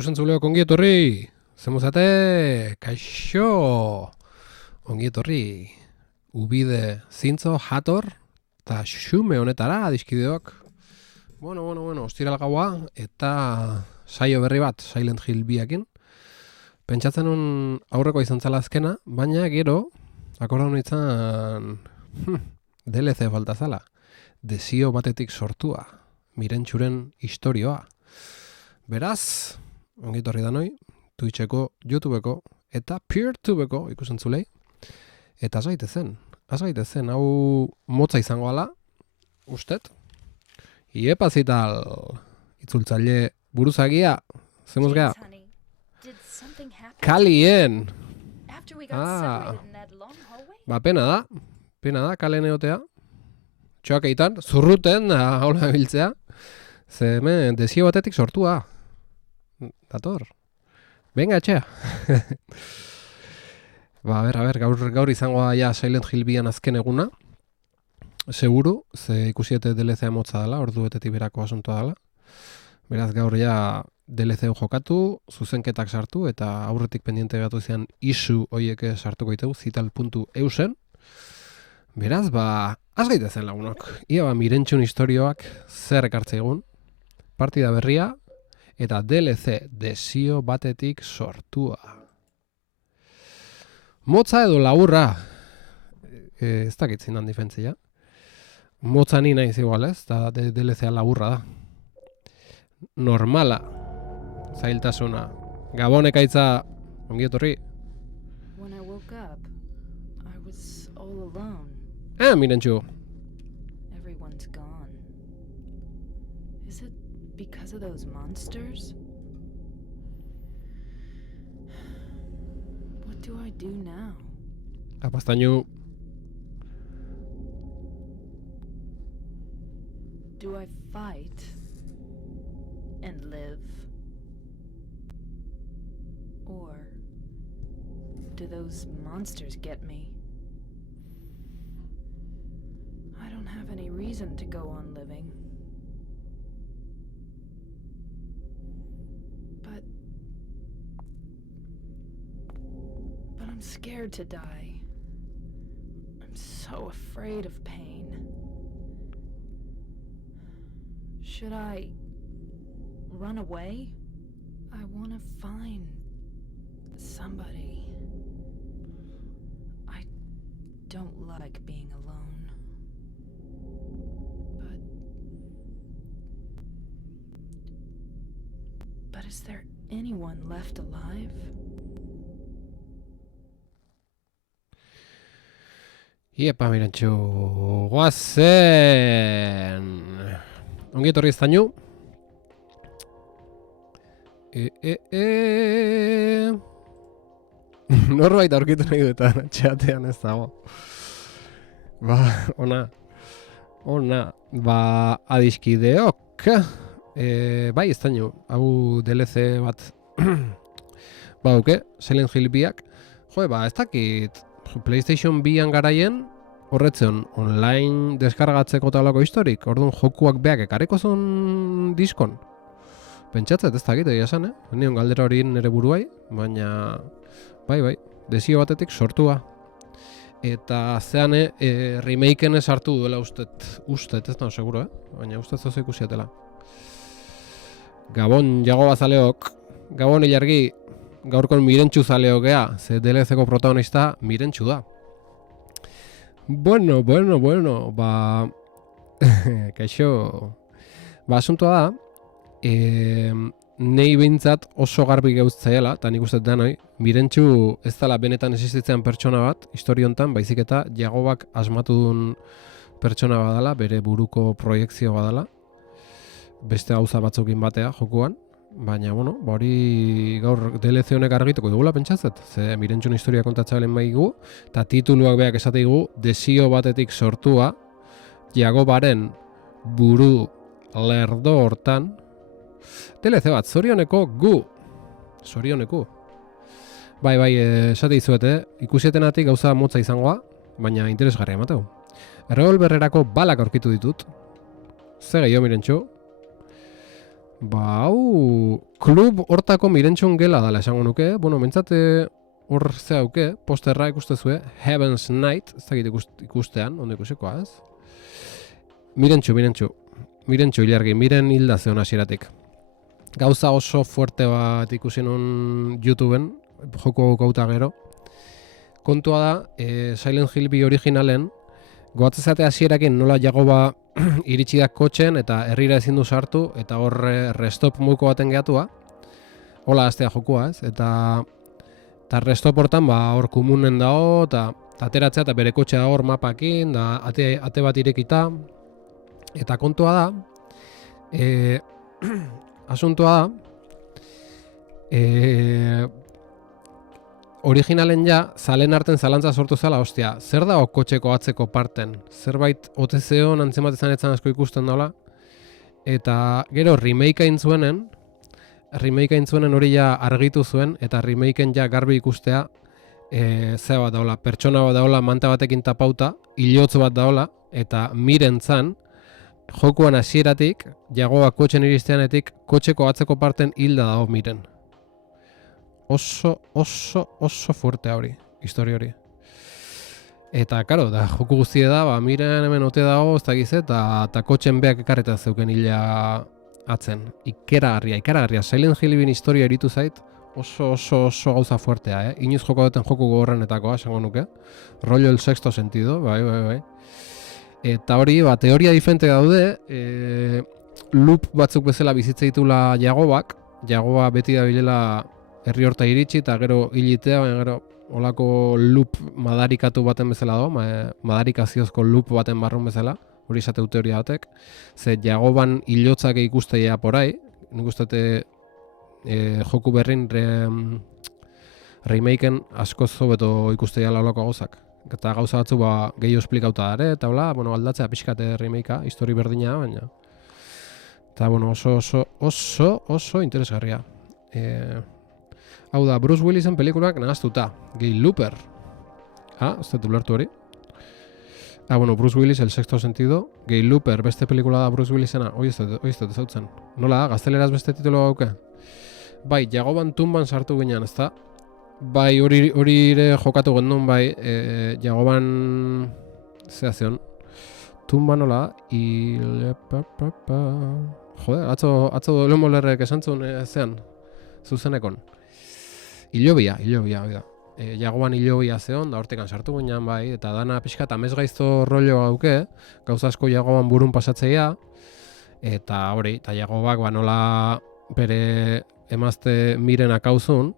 Ikusentzuleo ongi etorri, zemuzate, kaixo, ongi etorri, ubide zintzo jator, eta xume honetara, adiskideok. Bueno, ostiral gaua, eta saio berri bat, Silent Hill biakin. Pentsatzen nun aurreko izan zala azkena, baina gero, akordan nintzen, DLC falta zala, desio batetik sortua, mirentxuren historioa. Beraz, ongi etorri danoi, Twitcheko, YouTubeko eta PeerTubeko ikusentzulei. Eta az gaitezen, hau motza izango ala, ustet. Iepazital, itzultzaile buruzagia, zemuz geha. Kalien! Ba, pena da, kalen egotea. Txoak eitan, zurruten, haula biltzea. Ze hemen, desio batetik sortua. Dator. Venga, etxea. Ba, a ber, gaur izango da ja Silent Hill bian azken eguna. Seguru, ze ikusiete DLC motza dela, ordu betetik berako asuntoa dela. Beraz, gaur ja DLC jokatu, zuzenketak sartu, eta aurretik pendiente gatu zian isu hoiek sartuko itegu, zital.eusen. Beraz, ba, az gaitezen lagunok. Ia ba, mirentxun historioak zer ekartze egun. Partida berria, eta DLC desio batetik sortua. Motza edo laburra, ez dakit zindan difentzia. Motza ni naiz igual ez, eta DLC laburra da. Normala, zailtasuna. Gabon ekaitza, ongi etorri. When I woke up, I was all alone. Mirentxu. Everyone's gone. Is it because of those monsters? What do I do now? Apastainu. Do I fight and live? Or do those monsters get me? I don't have any reason to go on living. But I'm scared to die. I'm so afraid of pain. Should I run away? I want to find somebody. I don't like being alone. But is there anyone left alive? Iepa, mirentxu, guazen! Ongi etorri eztainu. Norbait aurkitu nahi duetan, txatean ez dago. Ba, ona. Ba, adiskideok. Bai, eztainu, hau DLC bat. Ba, duke, Silent Hill biak. Jo, ba, ez dakit, PlayStation 2an garaien, horretzen, online deskargatzeko talako historik, orduan jokuak beak ekareko zon diskon. Pentsatzet ez dakit, egia esan, Nion galdera hori nire buruai, baina, bai, desio batetik sortua. Eta zean, remaken sartu duela ustet, ez da, seguro, baina ustet zozo ikusiatela. Gabon, jago bazaleok, Gabon ilargi, gaurkon mirentxu zaleok gea, ze DLC-ko protagonista mirentxu da. Bueno, ba... kaixo... Ba, asuntoa da, nei behintzat oso garbi gautzaiela, eta nik uste danoi, mirentxu ez dela benetan existitzean pertsona bat, histori hontan, baizik eta jagobak asmatu duen pertsona badala, bere buruko proiektzio badala, beste gauza batzukin batea jokuan, baina, bueno, hori gaur DLC honek argituko dugula pentsatzet, ze mirentxun historia kontatzaren baigu, eta tituluak beak esateigu, desio batetik sortua, jagobaren buru lerdo hortan, DLC bat, zorioneko gu, zorioneko. Bai, esate izuete, ikusietenatik gauza motza izangoa, baina interesgarria emateu. Errevolberrerako balak aurkitu ditut, ze gehiago mirentxu, Ba, hau, klub hortako mirentxun gela dala esango nuke. Bueno, mentzate hor zehauke, posterra ikustezue, Heaven's Night, ez dakit ikustean, ondo ikusikoa, ez? Mirentxu ilargi, miren hilda zeon hasieratik. Gauza oso fuerte bat ikusi nun YouTubeen, joko gauta gero. Kontua da, Silent Hill bi originalen, goatzezate hasierakin nola Jagoba iritsi da kotxen eta herrira ezin du sartu, eta hor restop muiko baten gehatua. Hola astea jokua, ez? Eta restop hortan, ba, hor komunen dago, eta ateratzea eta bere kotxea hor mapakin, da ate bat irekita. Eta kontua da, asuntoa da, originalen ja, zalen arten zalantza sortu zela, ostia, zer da kotxeko atzeko parten? Zerbait OTZ-on antzematezan etzan asko ikusten dola, eta gero remakea intzuenen hori ja argitu zuen, eta remakeen ja garbi ikustea, zea bat daola, pertsona bat daola, manta batekin tapauta, hilotz bat daola, eta mirentzan, jokuan hasieratik, Jagoa kotxen iristeanetik, kotxeko atzeko parten hilda dago miren. Oso fuerte hori, historia hori. Eta, karo, da, joku guztie da, ba, miren hemen ote dago, ez dakiz, eta kotxen beak ekarreta zeuken hila atzen. Ikeragarria. Silent Hill bin historia eritu zait, oso gauza fuertea, Inoiz joko duten joku gogorrenetakoa, esango nuke. Rollo el sexto sentido, bai. Eta hori, ba, teoria diferente daude, loop batzuk bezala bizitza ditula Jagoba beti da bilela herri horta iritsi eta gero hilitea, baina gero olako loop madarikatu baten bezala do, madarikaziozko loop baten barrun bezala, hori esateu teoria batek, ze Jagoban hilotzak ikusteia porai, nik ustate joku berrin remaken askoz hobeto ikusteia laulako gauzak. Eta gauza batzu ba, gehiago esplikauta dara, eta hola, bueno, aldatzea pixkate remakea, histori berdina, baina. Eta, bueno, oso interesgarria. Hau da, Bruce Willisen pelikulak nahaztuta, Gay Looper. Ez dut ulertu hori. Bueno, Bruce Willis, El sexto sentido, Gay Looper, beste pelikula da Bruce Willisena, hoi ez dut ezautzen. Nola, gazteleraz beste titulu gauke? Bai, Jagoban tumban sartu ginean, ez da? Bai, hori ere jokatu gendun, bai, Jagoban zehazion. Tumba nola, Joder, atzo Lomolerrek esantzun zean, zuzenekon. Hilobia, hori da. Jagoan hilobia zeon, da hortekan sartu ginean, bai, eta dana pixka eta amesgaizto rollo gauke, gauza asko Jagoban burun pasatzeia, eta hori, eta Jagobak ba, nola bere emazte mirenak hauzun,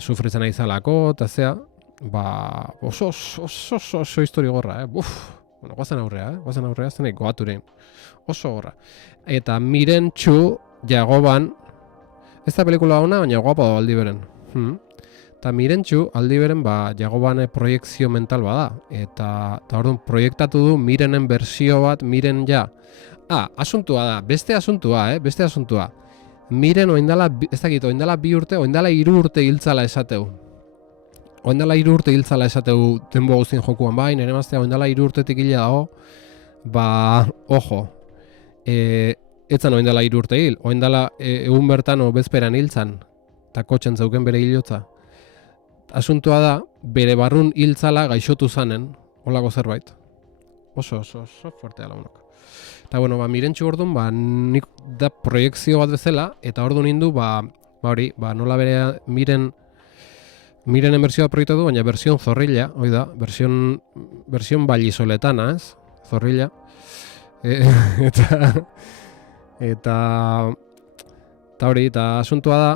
sufritzen aizalako, eta zea, ba, oso histori gorra, Bueno, guazen aurrea, zenek goaturein. Oso gorra. Eta mirentxu Jagoban, ez da pelikula hona, baina guapa da aldi beren. Eta mirentxu aldi beren, ba, Jagoban proiektzio mental bada. Eta orduan, proiektatu du mirenen bersio bat, miren ja. Asuntua da, beste asuntua. Miren oindala, ez dakit, oindala 2 urte, oindala 3 urte hiltzala esateu. Oindala 3 urte hiltzala esateu denbo guztien jokuan bai, nire maztea oindala 3 urtetik hila dago, ba, ojo, etzan oindala 3 urte hil, oindala egun bertan bezperan hiltzan, eta kotxen zeuken bere hilotza. Asuntua da, bere barrun hiltzala gaixotu zanen, holako zerbait. Oso fuertea lagunok. Eta bueno, ba, mirentxu orduan, ba, nik da proiektzio bat bezala, eta orduan nindu, ba hori, ba, nola bere mirenen bersioa proiektu du, baina bersion zorrilla, hoi da, bersion balizoletana, ez? Zorrilla. Eta hori, eta asuntua da,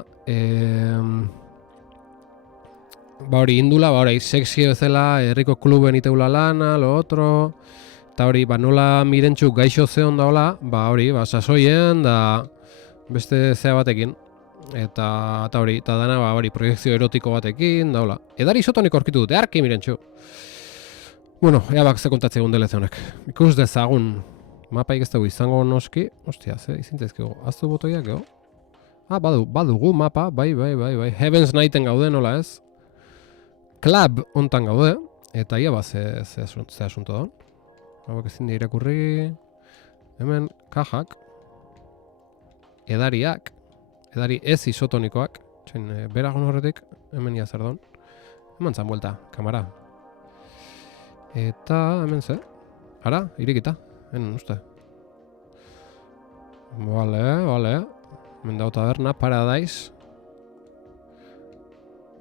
ba hori, indula, ba hori, sexy bezala, herriko kluben iteula lana, lo otro, eta hori, ba nola mirentxuk gaixo zeon daola, ba hori, ba sasoien, da beste zea batekin. Eta hori, eta dana, ba hori, proiektzio erotiko batekin, daola. Edari isotonik aurkitu dute, arki mirentxu. Bueno, ea bak ze kontatze egun dele zeunek. Ikus dezagun, mapaik ez dugu izango noski, ostia, ze izintezkego, aztu botoiak gero? Badugu mapa, bai. Heaven's Nighten gaude, nola ez? Club ontan gaude, eta ia ba, ze asunto da. Hauek ezin dira irakurri, hemen kajak, edariak, edari ez isotonikoak, txin, beragon horretik, hemen ia zer daun. Eman zan buelta, kamara. Eta hemen ze? Ara, irikita, hemen uste. Vale. Hemen dau taberna, Paradise.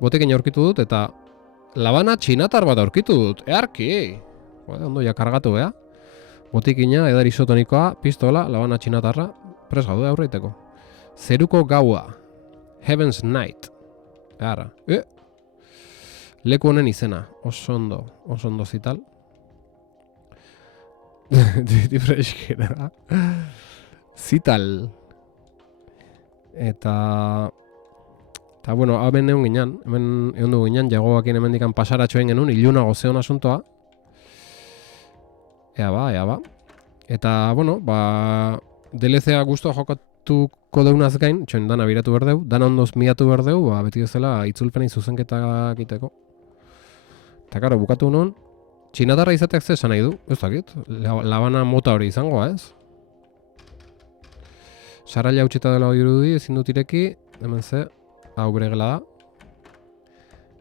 Botekin aurkitu dut, eta labana txinatar bat aurkitu dut, earki! Ondo ja kargatu, Botikina, edari isotonikoa, pistola, labana txinatarra, pres gaude aurreiteko. Zeruko gaua, Heaven's Night. Ara, leku honen izena, oso ondo zital. Duty freshkera. Zital. Eta bueno, hemen egon ginen, egon dugu ginen, jagoakin hemendikan pasaratxoen genuen, ilunago zeon asuntoa. Ea ba. Eta, bueno, DLC-a guztua jokatuko deunaz gain, txoen dana biratu berdeu, dana ondoz miatu berdeu, beti bezala itzulpenei zuzenketa egiteko. Eta, karo, bukatu non, txinatarra izateak ze esan nahi du, ez dakit, labana mota hori izangoa, ez? Sarraila utxeta dela irudi, ezin dut ireki, hemen ze, hau bere gela da.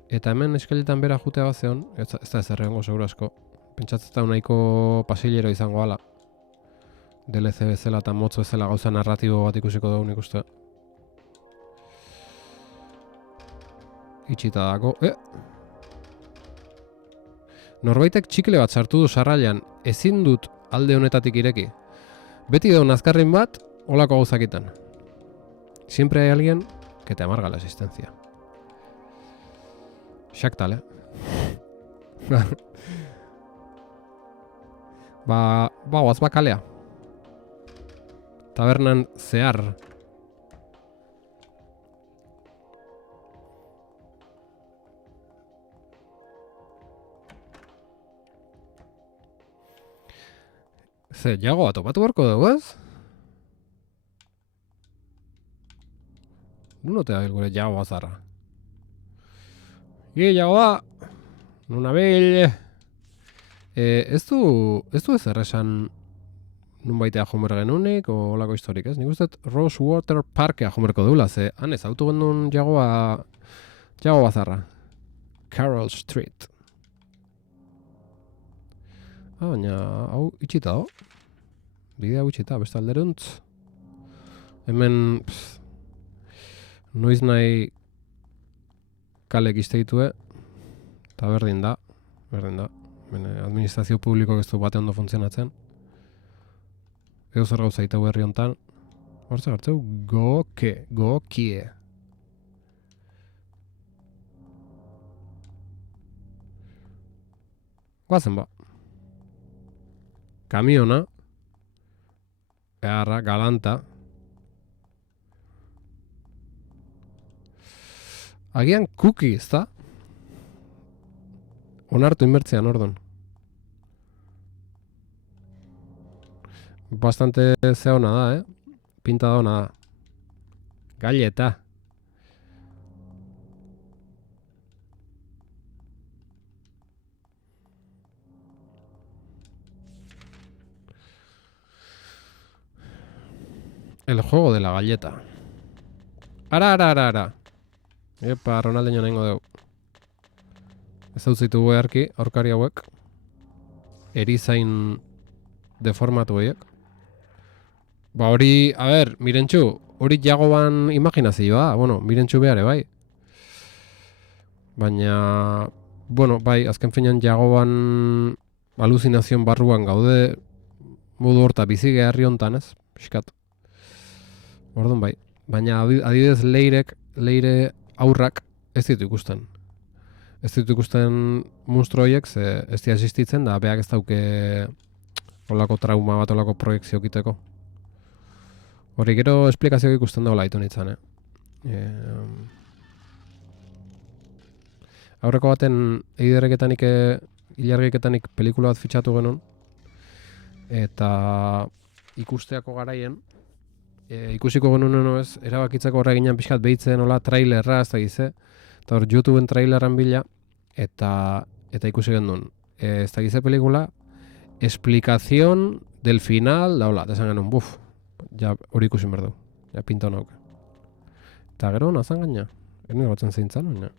Eta hemen eskailetan bera jutea bat zeon, ez da ez erregongo seguro asko. Pentsatzeta nahiko pasilero izango ala. DLC bezala eta motz bezala gauza narratibo bat ikusiko dugu nik uste. Itxita dago. Norbaitek txikile bat sartu du sarrailan, ezin dut alde honetatik ireki. Beti daun azkarrin bat, holako gauzakitan. Siempre hay alguien que te amarga la existencia. Xaktal, guaz bakalea. Tabernan zehar. Ze, jagoa topatu barko dugu, ez? Nunote da gure jagoa zarra. Jagoa! Nuna bil! Ez du ez erresan nunbaitea jomer genunik o olako historik, ez? Nik uste Rosewater Parkea jomerko deula, ze han ez autu gendun jagoa zarra. Carroll Street. Baina, hau itxita do. Bidea itxita, beste alderuntz. Hemen, noiz nahi kalek izteitue, eta berdin da. Administrazio publiko ez du bate ondo funtzionatzen. Edo zer gauza itau herri hontan. Hortza gartzeu, gokie. Guazen ba. Kamiona. Eharra, galanta. Agian cookie, ez da? Onartu inbertzean, ordon. Bastante ze hona da, Pinta da hona da. Galleta. El juego de la galleta. Ara. Epa, Ronaldinho nengo deu. Ez hau zitu beharki, aurkari hauek. Erizain deformatu horiek. Hori, a ber, mirentxu, hori jagoan imaginazioa, mirentxu behare, bai. Baina, bai, azken finean jagoan aluzinazioan barruan gaude modu horta bizige herri hontan, ez? Piskat. Orduan bai. Baina adibidez leire aurrak ez ditu ikusten. Ez ditu ikusten monstro horiek, ze ez dira existitzen, da beak ez dauke olako trauma bat, olako proiektzio kiteko. Hori gero esplikazioak ikusten dagoela ditu nintzen, Aurreko baten eiderreketanik, ilargiketanik pelikula bat fitxatu genuen, eta ikusteako garaien, ikusiko genuen ez, erabakitzeko horre ginen pixkat behitzen hola trailerra, ez da gize, eta hor YouTubeen traileran bila, eta ikusi genuen. Ez da gize pelikula, explicación del final, da hola, desan genuen, ja hori ikusi behar du. Ja, pinta nauk. Eta gero nazan gaina. Erne batzen zeintzan, baina.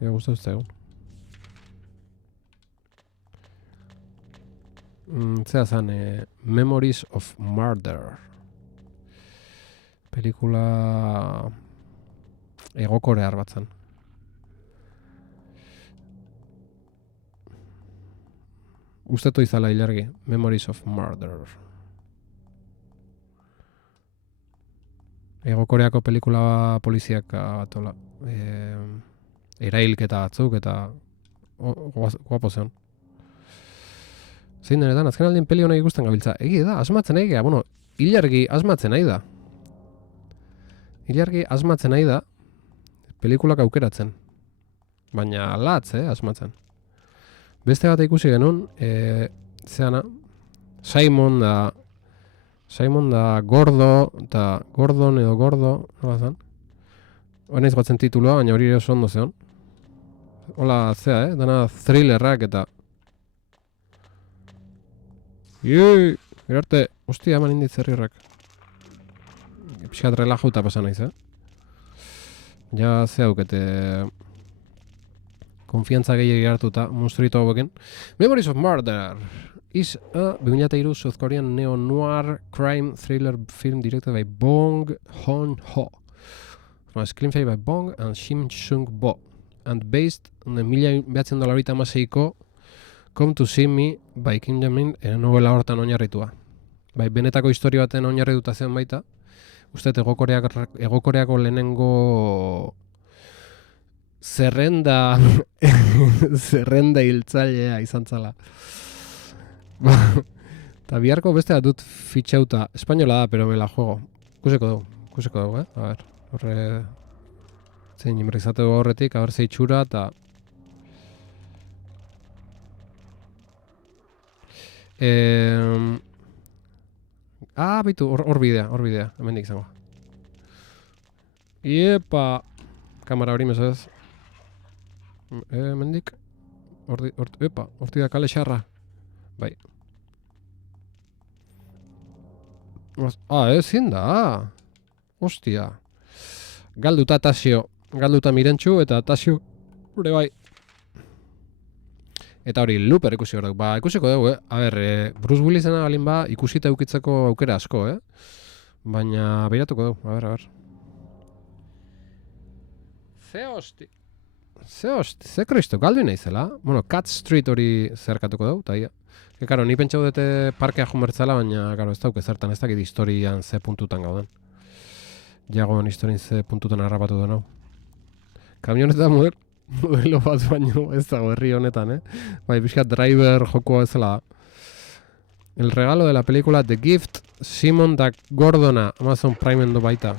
Ja, guztu ez egon. Zera zan, Memories of Murder. Pelikula egokorear bat zen. Usteto izala ilargi, Memories of Murder. Egokoreako pelikula poliziak batola. Erailketa batzuk eta guapo zen. Zein denetan, azken aldien peli honek ikusten gabiltza. Egi da, asmatzen egea, bueno, ilargi asmatzen nahi da. Ilargi asmatzen nahi da, pelikulak aukeratzen. Baina latz, asmatzen. Beste bat ikusi genuen, zeana, Simon da Gordo, eta Gordon edo Gordo, nola zen? Hoenaiz batzen tituloa, baina hori ere oso ondo zeon. Hola, zea, dana thrillerrak eta... Gerarte, hostia, eman indit zerriorrak. Piskat relajauta pasan naiz, Ja, ze haukete... Konfiantza gehiagik hartuta, monstruito hauekin. Memories of Murder is a 2003 South Korean neo-noir crime thriller film directed by Bong Joon-ho. From a screenplay by Bong and Shim Sung-bo. And based on the $1986ko Come to See Me by Kim Jamin novela hortan oinarritua. Bai, benetako historia baten oinarrituta zen baita. Uste, egokoreako lehenengo zerrenda hiltzailea izan zala. Eta biharko beste dut fitxauta. Espainola da, pero me la juego. Kuseko dugu, A ver, horre... Zein inbrizateko horretik, a ver ze itxura, eta... Bitu, hor bidea, hemendik izango. Iepa! Kamera hori mesedez. Hemendik. Horti da kale xarra. Bai. Ezin da. Ostia. Galduta Tasio. Galduta Mirentxu eta Tasio. Ure bai. Eta hori, Looper ikusi hor duk. Ba, ikusiko dugu, A ber, Bruce Willisena balin ba, ikusita eukitzeko aukera asko, Baina, behiratuko dugu. A ber. Ze kristo, galdu naizela. Bueno, Cat Street hori zerkatuko dugu, eta ia. Karo, ni pentsau dute parkea jumertzala, baina, karo, ez dauk ezertan, ez dakit historian ze puntutan gauden. Jagoan historian ze puntutan harrapatu den hau. Kamionetan modelo bat baino ez dago herri honetan, Bai, pixkat driver jokoa ezela da. El regalo de la película The Gift, Simon da Gordona, Amazon Prime endo baita.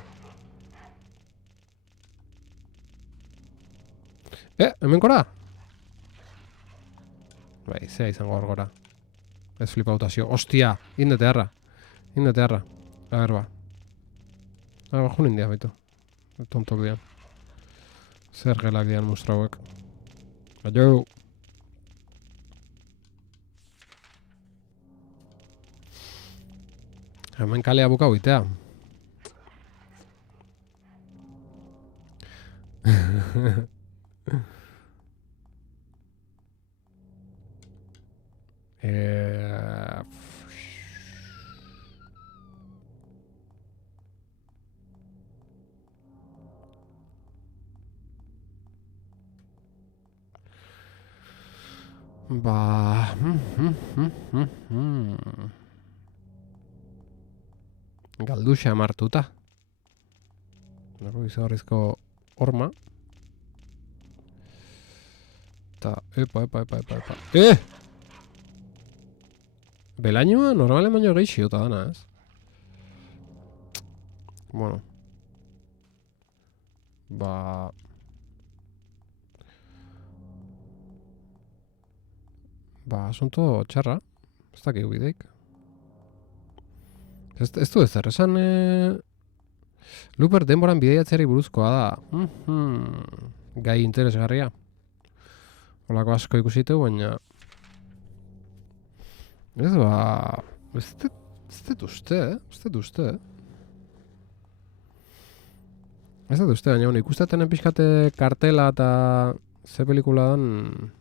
Hemen gora? Bai, zea izango hor gora. Ez flipautazio. Ostia, indete harra. A ber, ba. Junin dia, baitu. Tontok dian. Zer gelak dian mustrauek. Aio! Hemen kalea bukau itea. Ba... Galduxa martuta. Nago izagarrizko horma. Eta... Epa. Belainoa normalen baino gehixiota dana, ez? Bueno. Ba... asunto txarra. Ez dakik bideik. Ez du ezer, esan... Looper denboran bideiatzeari buruzkoa da. Gai interesgarria. Olako asko ikusitu, baina... Ez Ez dut uste, ez dut uste. Ez dut uste, baina ikusteten pixkate kartela eta ze pelikula dan...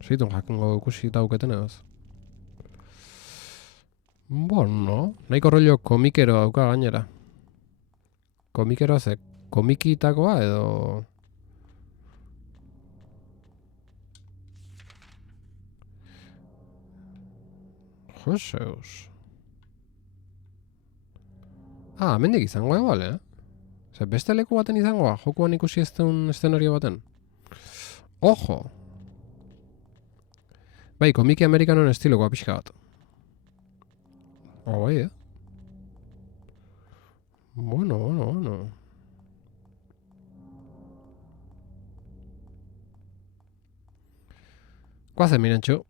Zeitun jakungo ikusi dauketen egaz. Bueno, nahiko rollo komikero dauka gainera. Komikeroa ze komikitakoa edo... Joseus. Hemendik izango egual, Zer, beste leku baten izangoa, jokuan ikusi ez duen eszenario baten. Ojo! Bai, komiki amerikanon estilokoa pixka bat. Bai, Bueno. Guazen, mirentxo.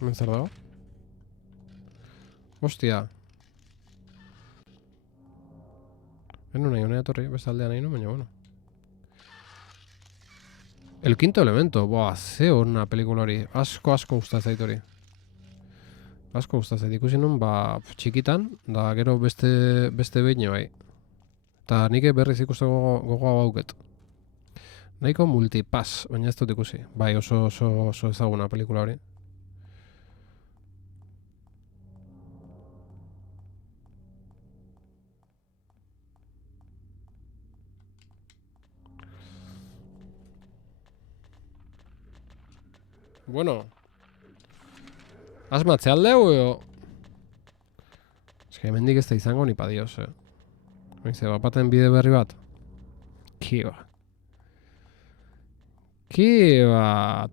Hemen zer dago? Ostia. Beno nahi honea torri, bestaldea nahi no, baina bueno. El quinto elemento, ze hona pelikula hori. Asko gustat hori. Asko gustat zait, ikusi nun, txikitan, da gero beste behin bai. Eta nik berriz ikusteko gogoa bauket. Nahiko multipass, baina ez dut ikusi. Bai, oso ezaguna pelikula hori. Bueno. Asmatze aldeu, edo... Ez que hemendik ez da izango ni pa dios, Oize, bapaten bide berri bat. Kiba.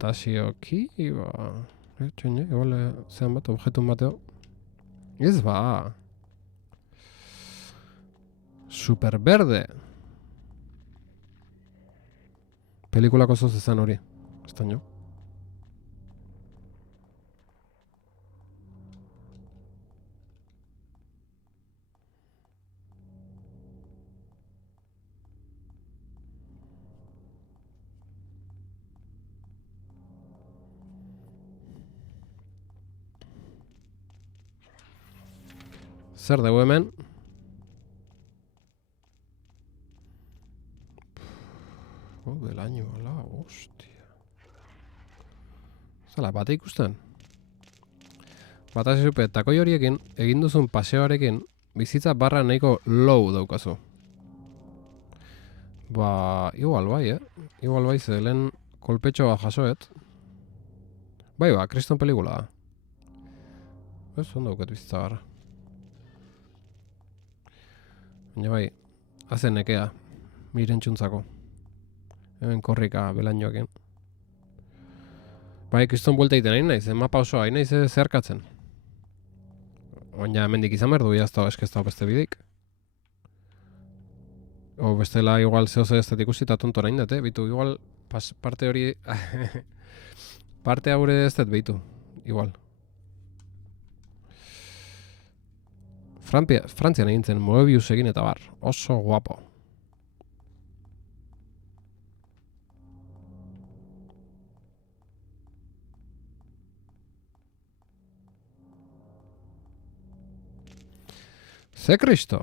Tasio, kiba. Txoine, igual, zean bat, objetun bateo. Ez ba. Superverde. Pelikulako zoz ezan hori. Estan jo. Zer dugu hemen? Del año, ala, hostia. Zala, bate ikusten? Bata zezupe, takoi horiekin, egin duzun paseoarekin, bizitza barra nahiko low daukazu. Igual bai, Igual bai, ze lehen kolpetxoa jasoet. Bai, kriston pelikula da. Ez, ondo dauket bizitza barra. Baina bai, hazen nekea, mirentxuntzako. Hemen korrika belainoekin. Bai, kriston buelta egiten hain naiz, mapa osoa hain naiz zeharkatzen. Baina hemendik izan behar du, jazta eskezta beste bidik. O bestela igual zehose ez ikusi eta tonto nahin dut, bitu, igual parte hori... parte haure ez dut behitu, igual. Frantzian egin zen Moebius egin eta bar, oso guapo. Ze kristo?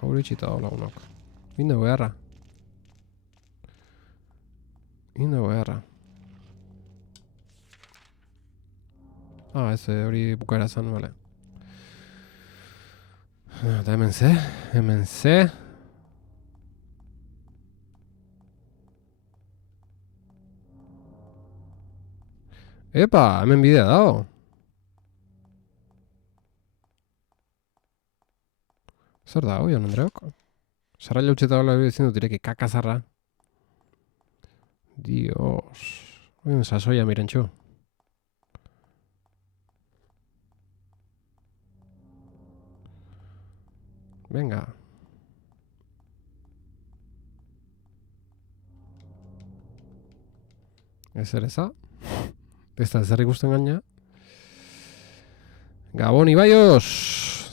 Jauri txita hola unok. Inde beharra. Ez hori bukaera zan, bale. Eta hemen ze. Epa, hemen bidea dago. Zer da, oian, Andreok? Sarra jautxeta hola ezin dut direki, kakazarra. Dios. Oian, sasoia mirentxu. Venga. Ezer eza. Ez da zer ikusten gaina. Gabon Ibaios.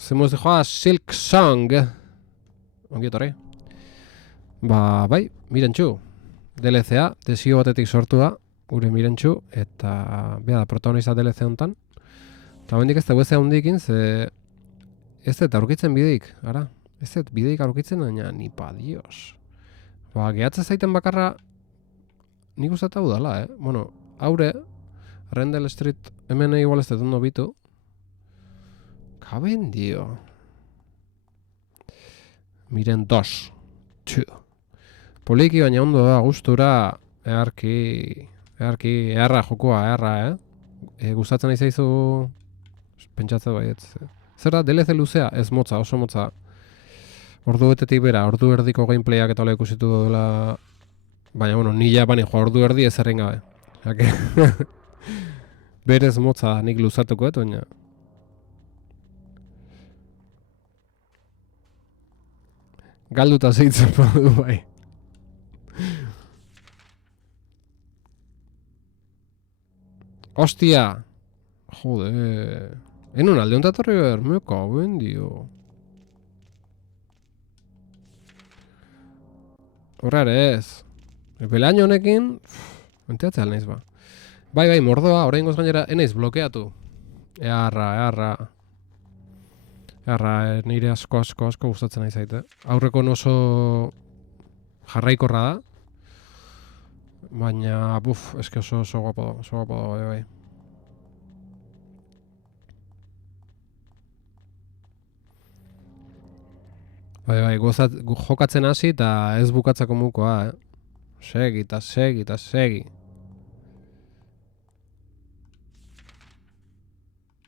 Zemuz de joa Silk Song. Ongi etorri. Bai, mirentxu. DLCA, desio batetik sortu da. gure Mirentxu, eta bea da protagonista DLC honetan. Eta bendik ez da guezea hundikin, ze ez dut aurkitzen bideik, ara. Ez dut bideik aurkitzen, baina nipa dios. Ba, gehatzen zaiten bakarra, nik uste hau dala, Bueno, haure, Rendell Street, hemen igual ez dut ondo bitu. Kaben dio. Miren 2. Txu. Poliki baina ondo da, gustura, eharra jokoa, gustatzen nahi zaizu, pentsatze baiet. Zer da, DLC luzea? Ez motza, oso motza. Ordu betetik bera, ordu erdiko gameplayak eta hola ikusitu dela. Baina, bueno, ni Japani joa ordu erdi ez erren gabe. Berez motza da, nik luzatuko baina. Galduta zeitzen du bai. Ostia! Jode... Enun alde ontatorri behar, me caben, dio. Horra ere ez. Belaino honekin... Enteatzea naiz ba. Bai, mordoa, orain goz gainera, enaiz blokeatu. Earra, nire asko gustatzen nahi zaite. Aurreko oso jarraikorra da. Baina, eske oso guapo da, bai. Bai, jokatzen hasi eta ez bukatzeko mukoa, Segi.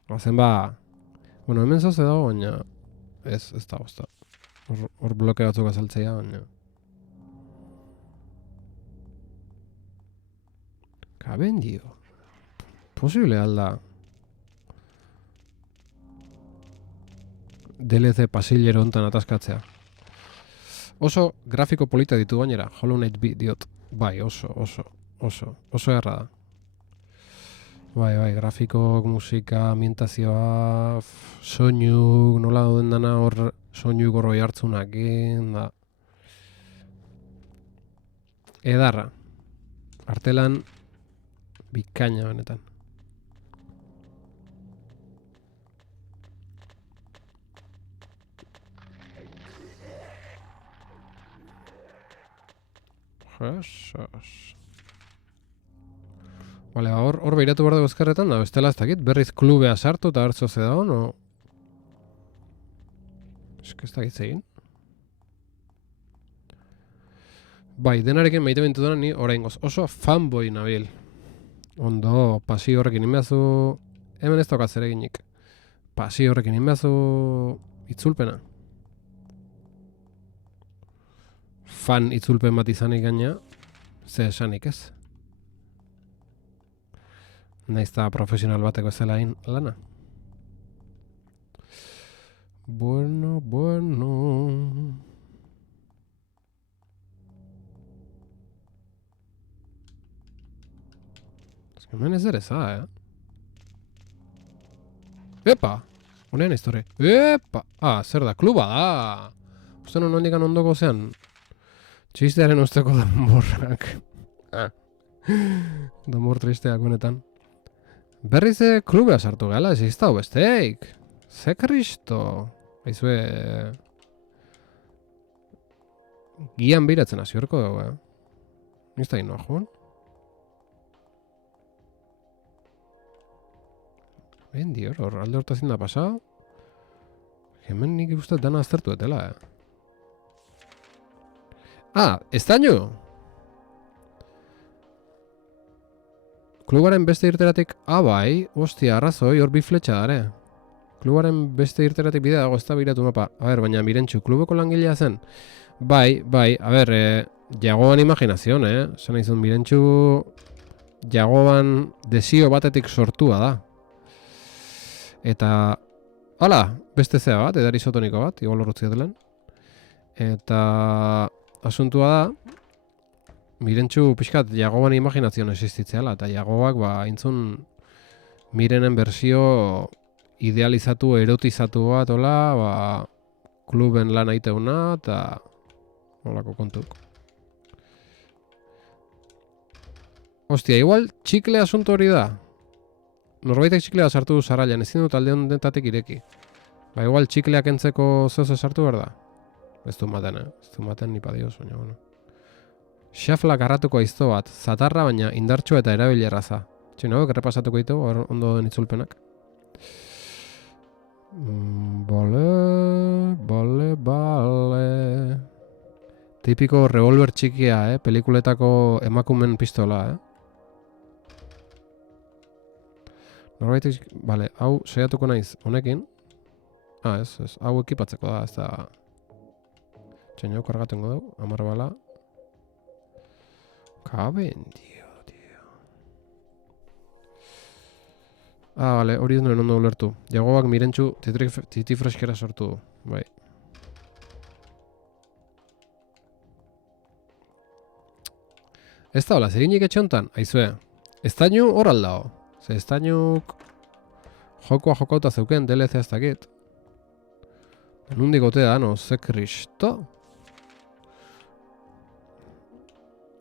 Bazen ba... Bueno, hemen zoze dago, baina... Ez da. Hor bloke batzuk azaltzea, baina... Kaben dio. Posible alda. DLC pasillero hontan ataskatzea. Oso grafiko polita ditu gainera, Hollow Knight diot. Bai, oso erra da. Bai, grafiko, musika, ambientazioa, soinu, nola dauden dana hor soinu gorroi hartzunak da. Edarra. Artelan bikaina benetan. Jesus. Bale, hor behiratu behar dugu ezkerretan da, bestela ez dakit, berriz klubea sartu eta hartzo ze dago, no? Eske ez dakit zegin. Bai, denarekin maite bintu dena ni oraingoz oso fanboy nabil. Ondo, pasio horrekin inbeazu... Hemen ez daukaz ere ginik. Pasio horrekin inbeazu... Itzulpena. Fan itzulpen bat izanik gaina, ze esanik ez. Naiz da profesional bateko ezela lana. Bueno. Ez que hemen ez ere za, Epa! Honean iztorri. Epa! Zer da, kluba da! Uste non handikan ondoko zean. Txistearen usteko danborrak. Danbor tristeak honetan. Berriz klubea sartu gala, ez iztau besteik. Ze kristo. Aizue... Gian biratzen hasi horko dugu, Nizta ino, joan? Bendi hor, alde hortazin da pasau. Hemen nik ikustat dana aztertu etela, estaño! Klubaren beste irteratik... bai, ostia, arrazoi, hor bi fletxa dare. Klubaren beste irteratik bidea dago, ez da biratu mapa. Baina Mirentxu, klubeko langilea zen? Bai, jagoan imaginazion, Zena izan Mirentxu... Jagoan desio batetik sortua da. Eta... Hala, beste zea bat, edari isotoniko bat, igual horretzi delen. Eta... Asuntua da, Mirentxu pixkat jagoan imaginazion existitzeala, eta jagoak intzun Mirenen bersio idealizatu, erotizatu bat, kluben lan aiteuna, eta holako kontuk. Ostia, igual txikle asunto hori da. Norbaitek txiklea sartu du sarrailan, ezin dut alde honetatik ireki. Ba, igual txikleak entzeko zeuze sartu behar da. Ez du maten, Ez du maten nipa dioz, baina, bueno. Xafla garratuko aizto bat, zatarra baina indartsua eta erabilerraza. Txino, errepasatuko ditu, ondo den itzulpenak. Bale. Tipiko revolver txikia, pelikuletako emakumen pistola, Norbaitek, bale, hau saiatuko naiz honekin. Ez, hau ekipatzeko da, ez da... Txaino, kargatengo dugu, 10 bala. Kaben, tío. Bale, hori ez nuen ondo ulertu. Jagoak mirentxu titi freskera sortu du, bai. Ez da hola, zerinik etxe honetan, aizue. Estainu hor aldao. Ze estainuk jokoa jokauta zeuken, DLC ez dakit. Nundik gote da, no, ze kristo?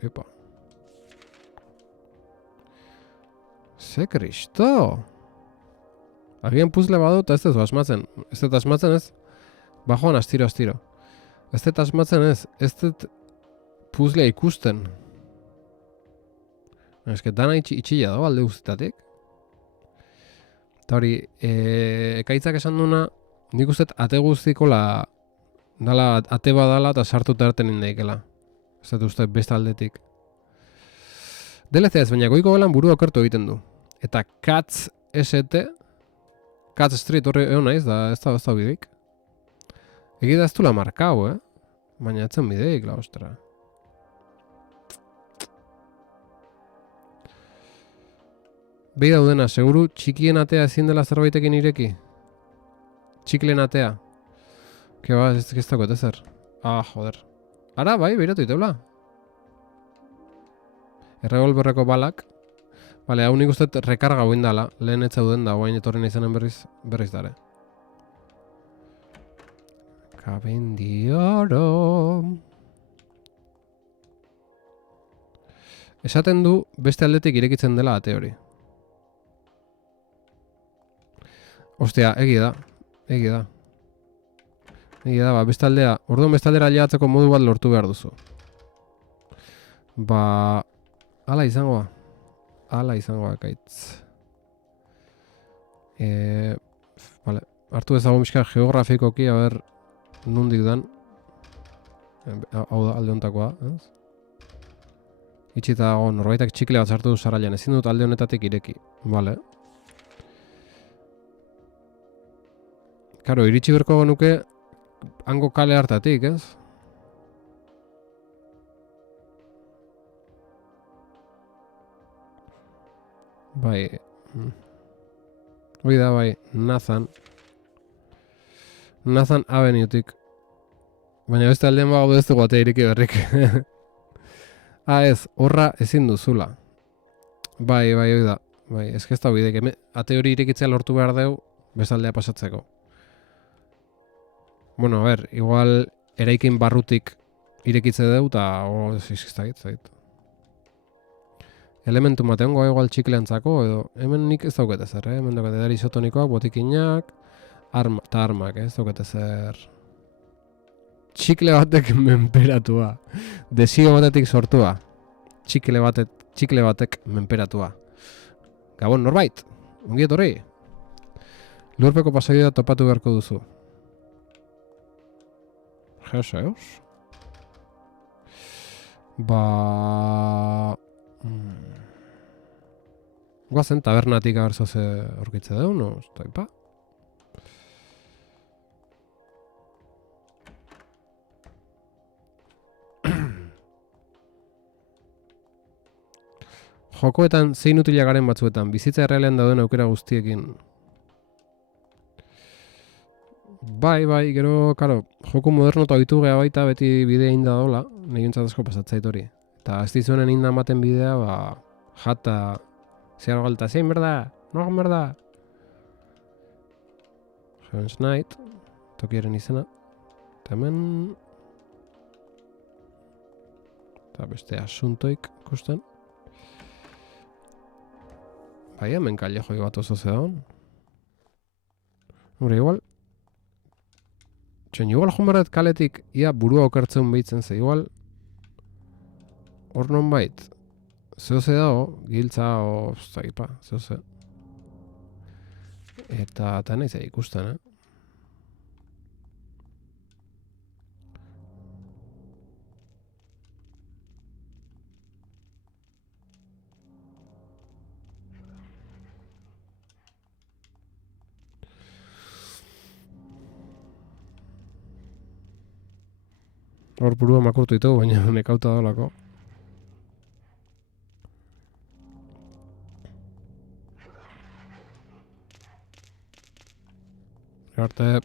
Epa. Ze kristo? Agian puzle badut, ez dut asmatzen. Ez dut asmatzen ez? Bajoan, astiro. Ez dut asmatzen ez? Ez dut puzlea ikusten. Ez que dana itxilla dago alde guztetatik. Eta hori, ekaitzak esan duna, nik uste ate guztiko dala ate badala eta sartuta erten indaikela. Ez dut uste beste aldetik. DLC ez, baina goiko gelan burua okertu egiten du. Eta Cats ST, Cats Street horri egon naiz, da ez da bideik. Egida ez du la markau, Baina etzen bideik, la ostra. Behi daudena, seguru txikien atea ezin dela zerbaitekin ireki? Txiklen atea. Ke ba, ez dago ezer. Joder. Ara, bai, behiratu iteula. Errevolberreko balak. Bale, hau nik uste rekarga guin dala. Lehen ez zauden da, guain etorri izanen berriz dare. Kaben dioro. Esaten du beste aldetik irekitzen dela ate hori. Ostia, egi da, ba, bestaldea, orduan bestaldera aliatzeko modu bat lortu behar duzu. Ba, ala izangoa, ekaitz. Vale, hartu ezagun bizka geografikoki, a ber, nundik dan. Hau da, alde honetakoa, ez? Itxita dago, norbaitak txikle bat sartu du sarrailan, ezin dut alde honetatik ireki, vale. Karo, iritsi berko nuke hango kale hartatik, ez? Bai. Hoi da, bai, Nathan Avenue-tik. Baina beste aldean bago ez dugu atea iriki berrik. Ez, horra ezin duzula. Bai, hoi da. Bai, ez da bidek. Ate hori irikitzea lortu behar dugu, bestaldea pasatzeko. Bueno, a ber, igual eraikin barrutik irekitze dugu eta zait. Elementu mateongoa igual txikleantzako edo hemen nik ez daukete zer, hemen daukete edari isotonikoak, botikinak, eta armak, ez daukete zer. Txikle batek menperatua. Desio batetik sortua. Txikle batek menperatua. Gabon, norbait, ongi etorri. Lurpeko pasaida topatu beharko duzu. Jeseus. Ba... Guazen tabernatik abertzoze aurkitze dugu, no? Estaipa. Jokoetan zein utila garen batzuetan, bizitza errealean dauden aukera guztiekin. Bai, gero, karo, joko moderno eta ohitu geha baita beti bidea inda dola, negintzat asko pasatzait hori. Eta ez dizuenen inda ematen bidea, ba, jata, zehar galta, zein berda, nogan berda. Heaven's Night, tokiaren izena. Eta hemen... Eta beste asuntoik ikusten. Bai, hemen kalejoi bat oso zedaun. Hombre, igual... igual jomarret kaletik ia burua okertzen behitzen ze, igual... Hor non bait. Zehose dago, giltza o... Zaipa, zehose. Eta nahi zei ikusten, Hor burua makurtu ditugu, baina nekauta dolako. Arte...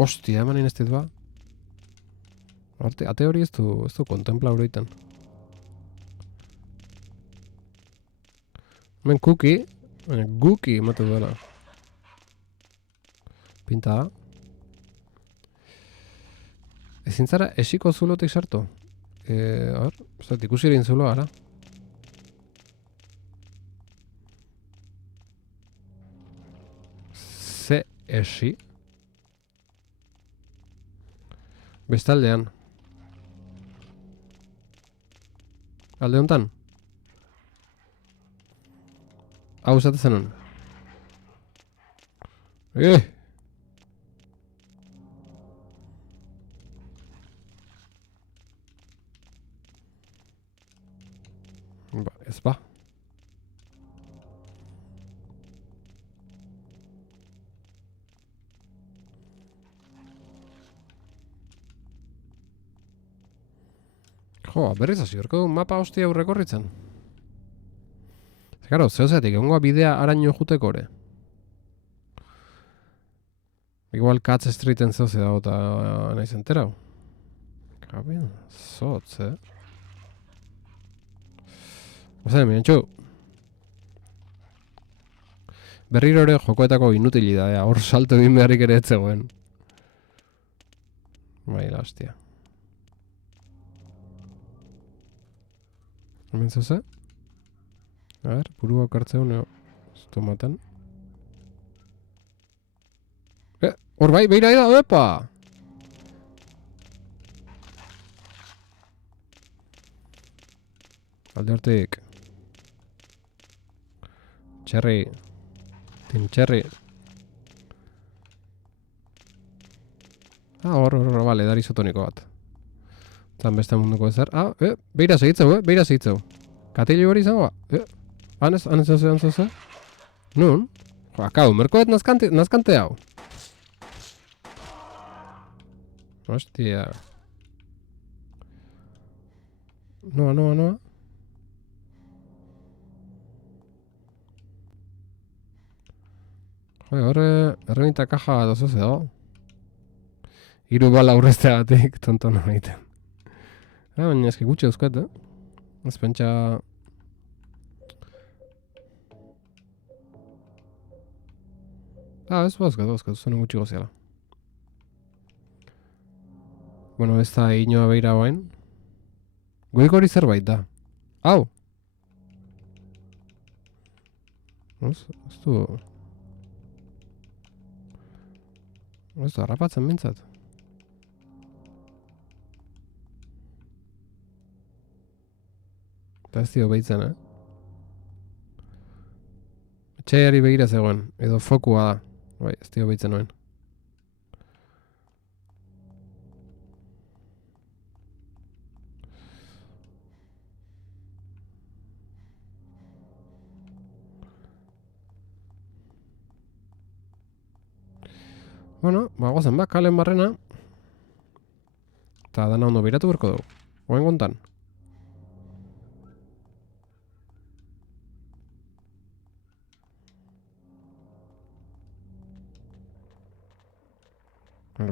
Ostia, eman inestit ba. Ate hori ez du kontempla horreiten. Hemen kuki, baina guki ematu duela. Pinta da. Ezin zara esiko zulotik sartu. A ver, ikusi egin zuloa, ara. Ze esi. Bestaldean. Alde honetan. Hau esate zenun. Ba, ez ba. Jo, berriz hasi horko mapa hostia aurrekorritzen. Karo, zehozetik, egongoa bidea araño juteko ore. Igual Katz Streeten zehoze dago eta nahi zenterau. Kabin, zotz, Ozen, mirantxu. Berriro ere jokoetako inutilidadea, hor salto egin beharrik ere etzegoen. Bai, la hostia. Hemen zeuze? A ver, burua okartzeu neo. Estomatan. Hor bai, beira da, epa! Alde hortik. Txerri. Tim txerri. Hor, bale, dar isotoniko bat. Zan beste munduko ezer. Beira segitzeu, beira segitzeu. Katilu hori izango ba? Hanez zoze? Nun? Jo, akau, merkoet nazkante hau. Hostia. Noa. Jo, horre, erremita kaja bat oso zego. Hiru bala aurrezteagatik tontona egiten. Baina eski gutxi euskat, Ez pentsa... Ez bozkat, zuen gutxi goziala. Bueno, ez da inoa beira bain. Goiko hori zerbait da. Hau! Ez du... Ez du harrapatzen mintzat. Eta ez dio behitzen, Etxaiari begira zegoen, edo fokua da. Bai, ez dio behitzen noen. Bueno, guazen kalen barrena. Eta dana ondo biratu berko dugu. Oen kontan.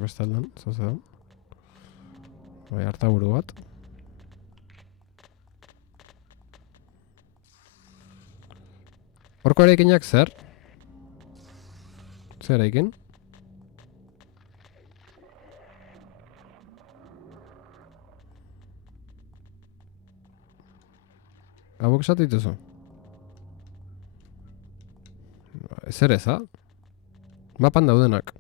Bestaldan, zoze da. Bai, harta buru bat. Horko eraikinak zer? Zer eraikin? Hauek esatu dituzu? Ezer eza? Mapan daudenak.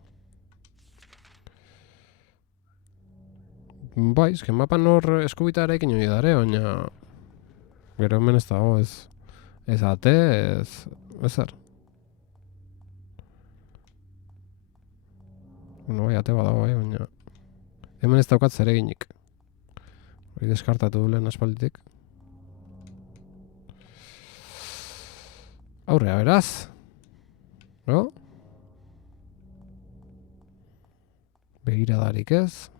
Bai, ezken mapan hor eskubitarekin hori dare, baina... Gero hemen ez dago, ez ate, ezer. Bueno, bai, ate badago, baina... Hemen ez daukat zereginik. Hori deskartatu lehen aspalditik. Aurrea, beraz. No? Begiradarik ez.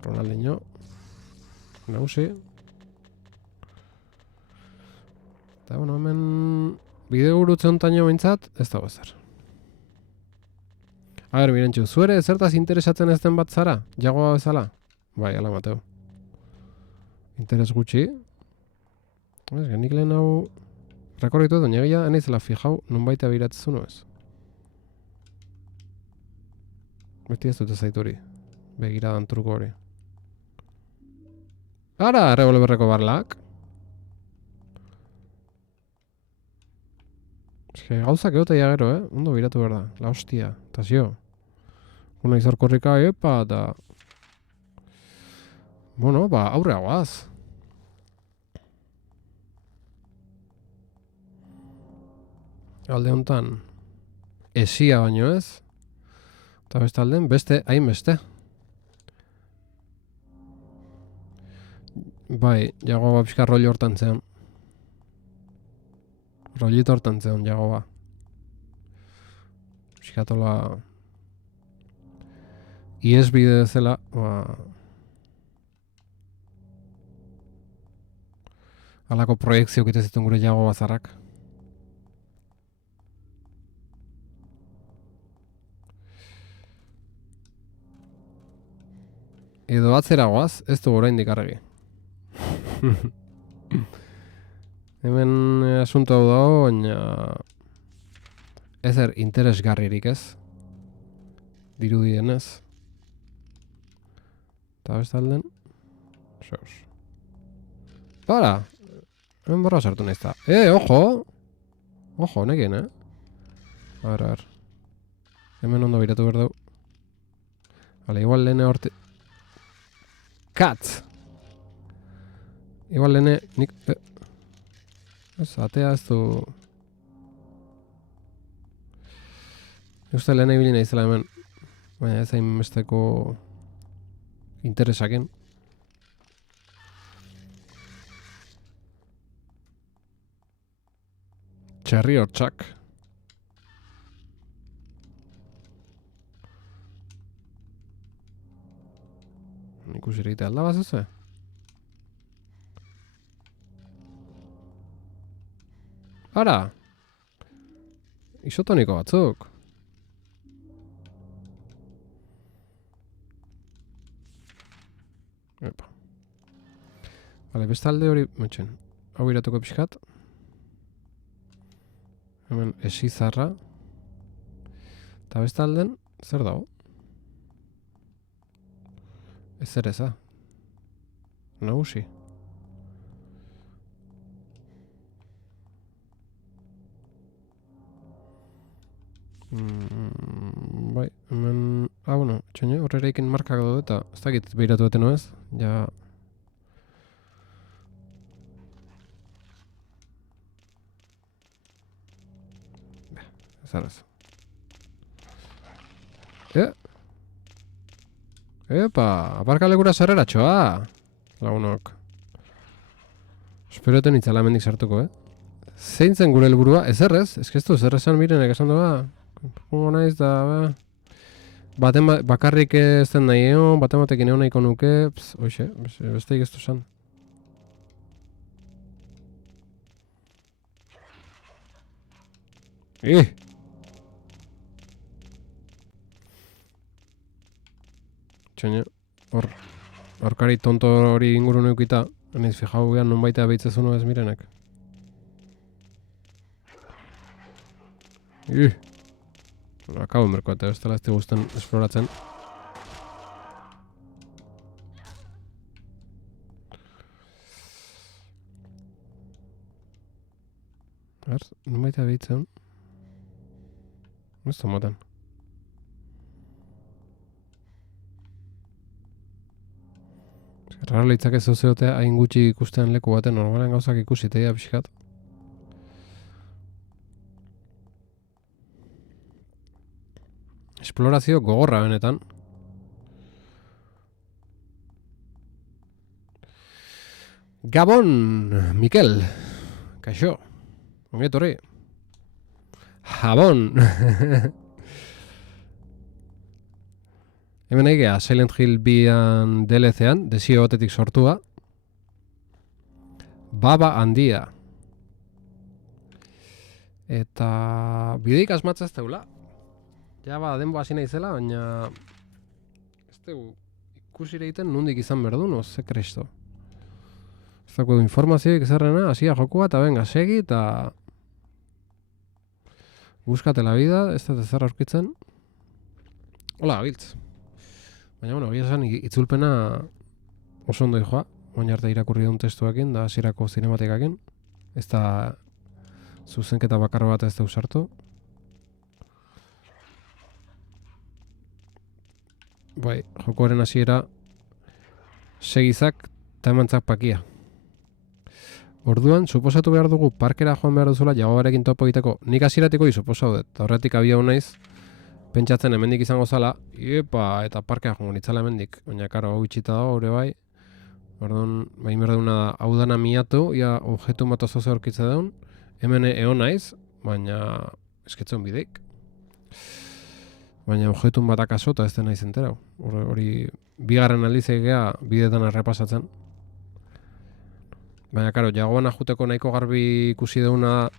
Ronaldinho. Nagusi. Eta, bueno, hemen... Bideo gurutze ontaino bintzat, ez dago ezer. A ber, mirentxu, zuere zertaz interesatzen ez den bat zara? Jagoa bezala? Bai, ala Mateo. Interes gutxi. Ez, genik lehen hau... Rekorritu edo, negia, enizela fijau, nunbaita biratzen ez. Beti ez dute zaituri. Begiradan truko hori. Ara, revolverreko barlak. Eske gauzak egote gero, ondo biratu behar da. La hostia, eta zio. Una izar korrika, epa, eta... Bueno, ba, aurrea guaz. Alde honetan, esia baino ez. Eta beste alden, beste, hain beste. Bai, jagoa pixka rollo hortan zean. Rollito hortan zean, jagoa. Pixkatola... Iesbide zela, ba... Halako proiektzio kite zituen gure jago bazarrak. Edo atzera goaz, ez du oraindik argi. Hemen asunto hau dago, baina... Ezer interesgarririk ez. Dirudienez. Eta bestalden... Zeus. Para! Hemen borra sartu nahiz da. Ojo! Ojo, nekin, A ver. Hemen ondo biratu behar dugu. Vale, igual lehene horti... Katz! Igual lehene... Nik... Ez, atea ez du... Uste lehene ibili nahizela hemen. Baina ez hain besteko... Interesaken. Txerri hortxak. Ikusi egite alda bazazue? Ara! Isotoniko batzuk. Epa. Bale, bestalde hori, metxen. Hau iratuko pixkat. Hemen esizarra. Eta bestalden, zer dago? Ezer eza. Nagusi. Bai, hemen... bueno, txoine, horrera ikin markak daude eta ez dakit behiratu eten ez, ja... Zaraz. Epa, aparkalekura sarreratxoa! Lagunok. Espero eten itzala hemendik sartuko, Zein zen gure helburua? Ezerrez? Ezkeztu, ezerrezan mirenek esan doa. Jongo naiz da, bakarrik ez den nahi egon, baten batekin egon nahiko nuke, hoxe, besteik ez du zan. Txaina, horkari tonto hori inguru neukita, naiz fijau gehan non baita behitzezunu ez mirenek. Akabo merko eta ez dela ez guztien esploratzen. baita behitzen. Ez tomaten. Raro leitzak ez zeotea hain gutxi ikusten leku baten normalen gauzak ikusiteia pixkat. Esplorazio gogorra benetan. Gabon, Mikel. Kaixo. Ongetorri. Jabon. Hemen egea Silent Hill 2an DLC-an, desio batetik sortua. Baba handia. Eta bideik asmatza ez teula. Ja ba, denbo hasi naizela, baina ez dugu ikusire egiten nondik izan behar du, no, ze kresto. Ez dago informazioik zerrena, hasia jokua, eta venga, segi, eta búscate la vida, ez da zer aurkitzen. Hola, gabiltz. Baina, bueno, egia esan, itzulpena oso ondo joa, baina arte irakurri duen testuakin, da hasierako zinematikakin. Ez da zuzenketa bakar bat ez da usartu. Bai, jokoaren hasiera segizak eta emantzak pakia. Orduan, suposatu behar dugu parkera joan behar duzula jagoarekin topo egiteko. Nik hasieratik hori suposatu dut. Eta horretik abia naiz pentsatzen hemendik izango zala, eta parkea joango nitzala hemendik. Baina, karo, hau itxita da, hori bai. Orduan, bain behar duguna da, hau dana miatu, ia objetu bat oso aurkitze daun. Hemen egon naiz, baina esketzen bideik. Baina objetun bat akaso eta ez den naiz enterau. Hori bigarren aldiz egea bideetan errepasatzen. Baina, karo, jagoan ajuteko nahiko garbi ikusi deuna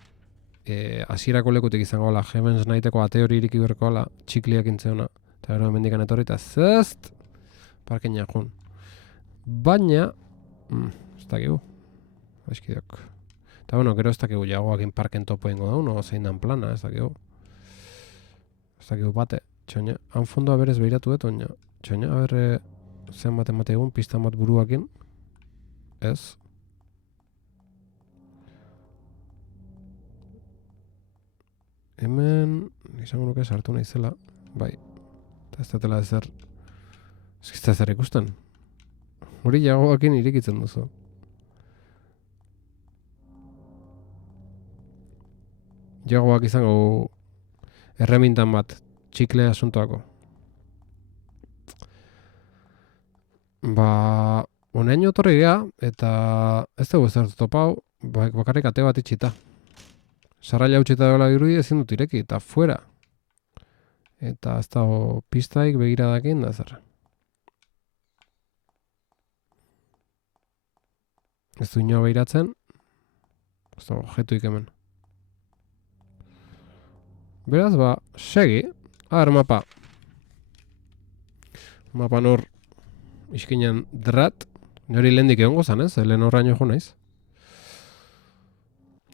hasierako lekutik izango ala, Heavens nahiteko ate hori iriki berko ala, txikliak intzeuna. Eta gero hemendikan etorri eta zest parken jajun. Baina, ez dakigu, aizkideok. Eta bueno, gero ez dakigu jagoakin parken topo ingo daun, o zein dan plana, ez dakigu. Ez dakigu bate, txoina. Han fondoa berez behiratu dut, oina. Txoina, haber, zean bat emate egun, pistan bat buruakin. Ez. Hemen, izango nuke sartu naizela, bai. Eta ez datela ezer, ez da ezer ikusten. Hori jagoakin irikitzen duzu. Jagoak izango erremintan bat, txikle asuntoako. Ba, honeaino etorri gea, eta ez dugu ez topau, bakarrik ate bat itxita. Sarraila utxita dola irudi ezin dut ireki, eta fuera. Eta ez dago pistaik begiradakin da zer. Ez du inoa behiratzen, ez dago objetuik hemen. Beraz, ba, segi. Mapa. Mapa nor iskinen drat. Nori lehendik egongo zan, ez? Lehen horraino jo naiz.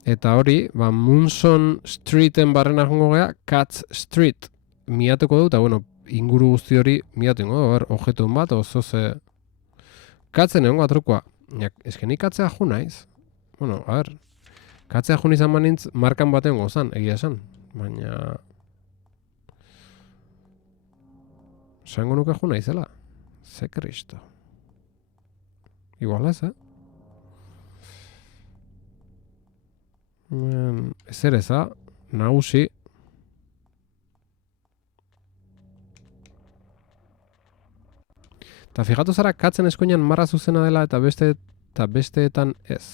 Eta hori, ba, Munson Streeten barrena jongo gea, Katz Street miatuko du, eta bueno, inguru guzti hori miatu ingo, objetun bat, oso ze... Katzen egongo atrukua. Ez que nik katzea jo naiz. Bueno, a ver, katzea jo nizan banintz markan batean gozan, egia esan. Baina... Zango nuke jo naizela. Ze kristo. Igual ez, ezer eza, nagusi. Eta fijatu zara katzen eskoinan marra zuzena dela eta besteetan ez.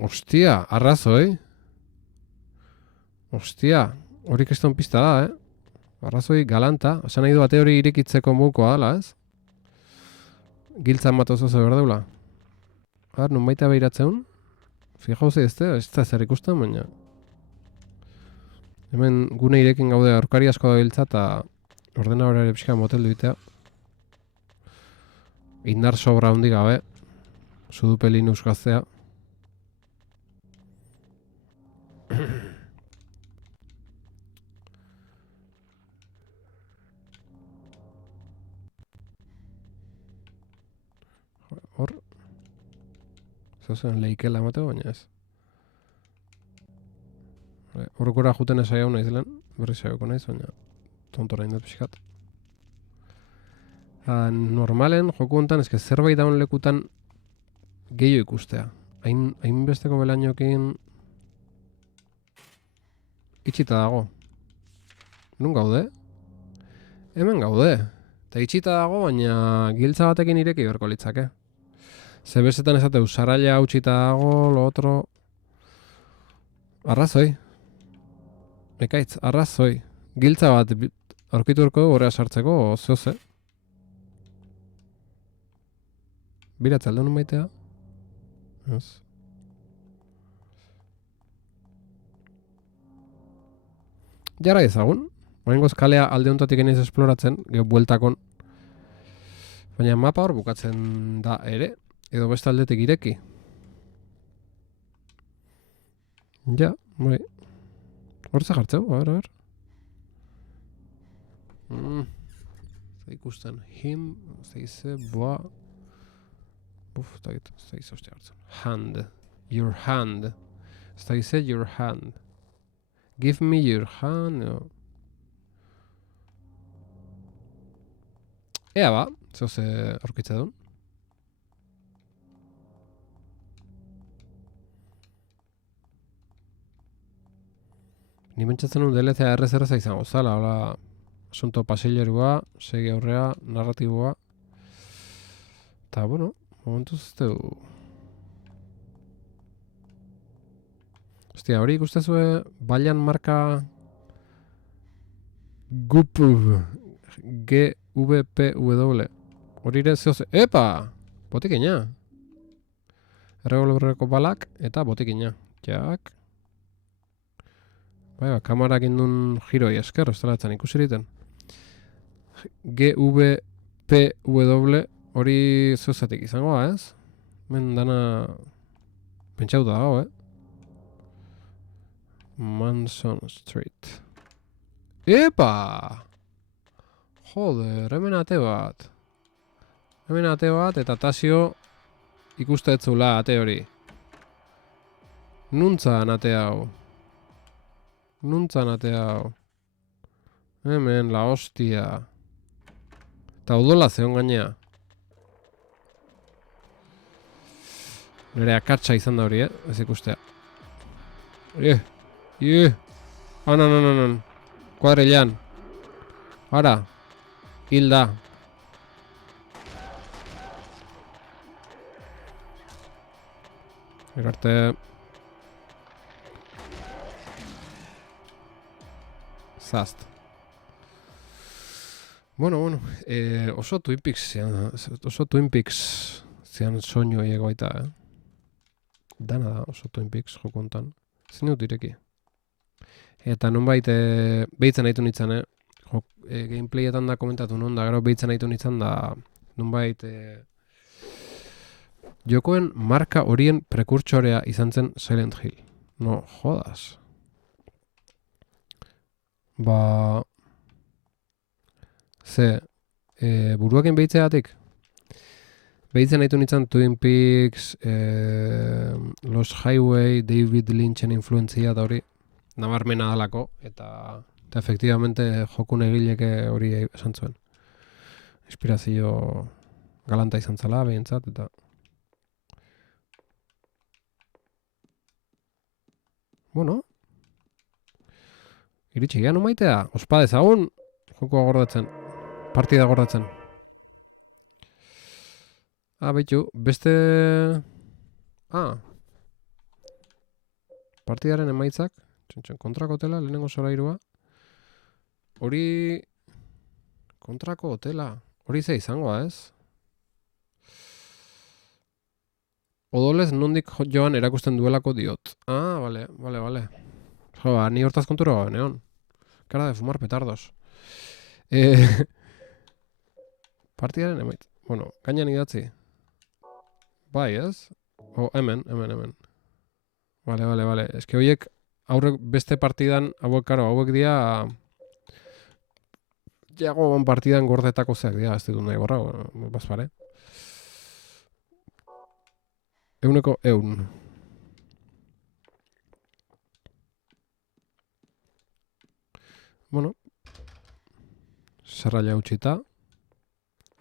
Ostia, arrazoi. Ostia, hori keston pista da, Arrazoi galanta, esan nahi du ate hori irikitzeko mukoa dela, ez? Giltzan bat oso behar deula. Nun baita behiratzen? Fijau ze ez da zer ikusten, baina... Hemen gune irekin gaude aurkari asko da giltza eta ordenadore pixka motel duitea. Indar sobra hundi gabe. Sudupe Linux gaztea. Zer leikela emateko, baina ez. Horrekora juten esai hau naiz lehen, berri saioko naiz, baina tontora indut pixkat. Normalen, joku honetan, eske zerbait daun lekutan gehiago ikustea. Hainbesteko belainokin itxita dago. Nun gaude? Hemen gaude. Eta itxita dago, baina giltza batekin ireki berko litzake. Zebezetan esateu, saraila hautsita dago, lo otro... Arrazoi. Ekaitz, arrazoi. Giltza bat aurkiturko horrea sartzeko, zehose. Biratza alde honen baitea. Ez. Jara ezagun. Oraingoz kalea alde honetatik eniz esploratzen, geho bueltakon. Baina mapa hor bukatzen da ere, edo beste aldetik ireki. Ja, bai. Hor ze jartzeu, a ver. Zer ikusten, zeize, boa... zeize hostia hartzen. Hand. Your hand. Zeize your hand. Give me your hand. No. Ea ba, zoze aurkitza duen. Ni pentsatzen duen DLC errez izango zala, hola... Asunto pasillerua, segi aurrea, narratiboa. Eta, bueno, momentuz ez dugu. Hostia, hori ikustezue bailan marka... GUPW. GVPW. Hori ere zehoz... Epa! Botikina! Errevolverreko balak eta botikina. Jak. Bai, kamarak indun giroi esker, ez dela etzan ikusiriten. GVPW hori zeuzatik izangoa, ez? Men dana... Pentsauta dago, Manson Street. Epa! Joder, hemen ate bat. Hemen ate bat eta Tasio ikustetzula ate hori. Nuntzan ate hau. Nuntzan ate hau. Hemen, la hostia. Eta odola zeon gainea. Nire akatsa izan da hori, ez ikustea. Anan. Kuadrilan. Ara. Hilda. Ekarte... Zast. Bueno. Oso Twin Peaks zian soinu ego baita, Dana da, oso Twin Peaks jokontan. Zin dut ireki. Eta nonbait, behitzen nahitu nintzen, gameplayetan da komentatu non da, gero behitzen nahitu nintzen da, nonbait, jokoen marka horien prekurtsorea izan zen Silent Hill. No, jodas. Ba... buruakin behitzeatik? Behitzen nahitu nintzen Twin Peaks, Lost Highway, David Lynchen influentzia da hori, nabarmena dalako, eta efectivamente jokun egileke hori esan zuen. Inspirazio galanta izan zala, behintzat, eta... Bueno... Iritsi gehan umaitea, ospa dezagun, jokoa gordetzen, partida gordetzen. Beitu, beste... Partidaren emaitzak, kontrako hotela, lehenengo solairua. Hori... Kontrako hotela, hori ze izangoa, ez? Odolez nondik joan erakusten duelako diot. Vale. Joa, ni hortaz kontura gabe neon. Cara de fumar petardos. Partidaren emaitz. Bueno, gainan idatzi. Bai, ez? Hemen. Vale. Ez que horiek aurrek beste partidan, hauek dira... Jago partidan gordetako zeak dira, ez ditut nahi gorra, bazpare. 100. Bueno, zerraila utxita.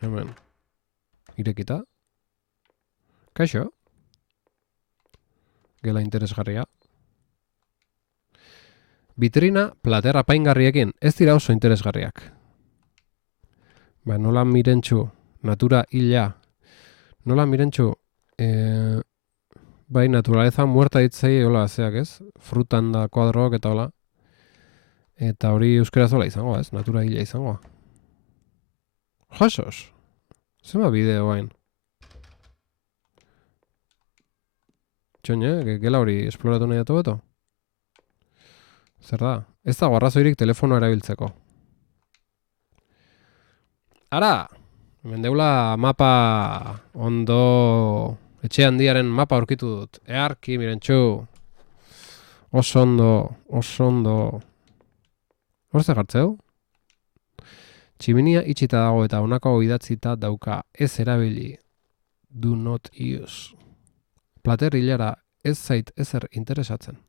Hemen, irekita. Kaixo. Gela interesgarria. Vitrina plater apaingarriekin, ez dira oso interesgarriak. Ba, nola mirentxu, natura hila. Nola mirentxu, bai, naturaleza muerta ditzei, hola, zeak ez? Frutan da kuadroak eta hola. Eta hori euskera zola izango, ez? Natura hila izango. Jasos! Zema bideo bain? Txoine, gela hori esploratu nahi datu beto? Zer da? Ez dago arrazoirik telefonoa erabiltzeko. Ara! Hemen deula mapa ondo... Etxe handiaren mapa aurkitu dut. Earki, mirentxu. Oso ondo, oso ondo. Horze gartzeu? Tximinia itxita dago eta honako idatzita dauka. Ez erabili. Do not use. Plater hilara ez zait ezer interesatzen.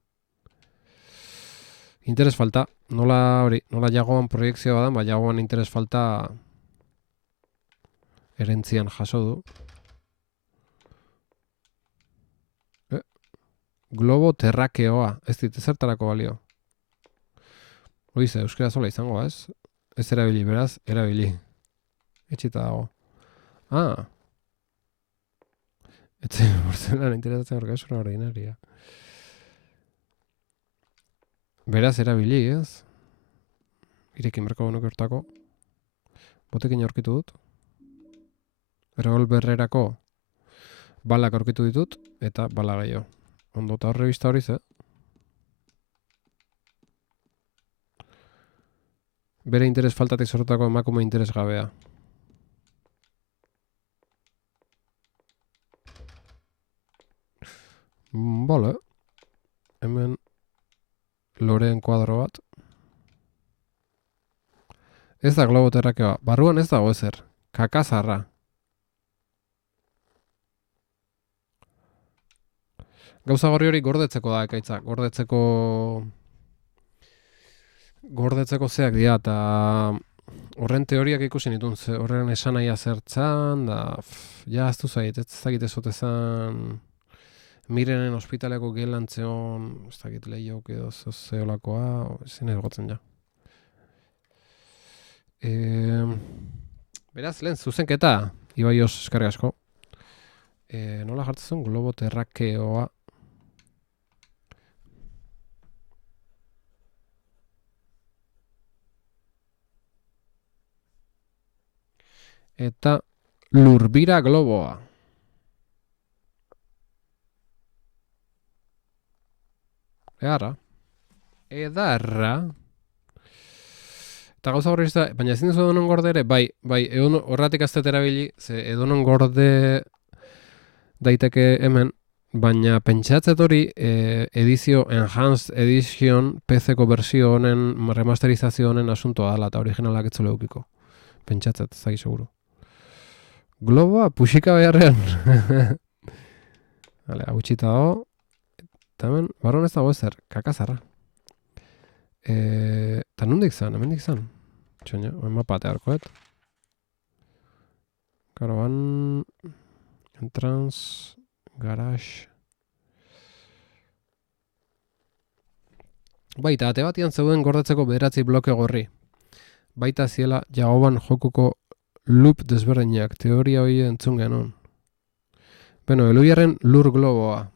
Interes falta. Nola hori, nola jagoan proiektzioa badan, ba jagoan interes falta erentzian jaso du. Globo terrakeoa, ez dit ezertarako balio. Hoize, euskera zola izango, ez? Ez erabili, beraz, erabili. Etxita dago. Ah. Etxe, bortzelan interesatzen orgasuna ordinaria. Beraz, erabili, ez? Irekin berko honek hortako. Botekin aurkitu dut. Revolverrerako balak aurkitu ditut, eta bala gehiago. Ondo eta horre bizta hori ze. Bere interes faltatik sortutako emakume interes gabea. Bole. Hemen loreen kuadro bat. Ez da globo terrakeoa. Barruan ez dago ezer. Kakazarra. Gauza gorri hori gordetzeko da, ekaitza. Gordetzeko zeak dira, eta horren teoriak ikusi nituen, horren esanaia zertzan, da, jaztu zait, ez dakit ezotezan, Mirenen ospitaleko gelantzeon, ez dakit lehiok edo zeolakoa, ezin egotzen ja. Beraz, lehen zuzenketa, Ibaioz eskarri asko. Nola jartzen globo terrakeoa. Eta lurbira globoa. Edarra. Eta gauza horri da, baina ezin duzu edonon gorde ere, bai, horratik aztet erabili, ze edonon gorde daiteke hemen, baina pentsatzet hori edizio, enhanced edition, PC-ko versio honen, remasterizazio honen asuntoa dela, eta originalak etzule eukiko. Pentsatzet, zagi seguru. Globoa, puxika beharrean. Hale, hau txita dago. Eta hemen, barron ez dago ezer, kakazarra. Eta nondik zan, hemendik zan. Txoina, hemen mapate harkoet. Karaban, entrance, garage. Baita, ate batian zeuden gordetzeko 9 bloke gorri. Baita ziela jagoban jokuko loop desberdinak, teoria hori entzun genuen. Beno, eluiaren lur globoa.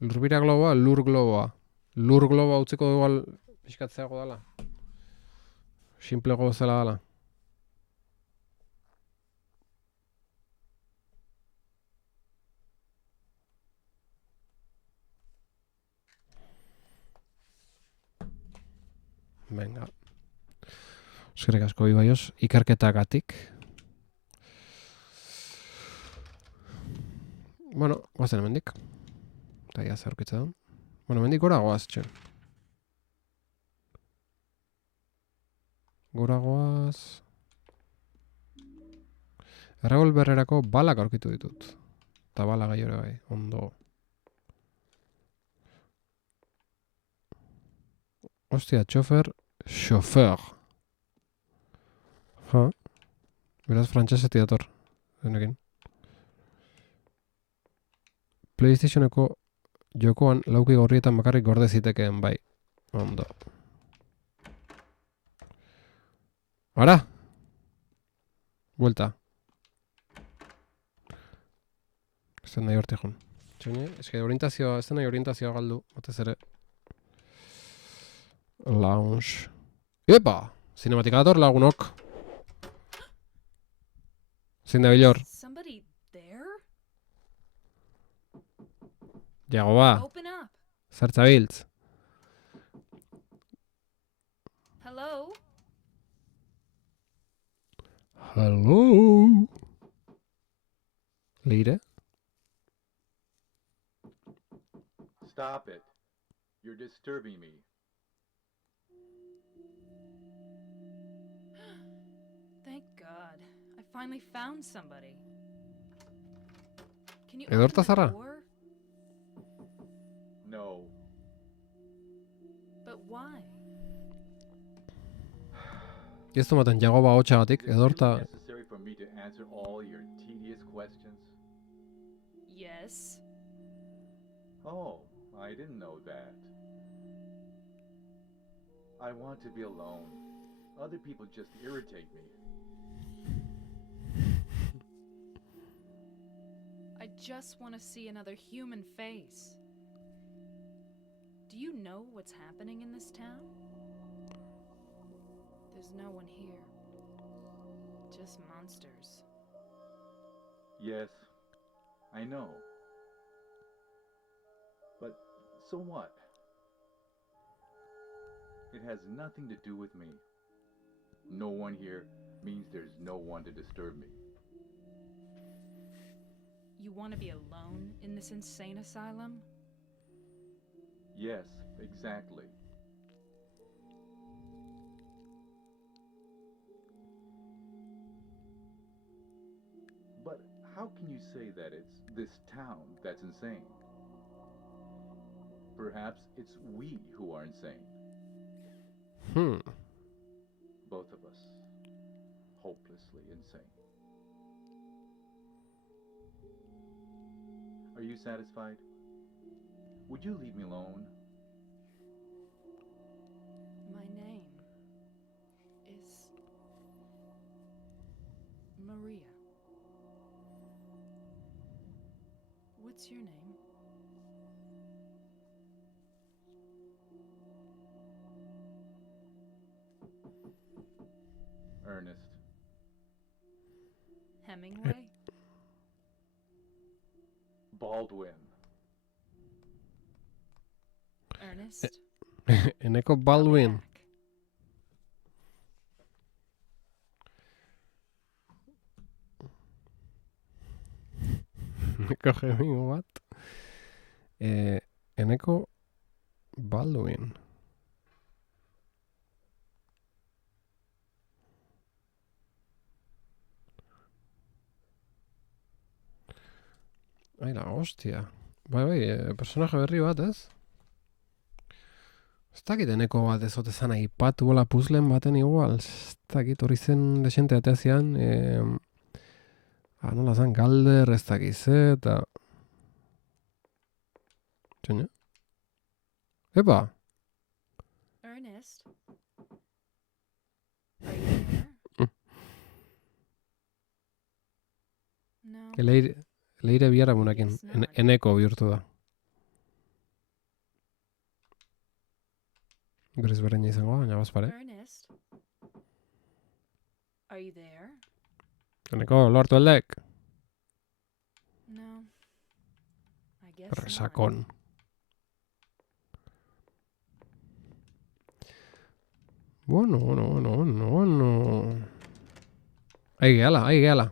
Lurbira globoa, lur globoa. Lur globoa utziko igual pixkatzeago dala. Simplego zela dala. Venga. Eskerrik asko Ibaioz, ikerketagatik. Bueno, guazen hemendik. Eta ia zerkitza da. Bueno, hemendik gora goaz, txen. Gora goaz. Revolverrerako balak aurkitu ditut. Eta bala gai ere bai, ondo. Ostia, txofer. Ja, beraz frantxasetik dator. Denekin. PlayStationeko jokoan lauki gorrietan bakarrik gorde zitekeen, bai. Ondo. Ara! Buelta. Ez da nahi horti joan. Txone, eske orientazioa, ez da nahi orientazioa galdu, batez ere. Lounge. Epa! Cinematika dator lagunok. Zein da bilor. Somebody there? Jago ba, Open up. zertza biltz. Hello? Hello! Leire? Stop it. You're disturbing me. Thank God. I finally found somebody. Can you Edorta open the zarra? door? No. But why? Ez du maten jago ba hotxagatik, Is it edorta... really necessary for me to answer all your tedious questions? Yes. Oh, I didn't know that. I want to be alone. Other people just irritate me. I just want to see another human face. Do you know what's happening in this town? There's no one here. Just monsters. Yes, I know. But so what? It has nothing to do with me. No one here means there's no one to disturb me. You want to be alone in this insane asylum? Yes, exactly. But how can you say that it's this town that's insane? Perhaps it's we who are insane. Both of us. Hopelessly insane. Are you satisfied? Would you leave me alone? My name is Maria. What's your name? Ernest. Hemingway? Baldwin. Ernest? Eneko I'll be Baldwin. back. Eneko Hemingway bat. Eneko Baldwin. Ai, la hostia. Bai, personaje berri bat, ez? Ez dakit eneko bat ez ote zan aipatu bola puzlen baten igual. Ez dakit hori zen desente ateazian. Nola zan, galder, ez dakit ze, eta... Txoina? Epa! Ernest? Are you there? No. Leire biharamunekin. Yes, not. Eneko bihurtu da. Gris berdina izango, baina bazpare. Ernest? Are you there? Eneko, lortu heldek. No. I guess not. Resakon. Bueno. Ahi gehala.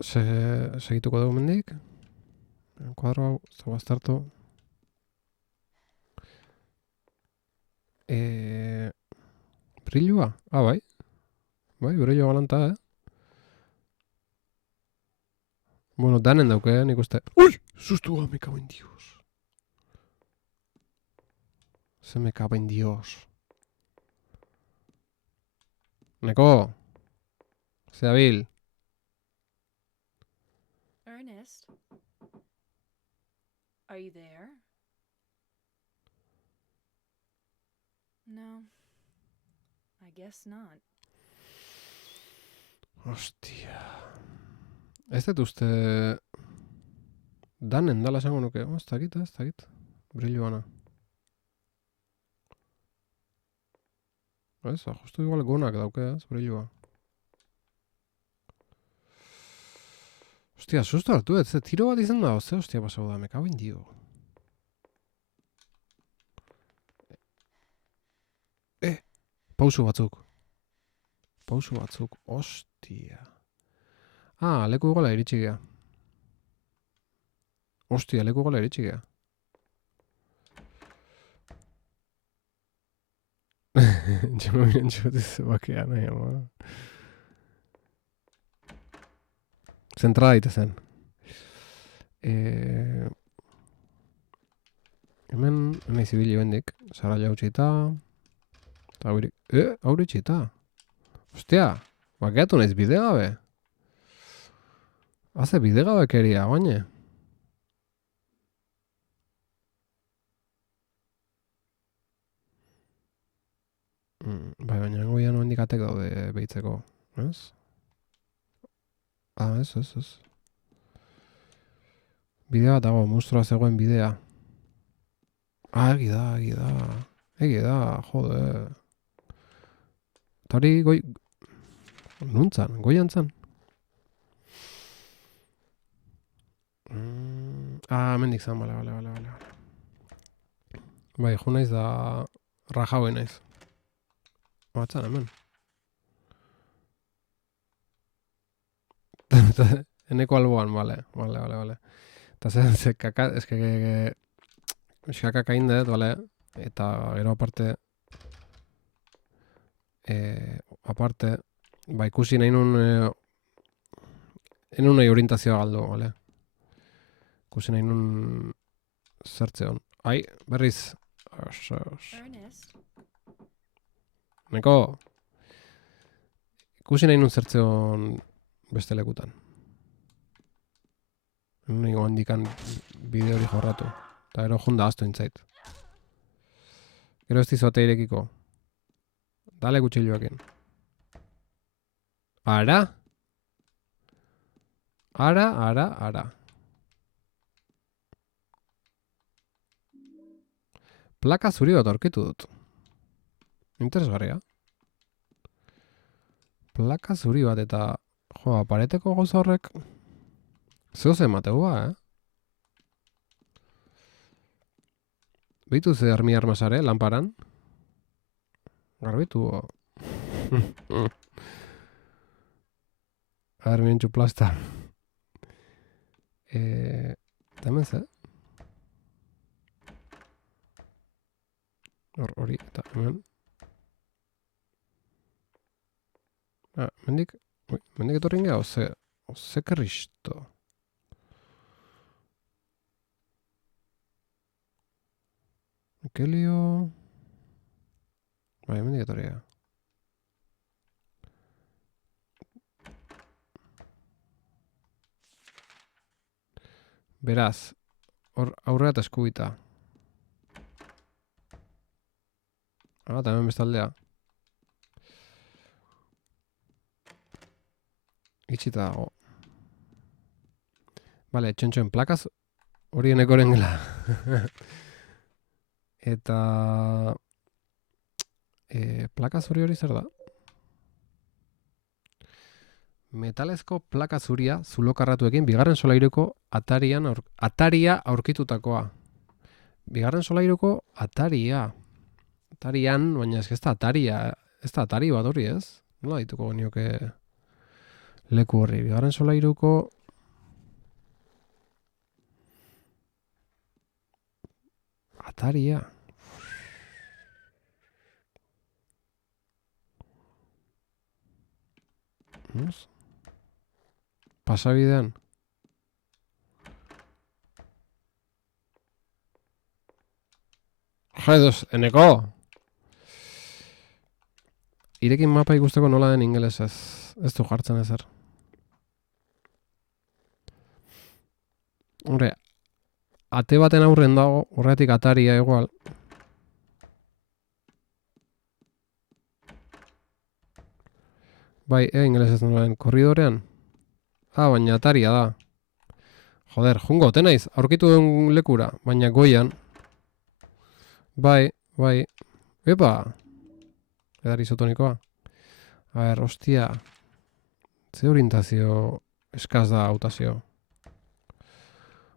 Segituko dugu mendik. Kuadro hau, ez dago aztertu. Brillua? Bai. Bai, brillua galanta, Bueno, danen dauke, nik uste. Ui! Sustua, me cago en Dios. Se me cago en Dios. Neko. Se dabil. Ernest? Are you there? No. I guess not. Hostia. Ez dut uste... Danen dala esango nuke. Ez dakit. Brilloana. Ez, justu igual gonak dauke, ez, brilloa. Hostia, susto hartu, ez tiro bat izan da, ze hostia pasau da, me cago en Dio. Pausu batzuk, hostia. Ah, leku gola iritsi gea. Hostia, leku gola iritsi gea. Yo no miren txotiz bakean, nahi, ama. Zentrala daitezen. Hemen, nahi zibili bendik. Zara jautxita. Eta haurik. Hauritxita. Hostia, bakeatu naiz bidegabe. Haze bidegabe keria, baina. Bai, baina goian hondik atek daude behitzeko, ez? Ah, ez. Bidea bat dago, monstrua zegoen bidea. Ah, egi da, jode. Eta hori nuntzan, goian zan. Mendik zan, bale. Bai, jo naiz da rajauen naiz. Batzan, hemen. Eneko alboan, bale. Eta ze kaka, eske xakaka indet, bale. Eta gero aparte, ba ikusi nahi nun, enun nahi orientazioa galdu, bale. Ikusi nahi nun zertze hon. Ai, berriz. Ernest? Neko, ikusi nahi nun zertze hon beste lekutan. Nigo handikan bideo hori jorratu. Eta gero junda aztu intzait. Gero ez dizote irekiko. Dale kutxiluakin. Ara? Plaka zuri bat aurkitu dut. Interesgarria. Plaka zuri bat eta... Jo, apareteko gauza horrek... Zeo zen mateua, Bitu ze armi armasare, lamparan. Garbitu. Armi entxu plasta. Hemen ze? Hori, eta hemen. Mendik etorrin geha, oze kerristo. Mikelio... Bai, mendik etorri geha. Beraz, hor aurrera eta eskubita. Eta hemen bestaldea. Itxita dago. Bale, txontxoen plakaz hori enekoren gela. Eta... plaka zuri zer da? Metalezko plaka zuria zulokarratuekin bigarren solairuko ataria aurkitutakoa. Bigarren solairuko ataria. Atarian, baina ez da ataria. Ez da atari bat hori ez? Nola dituko nioke leku horri. Bigarren solairuko... Ataria. Pasabidean. Jesus, eneko! Irekin mapa ikusteko nola den ingelesez. Ez du jartzen ezer. Hombre, ate baten aurren dago, horretik ataria igual. Bai, ingelesez nola den, korridorean. Baina ataria da. Joder, jungo, tenaiz, aurkitu den lekura, baina goian. Bai. Epa! Edar isotonikoa. A ber, hostia. Ze orientazio eskaz da hautazio.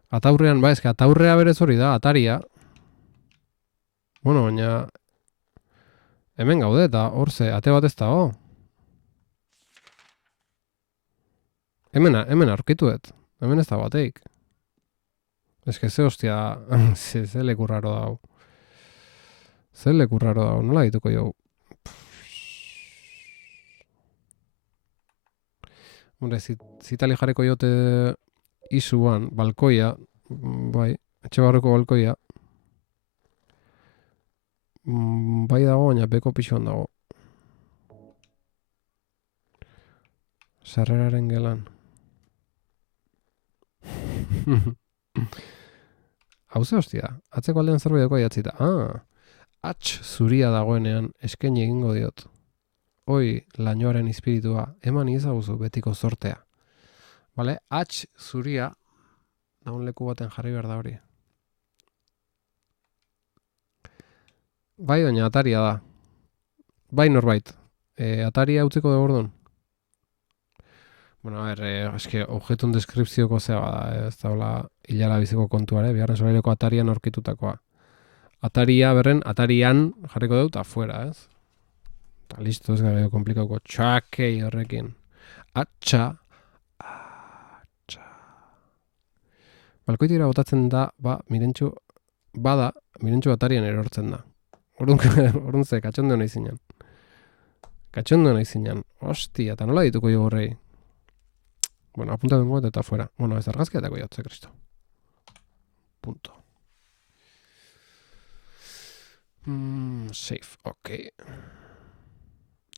Ataurrean, eske ataurrea berez hori da, ataria. Bueno, baina... Hemen gaude eta hor ze, ate bat ez dago. Hemen aurkituet. Hemen ez da bateik. Eske ze hostia... ze leku raro dago. Ze leku raro dago, nola dituko jau? Hombre, zitali jarriko jote izuan, balkoia, bai, etxe barruko balkoia. Bai dago, baina beko pixuan dago. Sarreraren gelan. Hau ze hostia, atzeko aldean zerbait deko jatzita. Hats zuria dagoenean eskaini egingo diot. Hoi, lainoaren espiritua, eman izaguzu betiko zortea. Vale? Hats zuria, daun leku baten jarri behar da hori. Bai, baina ataria da. Bai norbait. Ataria utziko dugu orduan. Bueno, a ver, eske objetun deskripzioko zea bada, ez da hola hilara biziko kontuare, bigarren solaireko atarian aurkitutakoa. Ataria berren, atarian jarriko dut afuera, ez? Eta listo, ez gara komplikauko txakei horrekin. Atxa. Balkoitira botatzen da, mirentxu atarian erortzen da. Orduan ze, katxondo nahi zinan. Hostia, eta nola dituko jo horrei? Bueno, apunta bengo eta fuera. Bueno, ez argazkiatako jatze, kristo. Punto. Safe, ok.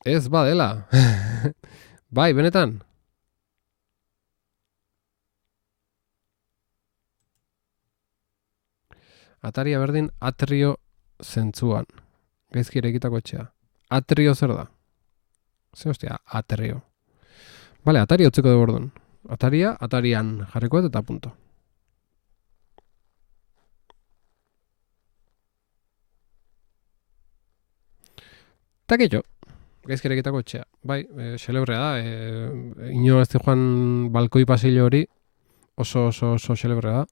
Ez badela. Bai, benetan. Ataria berdin atrio zentzuan. Gaizki erekitako etxea. Atrio zer da? Ze hostia, atrio. Vale, ataria utziko dugu orduan. Ataria, atarian jarrikoet eta punto. Takitxo. Gaizki erekitako etxea. Bai, xelebrea da. Ino ez joan balkoi pasillo hori oso xelebrea da.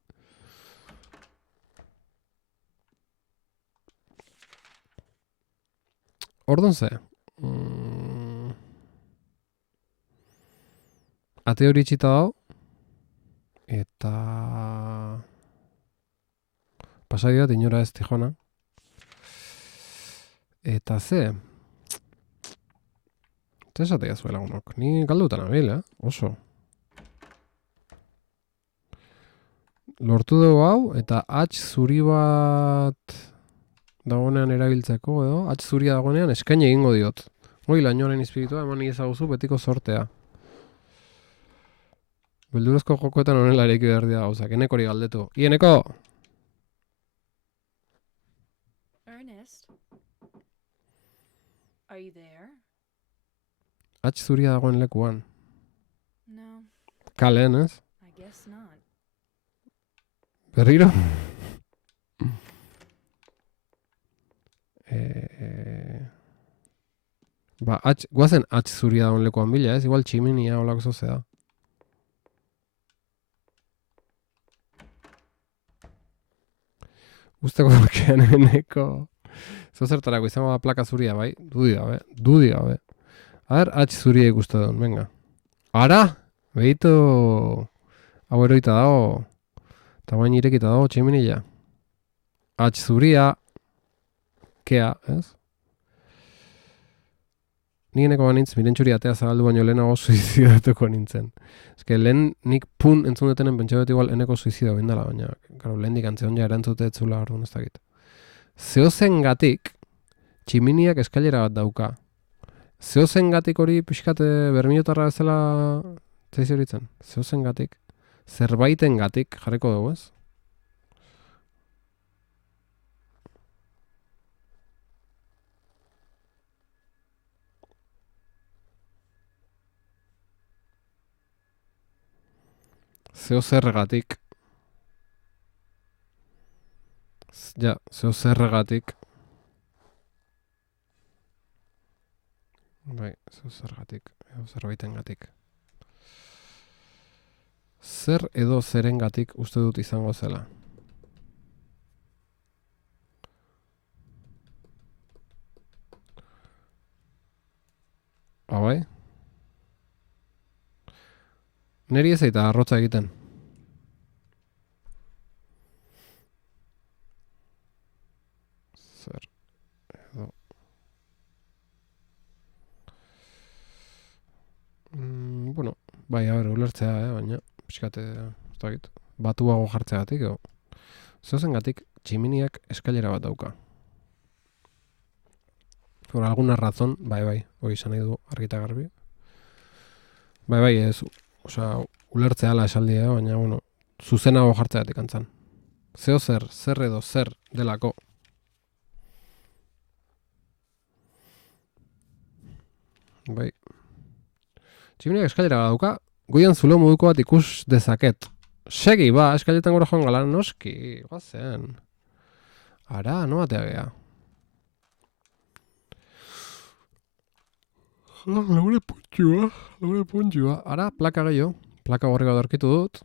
Orduan ze? Ate hori itxita dago. Eta... pasai bat inora ez tijona. Eta ze? Eta esatea zuela unok. Ni galdutan abil, oso. Lortu dugu hau, eta hats zuri bat dagoenean erabiltzeko edo, hats zuria dagoenean eskaini egingo diot. Hoi, lainoaren espiritua eman ezaguzu betiko sortea. Beldurezko jokoetan honela ereki behar dira gauzak. Eneko hori galdetu. Eneko! Ernest? Are you there? Hats zuria dagoen lekuan. No, Kalen, ez? I guess not. Berriro? Guazen hats zuria dagoen lekuan bila, ez? Igual tximinia olako zozea. Guzteko bakean eneko. Zozertarako izango da plaka zuria, bai? Dudi gabe. A ber, hats zuria ikustu duen, venga. Ara! Behitu! Hau eroita dago. Tamain irekita dago, tximinila. Hats zuria. Kea, ez? Ni eneko banintz, mirentxuri atea zabaldu baino lehenago suizidatuko nintzen. Ez que lehen nik pun entzun detenen pentsa dut igual eneko suizidau bindala, baina, karo, lehen dik antzion ja erantzute etzula orduan ez dakit. Zeozengatik tximiniak eskailera bat dauka. Zeozengatik hori pixkat bermiotarra bezala zaiz horitzen. Zeozengatik. Zerbaitengatik jarriko dugu, ez? Zeozergatik. Ja, zeozergatik. Bai, zeozergatik. Edo zerbaitengatik. Zer edo zerengatik uste dut izango zela. Bai? Neri ez eta arrotza egiten. Zer edo... bueno, bai, a ber, ulertzea, baina, pixkate, ez dakit, batuago jartzeagatik, edo. Zeozengatik tximiniak eskailera bat dauka. Por alguna razón, bai, hori izan nahi du argita garbi. Bai, ez, osea, ulertzea ala esaldia, baina, bueno, zuzenago jartzeagatik antzan. Zeo zer edo zer delako. Bai. Tximiniak eskailera bat dauka, goian zulo moduko bat ikus dezaket. Segi, ba, eskailetan gora joan galan, noski, guazen. Ara, no batea gea. Laure puntxua. Ara, plaka gehiago. Plaka gorri bat aurkitu dut.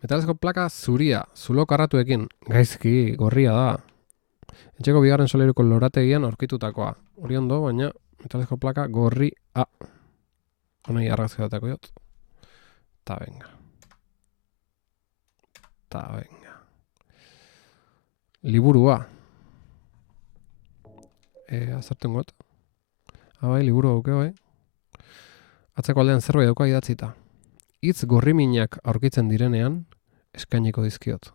Metalezko plaka zuria, zulo karratuekin. Gaizki, gorria da. Etxeko bigarren solairuko lorategian aurkitutakoa. Hori ondo, baina metalezko plaka gorria. Honei argazki datako jot. Ta venga. Liburua. Azartun got. Bai, liburu dauke, bai. Atzeko aldean zerbait dauka idatzita. Hitz gorriminak aurkitzen direnean, eskainiko dizkiot.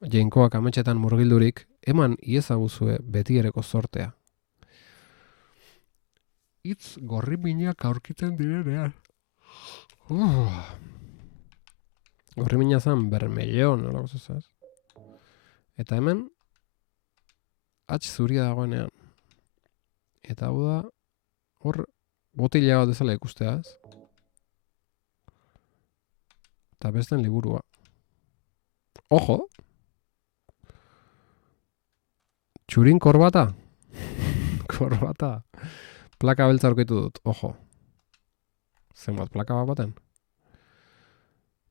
Jainkoak ametxetan murgildurik, eman iezaguzue betiereko zortea. Hitz gorriminak aurkitzen direnean. Gorrimina zen bermellon, nolako zuzaz. Eta hemen, hatz zuria dagoenean. Eta hau da, hor, botila bat bezala ikustea, ez? Eta besten liburua. Ojo! Txurin korbata? Korbata. Plaka beltza aurkitu dut, ojo. Zenbat plaka bat baten.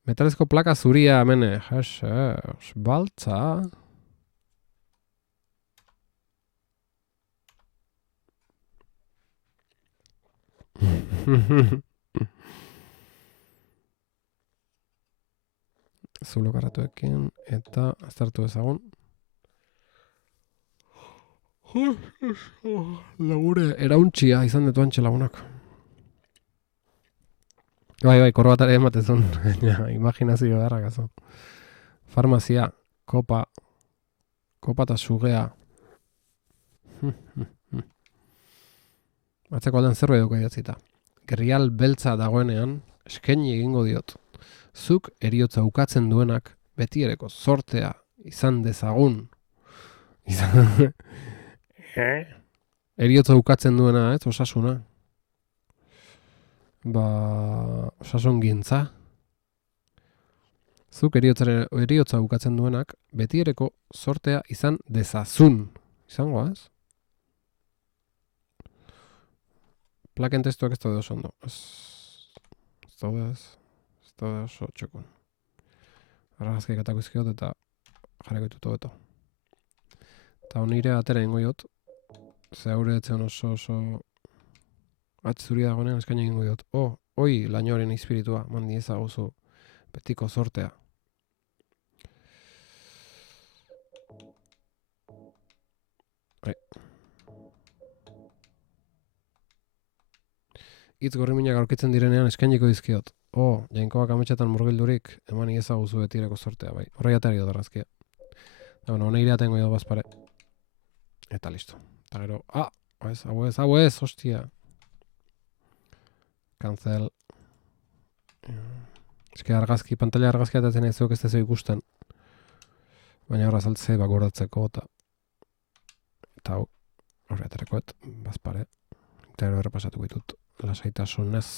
Metalezko plaka zuria amene. Jesus, baltza. Zulo karatuekin eta aztertu ezagun. Lagure erauntxia izan detu antxe lagunak. Bai, korbatare ematezun. Imaginazio beharrak azo. Farmazia, kopa eta sugea. Atzeko aldean zerbait dugu idatzita. Gerrial beltza dagoenean, eskaini egingo diot. Zuk eriotza ukatzen duenak, betiereko zortea izan dezagun. Eriotza ukatzen duena, ez, osasuna. Osasun gintza. Zuk eriotza ukatzen duenak, betiereko zortea izan dezazun. Izango, ez? Plaken testuak ez daude oso ondo. Ez daude oso txokun. Argazkiak atako izkiot eta jarriko ditutu beto. Eta honire atera ingo jot. Ze haure etzen oso atzuri dagoenean eskaini egingo diot. Hoi lainoaren espiritua, mandi ezaguzu betiko zortea. Hitz gorriminak aurkitzen direnean eskainiko dizkiot. jainkoak ametxetan murgildurik, eman iezaguzu betireko sortea, bai. Horre jatari dut argazkia. Bueno, hone iratengo edo bazpare. Eta listo. Eta gero, hau ez, hostia. Cancel. Eske argazki, pantalla argazkia eta zen ezuek ez dezu ikusten. Baina horra saltze bakurdatzeko eta hau, horre aterekoet, bazpare. Eta gero errepasatuko ditut, lasaitasunez.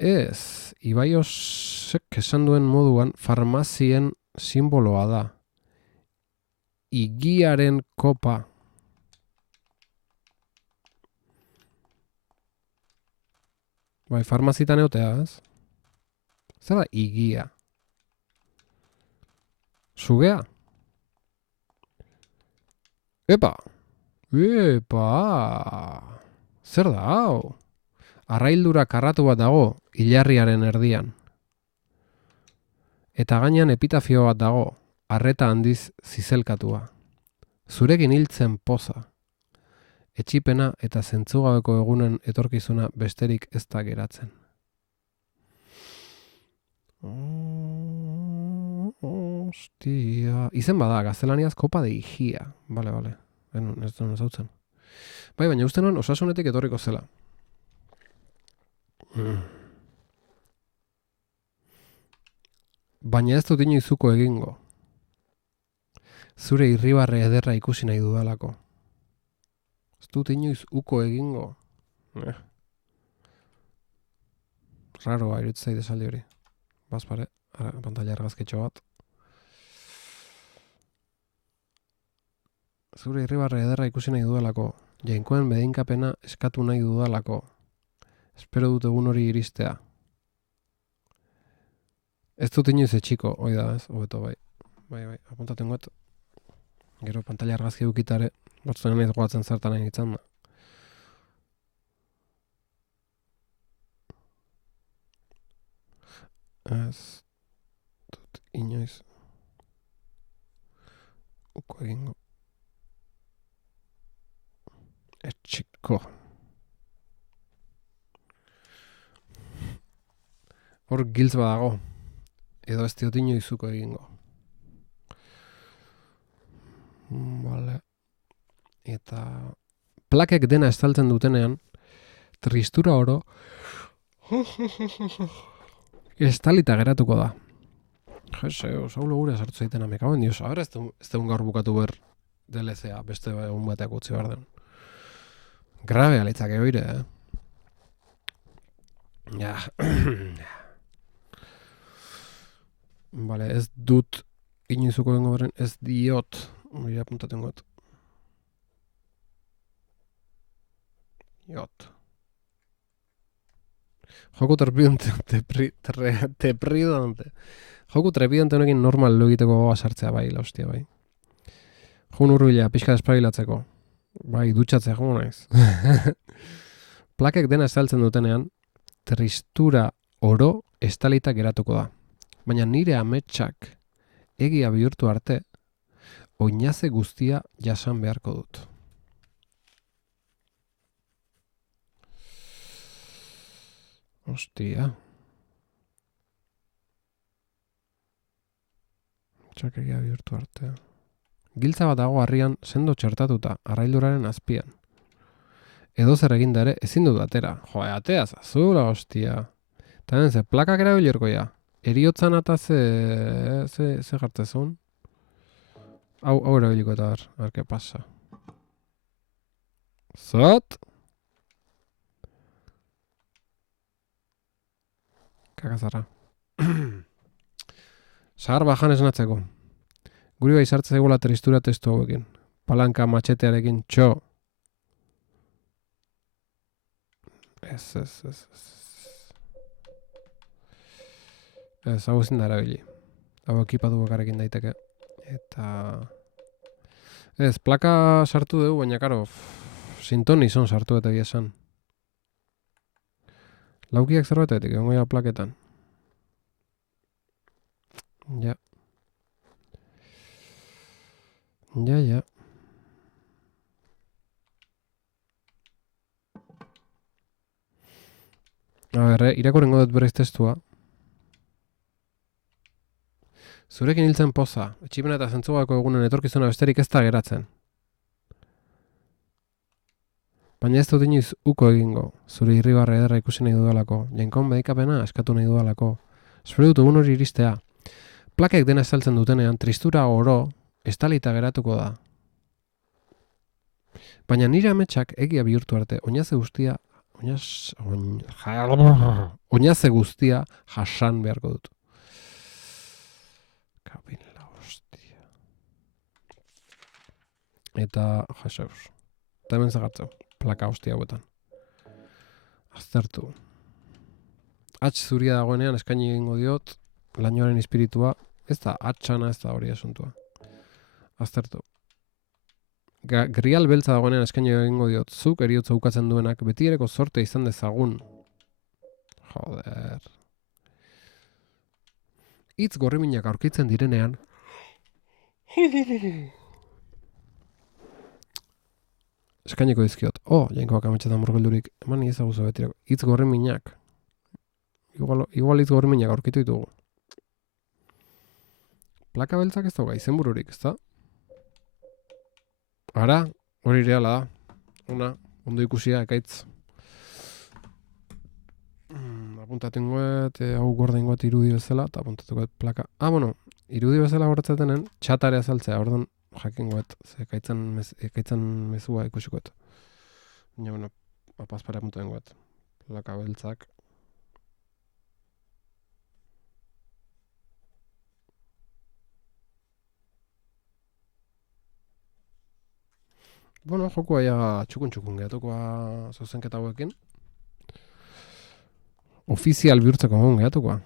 Ez, Ibaiosek esan duen moduan farmazien simboloa da. Igiaren kopa. Bai, farmazitan eotea, ez? Zer da igia? Sugea? Epa! Zer da, hau? Arraildura karratu bat dago, hilarriaren erdian. Eta gainean epitafio bat dago, arreta handiz zizelkatua. Zurekin hiltzen poza. Etxipena eta zentzugabeko egunen etorkizuna besterik ez da geratzen. Ostia. Izen bada, gaztelaniaz kopa de higia. Bale. Ez duen ezautzen. Bai, baina uste nuen osasunetik etorriko zela. Baina ez dut inoizuko egingo. Zure irribarre ederra ikusi nahi dudalako. Ez dut inoiz uko egingo. Raroa irutzei desaldi hori. Bazpare, pantalla argazkitxo bat. Zure irribarre ederra ikusi nahi dudalako. Jainkoen bedeinkapena eskatu nahi dudalako. Espero dut egun hori iristea. Ez dut inoiz etxiko, hoi da, ez? Hobeto, bai. Bai, apuntaten guet. Gero pantalla argazki dukitare, batzuen nahiz goatzen zertan nahi nintzen da. Ez dut inoiz uko egingo. Etxiko. Hor giltz badago. Edo ez diot inoizuko egingo. Vale. Eta plakek dena estaltzen dutenean, tristura oro estalita geratuko da. Jeseo, saulo gure sartu zaiten amekauen diosa. Ahora ez dugun gaur bukatu ber DLC-a, beste egun bateak utzi behar den. Grabe alitzake oire, Ja. Vale, ez dut inoizuko egingo beren, ez diot. Mira, apuntaten got. Jot. Joku trepidante. Joku trepidante honekin normal lo egiteko gogoa sartzea bai, la hostia bai. Joku urruila, pixka despabilatzeko. Bai, dutxatzea joku naiz. Plakek dena estaltzen dutenean, tristura oro estalita geratuko da. Baina nire ametsak egia bihurtu arte, oinaze guztia jasan beharko dut. Ostia. Ametsak egia bihurtu arte. Giltza bat dago harrian sendo txertatuta, arrailduraren azpian. Edo zer eginda ere ezin dut atera. Joa, atea zazula, ostia. Eta den ze plakak erabilirko ja. Eriotzan eta ze jartzezun. Hau erabiliko eta arke pasa. Zot! Kakazarra. Zahar bajan esnatzeko. Guri bai sartze zegoela tristura testu hauekin. Palanka matxetearekin txo. Ez. Ez, hau ezin da erabili. Hau ekipatu bakarekin daiteke. Eta... Ez, plaka sartu dugu, baina karo, sintonizon sartu eta esan. Laukiak zerbatetik, egon goia plaketan. Ja. A ber, irakurrengo dut berriz testua. Zurekin hiltzen poza, etxipena eta zentzugako egunen etorkizuna besterik ez da geratzen. Baina ez dut inoiz uko egingo, zure irribarre ederra ikusi nahi dudalako, jainkon medikapena eskatu nahi dudalako. Espero dut egun hori iristea. Plakek dena estaltzen dutenean, tristura oro, estalita geratuko da. Baina nire ametsak egia bihurtu arte, oinaze guztia jasan beharko dut. Kabila, hostia. Eta jasauz. Eta hemen zagartzeu, plaka hostia hauetan. Aztertu. Hatz zuria dagoenean eskaini egingo diot, lainoaren espiritua, ez da hatxana, ez da hori asuntua. Aztertu. Grial beltza dagoenean eskaini egingo diot, zuk eriotza ukatzen duenak, betiereko zorte izan dezagun. Joder. Hitz gorriminak aurkitzen direnean, eskainiko dizkiot. Jainkoak ametxetan murgildurik, eman ezaguzu betireko. Hitz gorriminak. Igual hitz gorriminak aurkitu ditugu. Plaka beltzak ez dauka, izenbururik, ez da? Ara, hori reala da. Ona, ondo ikusia, ekaitz. Apuntatu ingoet, hau gorda ingoet irudi bezala, eta apuntatuko plaka. Bueno, irudi bezala horretzatenen, txatare azaltzea, orduan jakingoet, ze ekaitzan mezua ikusikoet. Baina, bueno, apazpare apuntu dengoet. Plaka beltzak. Bueno, jokoa ja txukun gehatukoa zuzenketa hauekin. Ofizial bihurtzeko egon gehatukoa.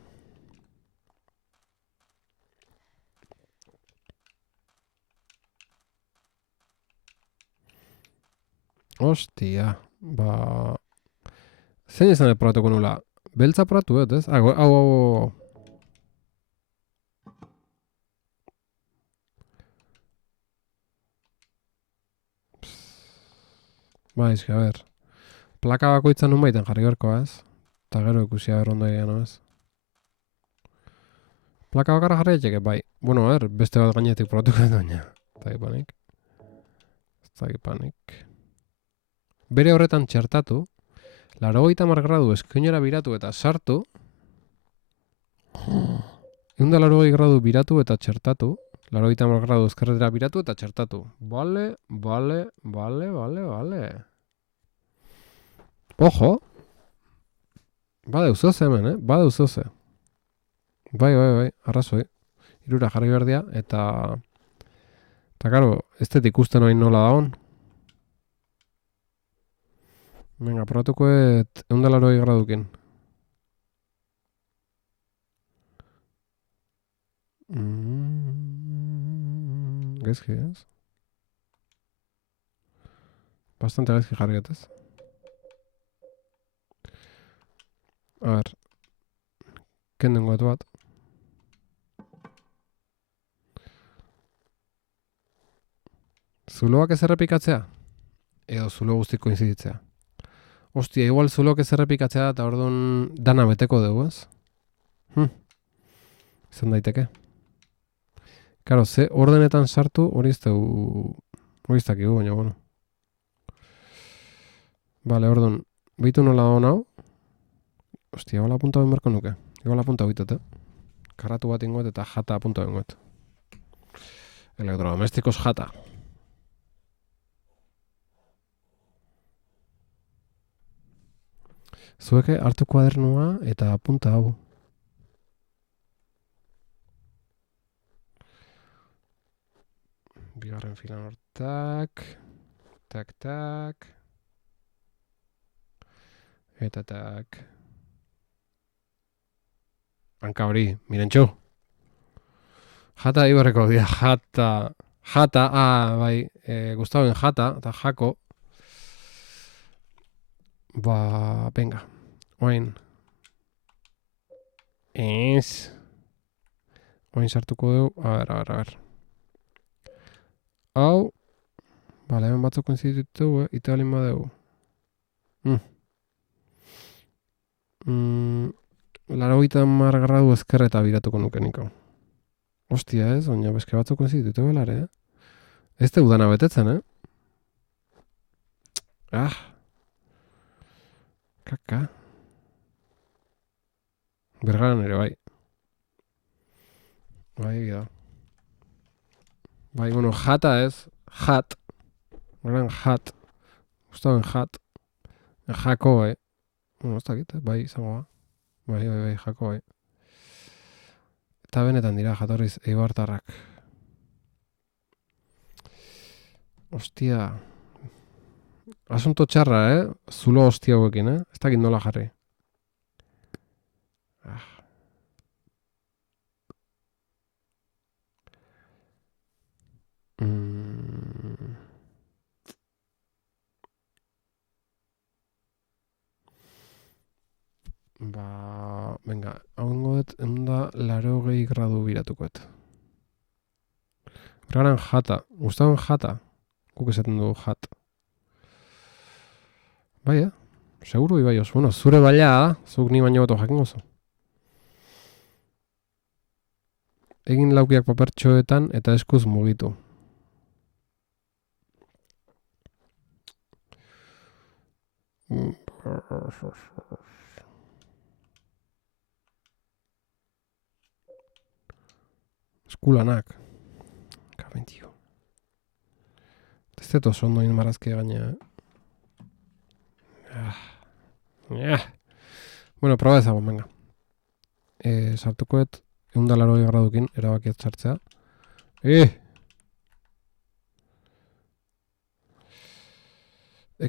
Ostia, zein izan probatuko nula? Beltza probatu, ez? Hau. A ber. Plaka bakoitzan nun baiten jarri berkoa, ez? Eta gero ikusia berrondo egian, ez? Plaka bakarra jarri etxeke, bai. Bueno, a ber, beste bat gainetik probatuko edo baina. Ez da panik. Bere horretan txertatu, 80 gradu eskuinera biratu eta sartu, 180 gradu biratu eta txertatu, 80 gradu ezkerretera biratu eta txertatu. Vale. Ojo! Bade uzoze hemen, Bade uzoze. Bai, arrazoi. Irura jarri berdia, eta karo, ez dut ikusten hori nola da hon. Venga, probatukoet 180 gradukin. Gaizki, ez? Bastante gaizki jarri ez? A ber, kendu ingoetu bat. Zuloak ez errepikatzea? Edo zulo guztik koinziditzea? Ostia, igual zuloak ez errepikatzea eta orduan dana beteko dugu, ez? Izan daiteke. Karo, ze ordenetan sartu hori ez dakigu, baina, bueno. Vale, orduan, behitu nola da hau? Ostia, igual apunta ben berko nuke. Igual apunta bitot, Karratu bat ingoet eta jata apunta bengoet. Elektrodomestikos jata. Zueke hartu kuadernua eta apunta hau. Bigarren filan hortak. Tak. Eta tak. Hanka hori, mirentxo. Jata ibarreko dia, jata, bai, Gustaven jata, eta jako. Venga, oain. Oain sartuko dugu, a ber. Hau, bale, hemen batzuk koinziditu dugu, italin badegu. 80 gradu ezkerreta biratuko nuke niko. Ostia ez, baina beske batzuk konzitute belare, Ez te udana betetzen, Kaka. Bergaran ere, bai. Bai, da. Bai, bueno, jata ez. Jat. Gran jat. Gustaven jat. Jako, Bueno, ez dakit, bai, izango da. Bai, jako, Eta benetan dira, jatorriz, eibartarrak. Ostia. Asunto txarra, Zulo hostia hauekin, Ez dakit nola jarri. Venga, hau dut, 180 gradu biratukoet. Bergaran jata. Gustaven jata. Guk esaten dugu jat. Bai, Seguru ibai oso. Bueno, zure baila, zuk ni baino bato jakin gozo. Egin laukiak papertxoetan eta eskuz mugitu. Eskulanak. Kabentio. Ez dut oso ondo inmarazkia gaina, Bueno, proba ezagun, venga. Sartukoet, 180 gradukin, erabakiet sartzea.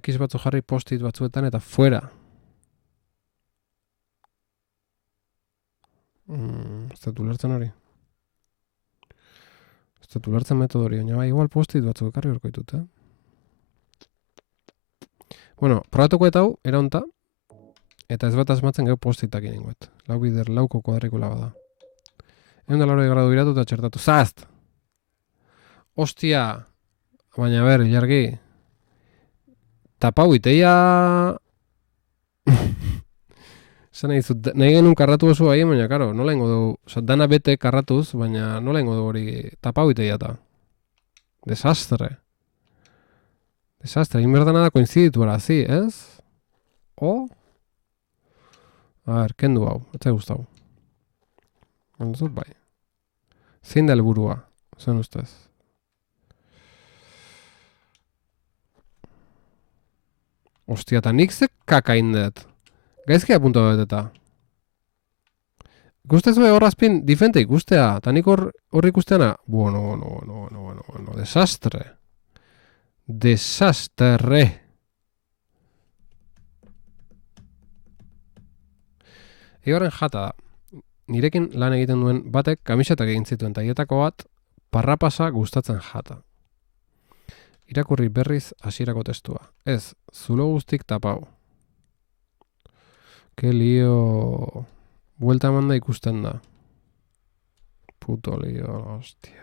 X batzu jarri post-it batzuetan eta fuera. Ez dut ulertzen hori. Ez dut ulertzen metodo hori, baina igual post-it batzuk ekarri horko ditut, Bueno, probatuko eta hau, eraonta, eta ez bat asmatzen gau post-itak ininguet. Lau bider, lauko kuadrikula bada. 180 gradu biratu eta txertatu. Zazt! Ostia! Baina ber, ilargi. Tapau iteia... Zan nahi dizut, nahi genuen karratu oso bai, baina, karo, nola ingo dugu, dana bete karratuz, baina nola ingo dugu hori tapau iteia eta. Desastre. Desastre, egin berdana da koinziditu arazi, ez? A ver, kendu hau, ez zai gustau. Onduzut bai. Zein da helburua, zen ustez. Ostia, eta nik ze kakain dut. Gaizkia punto dut eta. Ikustezu horrazpin difente ikustea, eta nik hor ikusteana. Bueno, desastre. Desastre. Egoren jata da. Nirekin lan egiten duen batek kamisetak egin zituen taietako bat parrapasa gustatzen jata. Irakurri berriz hasierako testua. Ez, zulo guztik tapau. Ke lio... Buelta emanda ikusten da. Puto lio, hostia.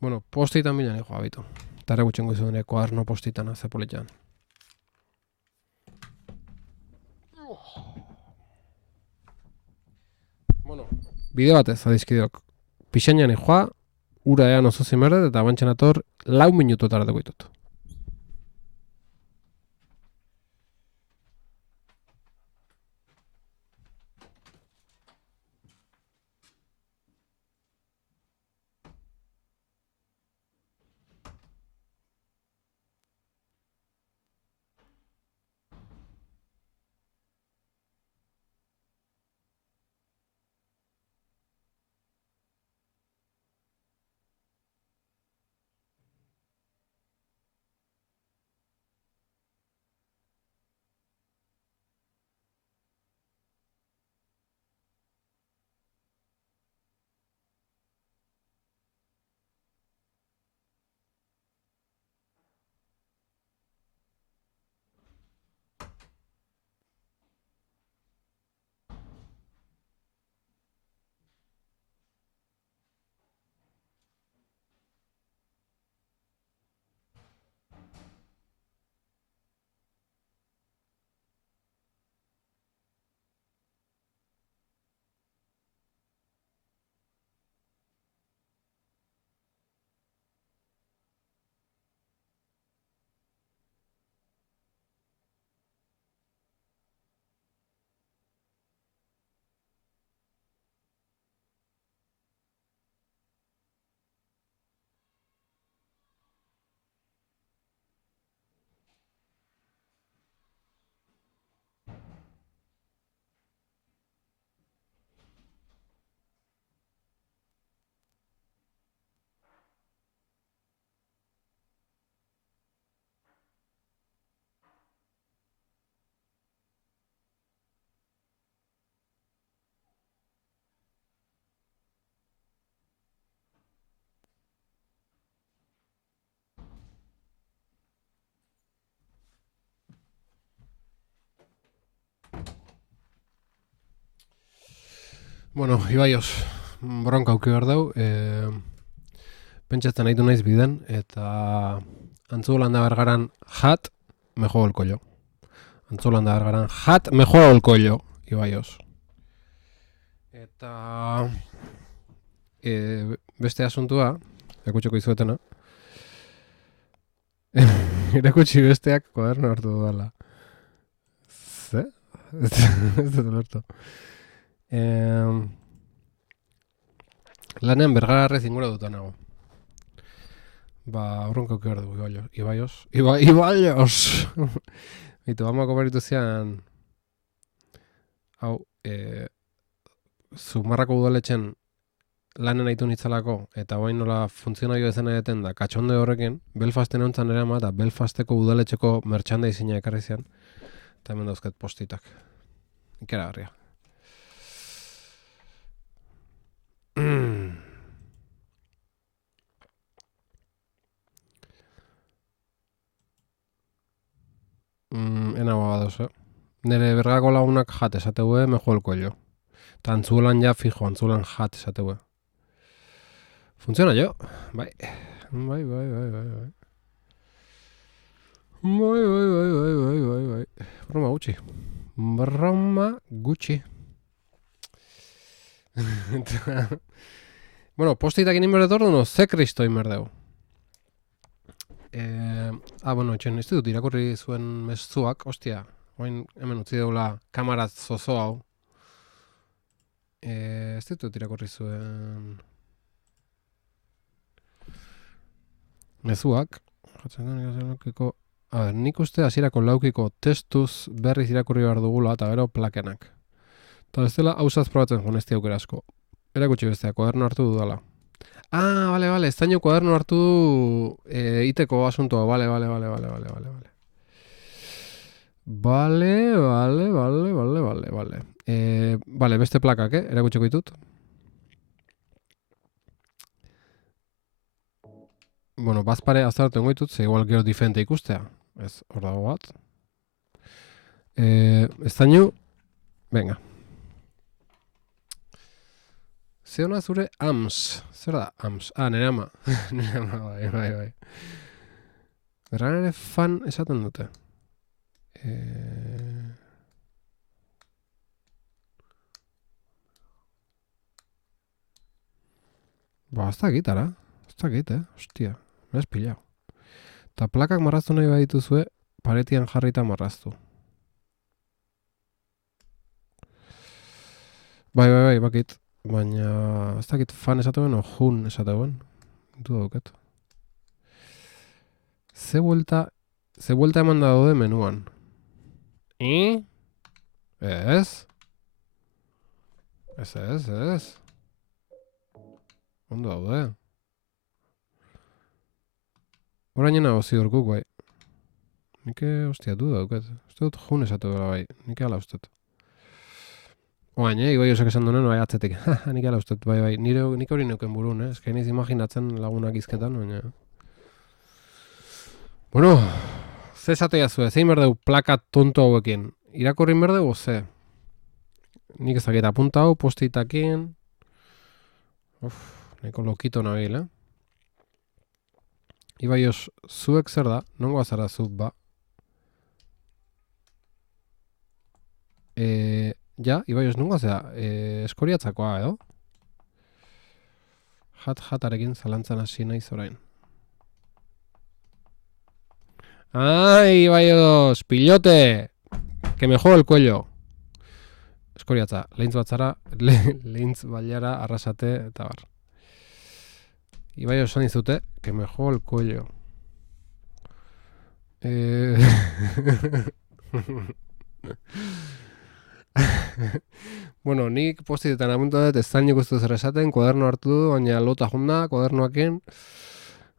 Bueno, postitan bilan ego abitu. Tare gutxen goizu dene koarno postitan azepoletan. Bueno, bide batez, adizkideok. Pixainan joa, ura ean oso zimerdet eta bantxan ator 4 minutu tardeko ditut. Bueno, Ibaios, bronka auki behar dau. Pentsatzen nahitu naiz biden, eta Antzolanda Bergaran jat, me juego el collo. Antzolanda Bergaran jat, me juego el collo, Ibaios. Eta beste asuntua, erakutsiko izuetena. Erakutsi besteak kuaderno hartu dudala. Ze? Ez dut lortu. Lanean Bergararrez ingura dut nago. Ba, aurronko behar dugu, Ibaios. Ibaios! Bitu, amako beritu zian, hau, Zumarrako udaletxen lanen aitu nitzalako, eta bain nola funtzionario ezena deten da, katxonde horrekin, Belfasten euntzan ere ama, eta Belfasteko udaletxeko merchandising ekarri zian, eta hemen dauzket postitak. Ikeragarria. Ena badoz, Nere bergako lagunak jat esateue, me juego el cuello. Eta Antzulan ja fijo, Antzulan jat esateue. Funciona jo, bai. Bai. Broma gutxi. Bueno, postitak inin berdet ordu, no, ze kristo inberdeu. Bueno, etxen, ez dut irakurri zuen mezuak, ostia, oain hemen utzi deula kamaraz zozo hau. Ez dut irakurri zuen mezuak. A ber, nik uste hasierako laukiko testuz berriz irakurri behar dugula eta gero plakenak. Eta ez dela hausaz probatzen joan ez aukera asko. Erakutsi bestea, kuaderno hartu dudala. Vale, ez daño kuaderno hartu du iteko asuntoa, vale. Vale, beste plakak, erakutsiko ditut. Bueno, bazpare azartu engoitut, ze igual gero diferente ikustea. Ez, hor dago bat. Ez daño, venga. Ze hona zure AMS. Zer da AMS? Nere ama. Nere ama, bai. Berran ere fan esaten dute. Ez dakit, ara. Ez dakit, hostia. Me has pillado. Ta plakak marraztu nahi badituzue, paretian jarrita marraztu. Bai, bakit. Baina, ez dakit fan esateuen o jun esateuen. Du dauket. Ze vuelta eman da daude menuan. Ez? Ez. Ondo daude. Horainena hozi urkuk, bai. Nike, hostia, du dauket. Ez dut jun esatu bera, bai. Nike ala ustet. Oain, Ibai osek esan duen, bai, atzetik. Nike ala ustet, bai. Nik hori neuken burun, Ez que niz imaginatzen lagunak izketan, baina... Bueno, ze esatea zuen, zein berdeu plaka tonto hauekin. Irakorrin berdeu, ze? Nik ezaketa apunta hau, postitakin... Neko lokito nabil, Ibaios, zuek zer da? Nongo azara zuk, ba? Ibaios, nongo azara? Eskoriatzakoa, edo? Jatarekin zalantzan hasi naiz orain. ¡Ay, Ibaios! ¡Pillote! Que me juego el cuello. Eskoriatza, lehintz batzara, lehintz bailara, arrasate, eta bar. Ibaios esan dizute, que me juego el cuello. Bueno, nik postitetan apuntu dut, ez zain ikustu zer esaten, kuaderno hartu du, baina lota junda, kuadernoakin.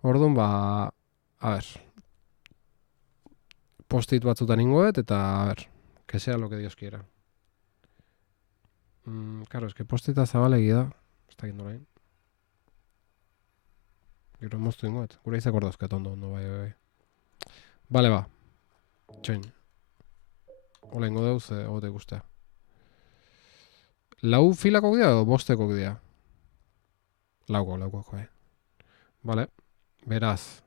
Orduan, a ber. Postit batzutan ingoet, eta a ber, que sea lo que Dios quiera. Claro, es que postita zabalegi da. Ez dakit norain. Gero moztu ingoet. Gure izak ordozket ondo, bai. Bale, ba. Txoin. Ola ingo deuz, ogote ikustea. Lau filakok dira edo bostekok dira? Laukok, bai. Vale, beraz.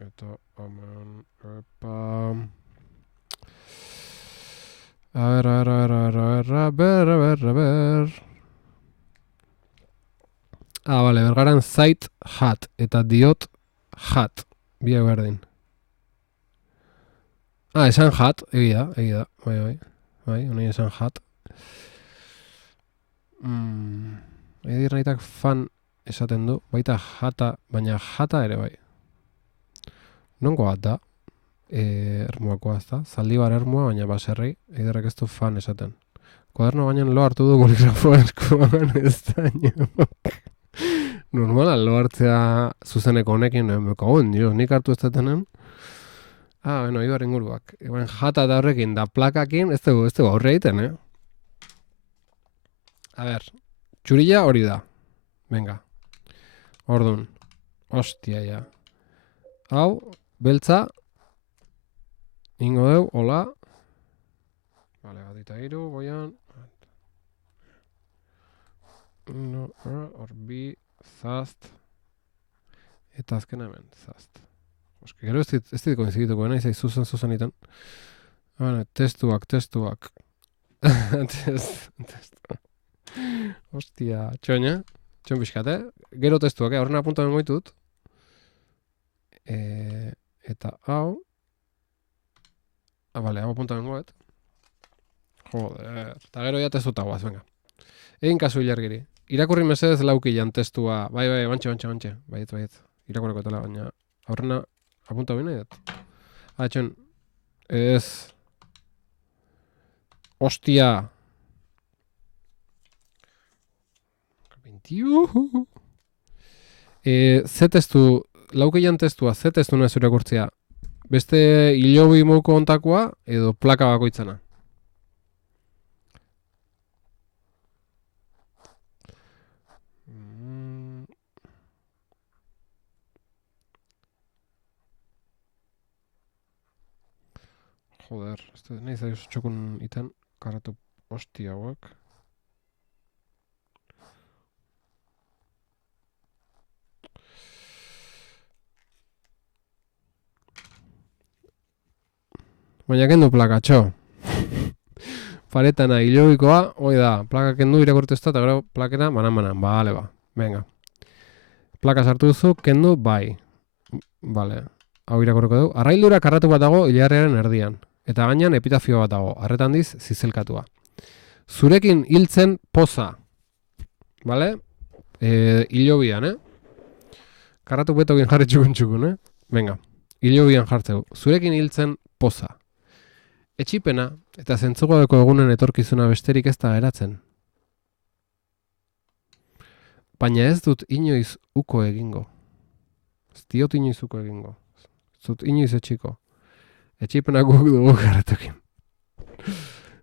Eta hemen, epa... A ber. Bale, bergaran zait hat eta diot hat. Biak berdin. Esan hat, egia. Bai, honi esan hat. Edir nahitak fan esaten du, baita jata, baina jata ere bai. Nongo bat da, ermuakoa ez da, Zaldibar ermua, baina baserri, eiderrak ez du fan esaten. Kuaderno gainean lo hartu du boligrafo eskuan ez da normala lo hartzea zuzeneko honekin, nik hartu ez datenen. Bueno, ibar inguruak. Jata da horrekin, da plakakin, ez dugu aurre egiten, A ber, txurila hori da. Venga. Ordun. Ostia, ja. Hau, beltza. Ingo deu, hola. Vale, bat eta iru, goian. Horbi, zast. Eta azken hemen, zast. Oske, gero ez dit koinzidituko, nahi zaiz zuzen iten. Bueno, testuak. Testuak. Ostia, txon pixkat, Gero testuak, horren apuntamen goitut. Eta hau. Bale, hau apuntamen goet. Joder, eta gero ja testuta guaz, venga. Egin kasu ilargiri. Irakurri mesedez laukilan testua. Bai, bantxe. Baiet. Irakurreko etela, baina horrena apuntamen nahi dut. Txon, ez... Ostia... Ze testu, laukeian testua, ze testu nahi zure kurtzia? Beste hilobi mouko ontakoa edo plaka bakoitzana? Joder, nahi zaiz txokun iten, karatu ostia hauak. Baina kendu plaka, txo. Paretana hilobikoa, hoi da, plaka kendu irakurtu ez da, eta gero plakena banan, bale ba, venga. Plaka sartu duzu, kendu bai. Bale, hau irakurriko du. Arraildura karratu bat dago hilarriaren erdian, eta gainean epitafio bat dago, arretan diz zizelkatua. Zurekin hiltzen poza. Bale? Hilobian, Karratu betokin jarri txukun, Venga, hilobian jartzeu. Zurekin hiltzen poza. Etxipena eta zentzugabeko egunen etorkizuna besterik ez da geratzen. Baina ez dut inoiz uko egingo. Ez diot inoiz uko egingo. Ez dut inoiz etxiko. Etxipena guk dugu garratukin.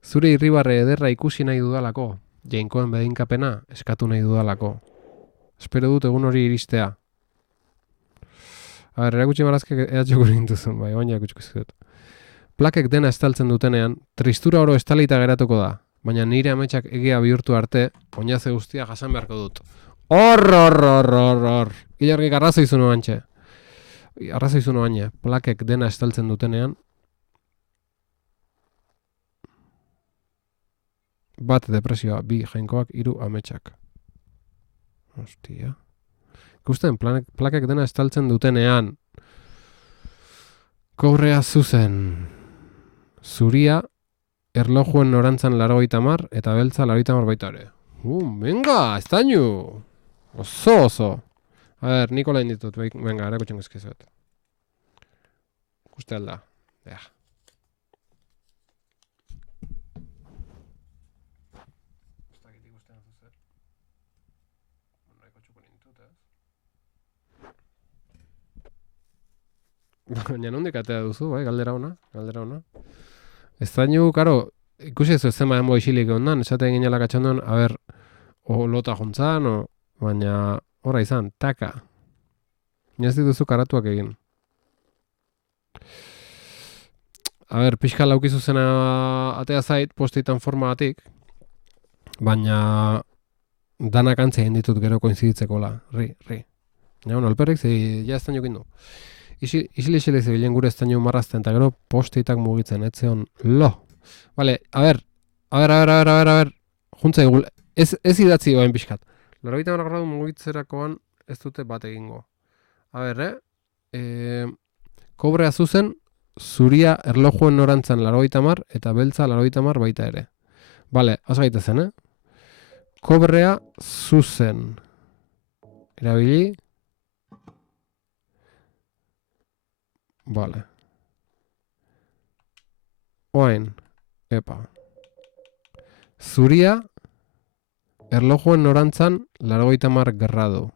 Zure irribarre ederra ikusi nahi dudalako. Jainkoen bedeinkapena eskatu nahi dudalako. Espero dut egun hori iristea. Erakutsi marazkek edatxoko nintuzun, bai, baina erakutsuko zidut. Plakek dena estaltzen dutenean, tristura oro estalita geratuko da, baina nire ametsak egia bihurtu arte, oinaze guztia jasan beharko dut. Hor! Ilargik arrazo izunu bantxe. Arrazo izunu baina, plakek dena estaltzen dutenean, bat depresioa, bi jainkoak, 3 ametsak. Hostia. Ikusten, plakek dena estaltzen dutenean, kobrea zuzen. Zuria, erlojuen norantzan 80 eta beltza 80 baita ere. Venga, estainu! Oso. A ber, niko lain ditut, venga, erakutxen guzkizuet. Ikuste alda. Ja. Baina nondik atea duzu, bai, galdera ona. Ez dainu, karo, ikusi ez zema denbo isilik ondan, esaten ginela katxandon, a ber, o lota juntzan, baina horra izan, taka. Ez dituzu karatuak egin. A ber, pixka laukizu zena atea zait, postitan formagatik, baina danak antzea egin ditut gero koinziditzekola, ri. Ja, alperrik zi, ja estan jokin du. Isili zebilen gure estan jo marrazten, eta gero postitak mugitzen, etzeon, lo. Vale, a ber, juntza egul, ez idatzi goen pixkat. 80 gradu mugitzerakoan ez dute bat egingo. A ber, kobrea zuzen, zuria erlojuen norantzan 80 eta beltza 80 baita ere. Vale, haz gaitezen, Kobrea zuzen. Erabili. Vale. Oain. Epa. Zuria erlojuen norantzan 80 gradu.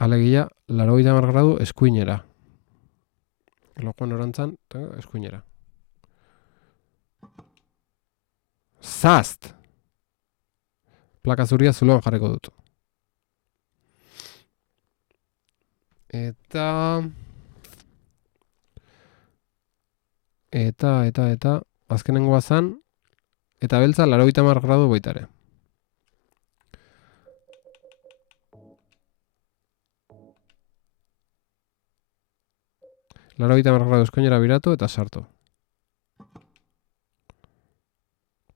Alegia, 80 gradu eskuinera. Erlojuen norantzan, eskuinera. Zast! Plaka zuria zuloan jarriko dut. Eta azkenengoa zan, eta beltza 80 gradu baitare. Laro 80 gradu eskuinera biratu eta sartu.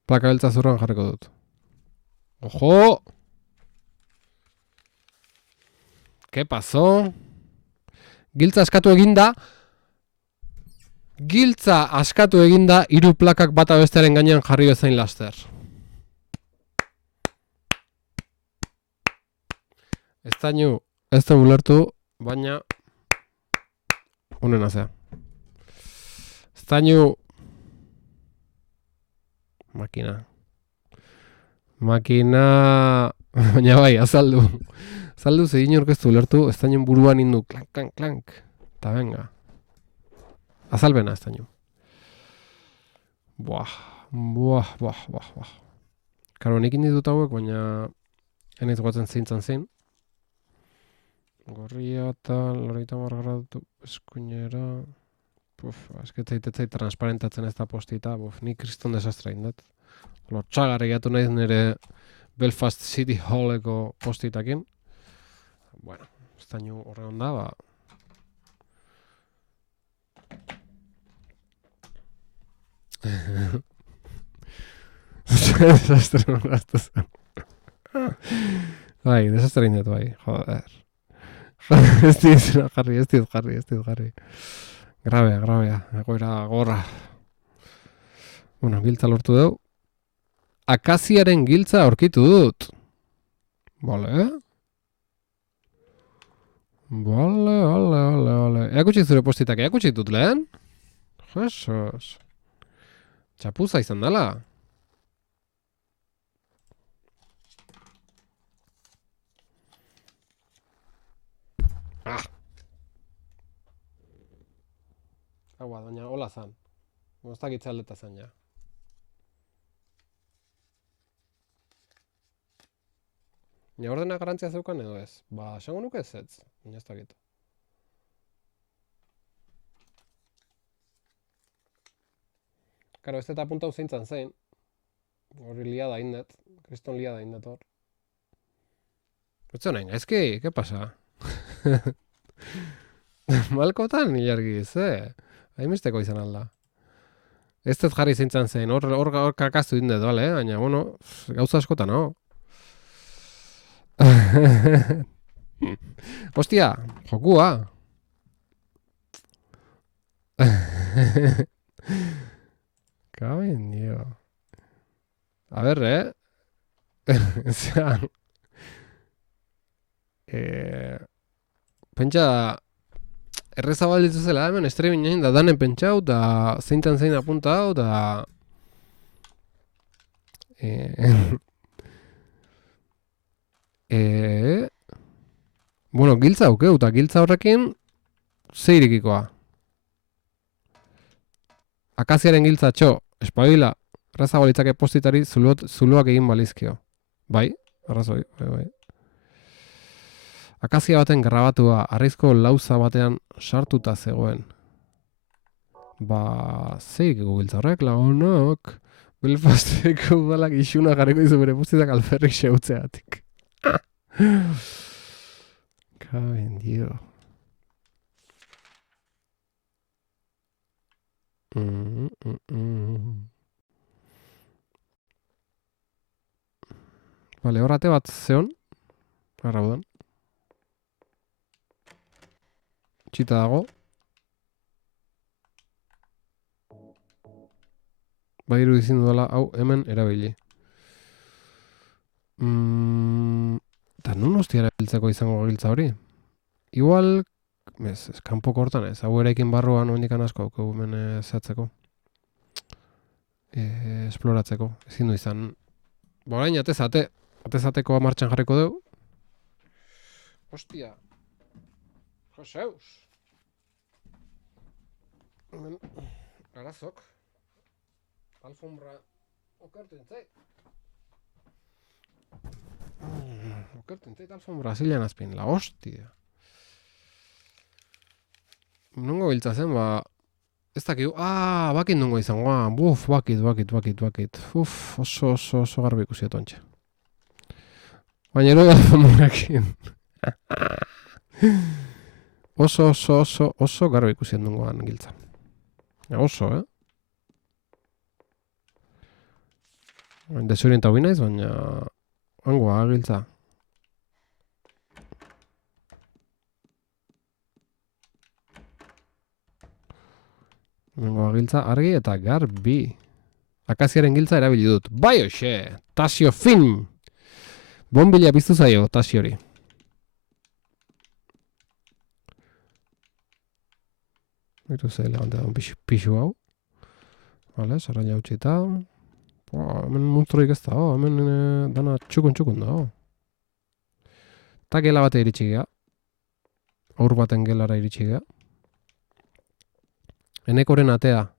Plaka beltza zurran jarriko dut. Ojo! ¿Qué pasó? Giltza askatu eginda. Giltza askatu eginda, 3 plakak bata bestearen gainean jarri bezain laster. Estainu, ez da ulertu, baina honena zea. Estainu Makina, baina bai, azaldu. Azaldu zegin orkestu ulertu, estainun buruan indu, klank. Eta venga. Azalbena estainu. Buah. Karo, nik inditut hauek, baina enaiz guatzen zintzan zein. Gorria eta 80 gradu eskuinera. Esketzaitet transparentatzen ez da postita. Nik kriston desastra indat. Lotxagarri gatu nahiz nire Belfast City Halleko postitakin. Bueno, estainu horre onda, ba. Desastre nolaztu zen. Bai, desastre indet, bai, joder. Ez dizena jarri. Grabea, egoera gorra. Bueno, giltza lortu dugu. Akaziaren giltza aurkitu dut. Vale. Eakutsi zure postitak, eakutsi dut lehen? Jesus. Txapuza izan dela. Hau, baina hola zan. Mostak itzaldeta zan ja. Ni ordena garantzia zeukan edo ez? Ba, esango nuke ez ez. Baina ez dakit. Karo, ez eta apuntau zeintzan zein. Hori liada indet. Kriston liada indet hor. Etzo nahi, ezki? ¿Qué pasa? Malkotan ilargi, ze? Haimisteko izan alda. Ez dut jarri zeintzan zein. Hor kakaztu indet, bale? Baina, bueno, gauza askotan, no? Hostia, jokua. Kabin, dio. A ver, Zean. Pentsa, errezabal dituzela hemen, streaming egin da danen pentsau, da zeintan zein apuntau, da... Bueno, giltza aukeu, eta giltza horrekin zeirikikoa. Akaziaren giltza, txo, espabila, errazago litzake postitari zuloak egin balizkio. Bai, arrazoi, bai. Akazia baten grabatua, arrizko lauza batean sartuta zegoen. Ba, zeik giltza horrek, lagunok. Belfasteko udalak isuna jarriko izu bere postitak alferrik xeutzeatik. Kaben, dio. Bale, horrate bat zeon. Arraudan. Txita dago. Bairu izin duela, hau, hemen erabili. Eta nun hostia erabiltzeko izango giltza hori? Igual, kanpoko hortan ez, hau erekin barruan ondikan asko, hemen zehatzeko. Esploratzeko, ezin du izan. Borain, atezateko martxan jarriko dugu. Hostia. Joseus. Hemen, arazok. Alfombra okertu entzait. Okertu entzait alfombra zilean azpin, la hostia. Nungo biltza zen, ba... Ez dakidu, bakit nungo izangoa. Buf, bakit. Uf, oso garbi ikusi etontxe. Baina ero alfombrakin. Oso garbi ikusi nungoan giltza. Oso, Desorienta hoi naiz, baina... Hangoa, giltza. Hangoa giltza, argi eta garbi. Akaziaren giltza erabili dut. Bai hoxe! Tasio fin! Bombila biztu zaio, Tasio hori. Baitu ze elegantea pixu hau. Vale, sarraila utxita. Hemen monstruik ez da, hemen dana txukun da. Eta gela bate iritsi gea. Aur baten gelara iritsi gea. Enekoren atea.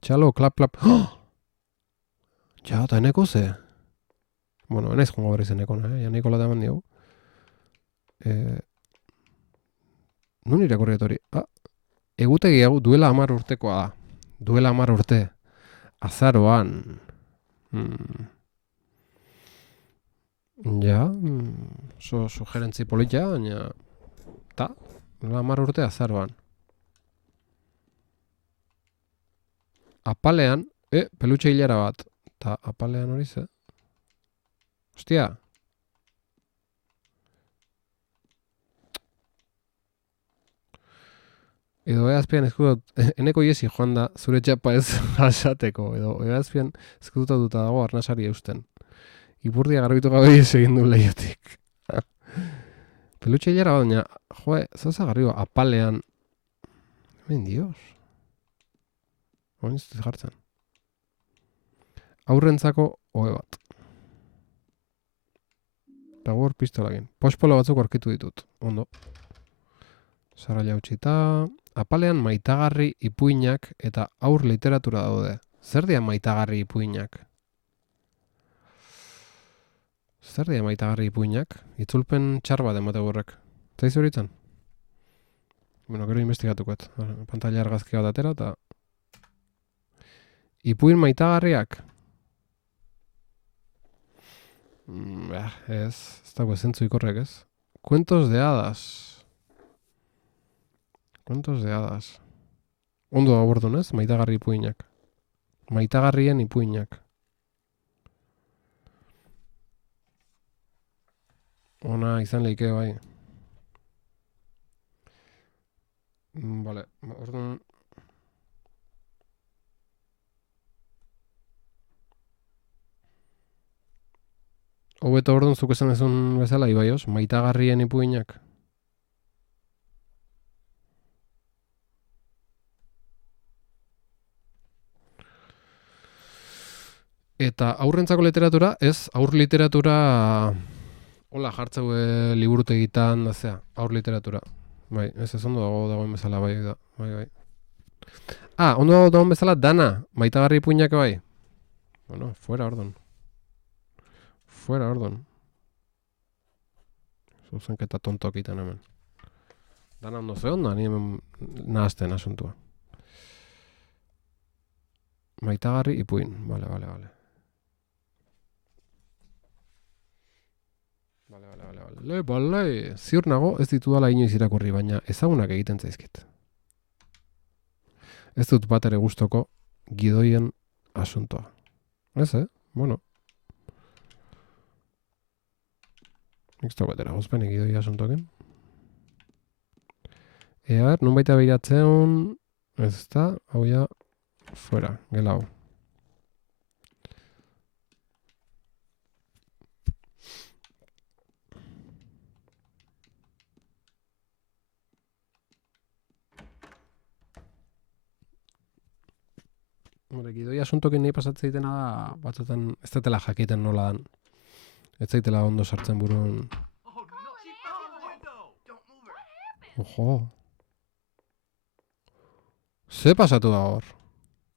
Txalo, klap. Ja, eta eneko ze. Bueno, enaiz jongo berriz enekona, ja Nikola da eman diogu. Nun irakurriet hori? Egutegi hau duela 10 urtekoa da. Duela 10 urte. Azaroan. Ja, sugerentzi politia, baina... Ta, duela 10 urte azaroan. Apalean, pelutxe hilara bat. Ta, apalean hori ze? Hostia. Edo azpian eskudut, eneko iesi joan da, zure txapa ez jasateko. Edo azpian eskuduta dago arnasari eusten. Ipurdia garbitu gabe iesi egin du lehiotik. Pelutxe hilara bat, baina, joe, zauza garriba, apalean. Ben dios. Oin ez dut jartzen. Aurrentzako ohe bat. Eta gor pistolakin. Pospolo batzuk aurkitu ditut. Ondo. Sarraila utxita. Apalean maitagarri ipuinak eta aur literatura daude. Zer dira maitagarri ipuinak? Itzulpen txar bat emate horrek. Zaiz horitzen? Bueno, gero investigatukoet. Pantalla argazki bat atera eta... Ipuin maitagarriak? Ez dago zentzu ikorrek ez. Cuentos de hadas. Ondo abordun ez, maitagarri ipuinak. Maitagarrien ipuinak. Ona izan leike bai. Vale, orduan... Hobeto orduan zuk esan ezun bezala, ibaioz, maitagarrien ipuinak. Eta aurrentzako literatura, ez, aur literatura... Hola, jartzeu liburutegitan, da zea, aur literatura. Bai, ez ondo dagoen bezala, bai. Ondo dagoen bezala dana. Maitagarri ipuinak bai. Bueno, fuera ordon. Fuera ordon. Zuzenketa tontokitan hemen. Dana ondo zeon da, ni hemen nahazten asuntua. Maitagarri ipuin. Vale. Bale. Ziur nago ez ditudala inoiz irakurri, baina ezagunak egiten zaizkit. Ez dut bat ere gustoko gidoien asuntoa. Ez, Bueno. Nik ez bat ere gozpenik gidoi asuntoken. A ver, nun baita behiratzen, ez da, hau ja, fuera, gelau. Gidoi asuntokin nahi pasatzen ditena da, batzutan ez datela jakiten nola dan. Ez zaitela ondo sartzen burun. Ojo. Ze pasatu da hor?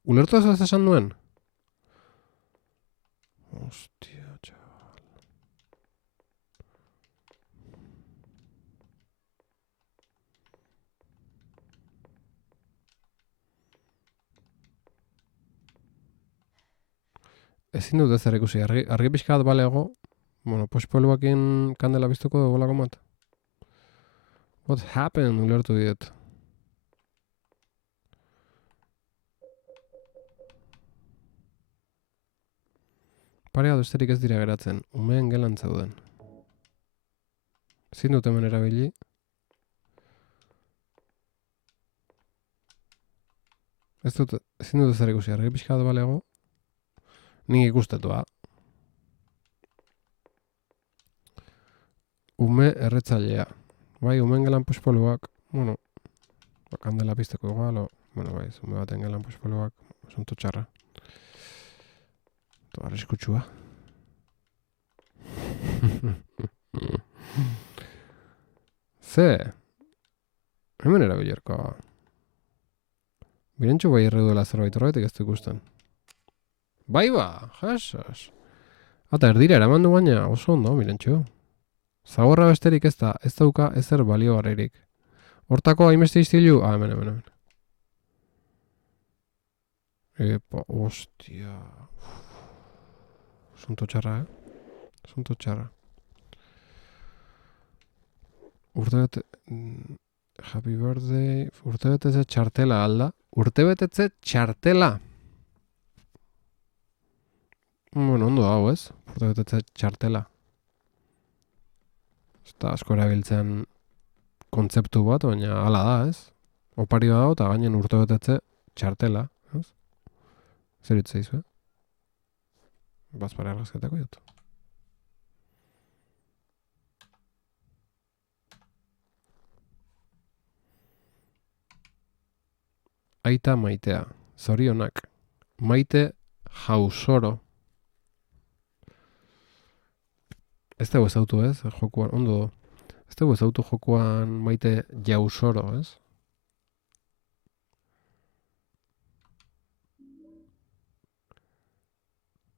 Ulertu ez esan duen? Ostia, txaval. Ezin dut ez ikusi, argi pixka bat balego, bueno, pospueluakin kandela biztuko dugolako mat. What happened? Ulertu diet. Parea besterik ez dira geratzen, umeen gelan zeuden. Ezin dut hemen erabili. Ezin dut ez ikusi, argi pixka bat balego. Nik ikustetua. Ume erretzailea. Bai, umen gelan pospoluak, bueno, kandela pizteko igual, bueno, bai, ume baten gelan pospoluak, asunto txarra. Eta arriskutsua. Ze? Hemen erabilerko. Birentxu bai erreduela zerbait horretik ez du ikusten. Bai ba, jasas. Eta erdira eraman du baina, oso ondo, Mirentxu. Zagorra besterik ez dauka ezer balio garririk. Hortako hainbeste iztilu? Hemen. Epa, ostia. Asunto txarra, Asunto txarra. Happy birthday. Urtebetetze txartela alda. Urtebetetze txartela. Bueno, ondo dago, ez? Urtebetetze txartela. Eta asko erabiltzen kontzeptu bat, baina hala da, ez? Opari dago eta gainen urtebetetze txartela, ez? Zer itzaizu, Bazpara errazketako jatu. Aita maitea, zorionak. Maite Jausoro. Ez dugu ezautu, ez? Jokuan, ondo. Ez dugu ezautu jokuan Maite Jausoro, ez?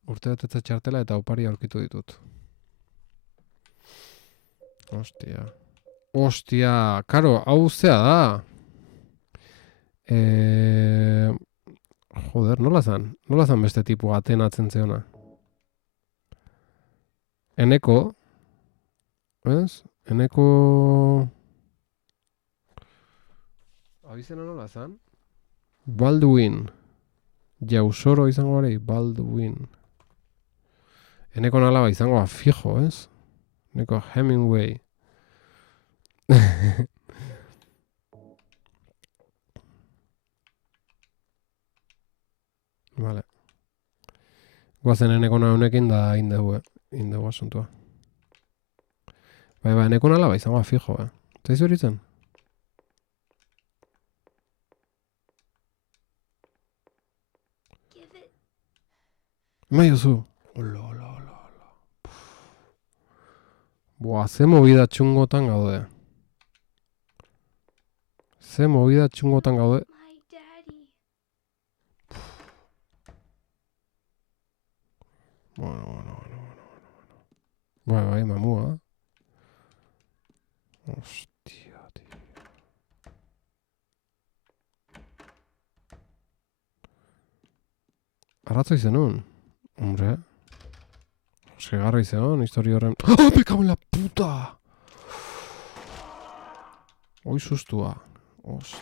Urtebetetze txartela eta opari aurkitu ditut. Ostia, karo, hau zea da. Joder, nola zan beste tipu atenatzen zeona? Eneko, ez? Eneko... Abizena nola zan? Baldwin. Jausoro izango garei, Baldwin. Eneko nalaba izango fijo, ez? Eneko Hemingway. Vale. Guazen eneko honekin da indegu asuntua. Bai, eneko nalaba izango fijo, Zaizu horitzen? Mai duzu. Buah, ze movida txungotan gaude. My daddy. Bueno. Bai, mamua. Hostia, tío. Arratzo izenun. Hombre. Segarra izenun, historia horren... ¡Ah, me cago en la puta! Hoi sustua. Hostia.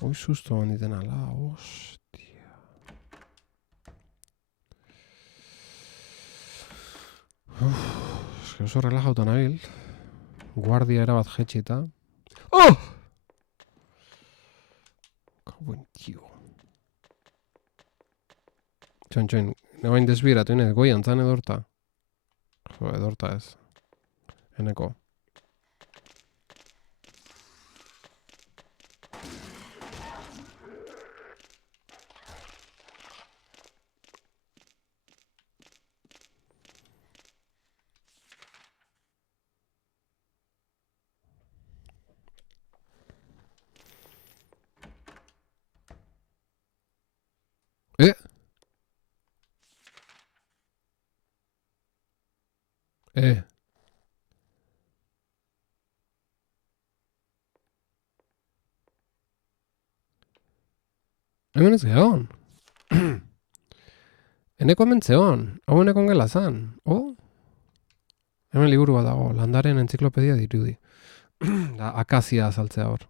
Hoi susto banditen ala, hostia. Eske oso relajauta nabil. Guardia erabat jetxita. Oh! Kauen, tio. Txoin, nebain desbiratu inez, goian zan edorta. Jo, edorta ez. Eneko. Eh? Eh? Hemen ez geon. Eneko hemen zeon. Hau eneko gela zan. Oh? Hemen liburu bat dago. Landaren entziklopedia dirudi. Da, akazia azaltzea hor.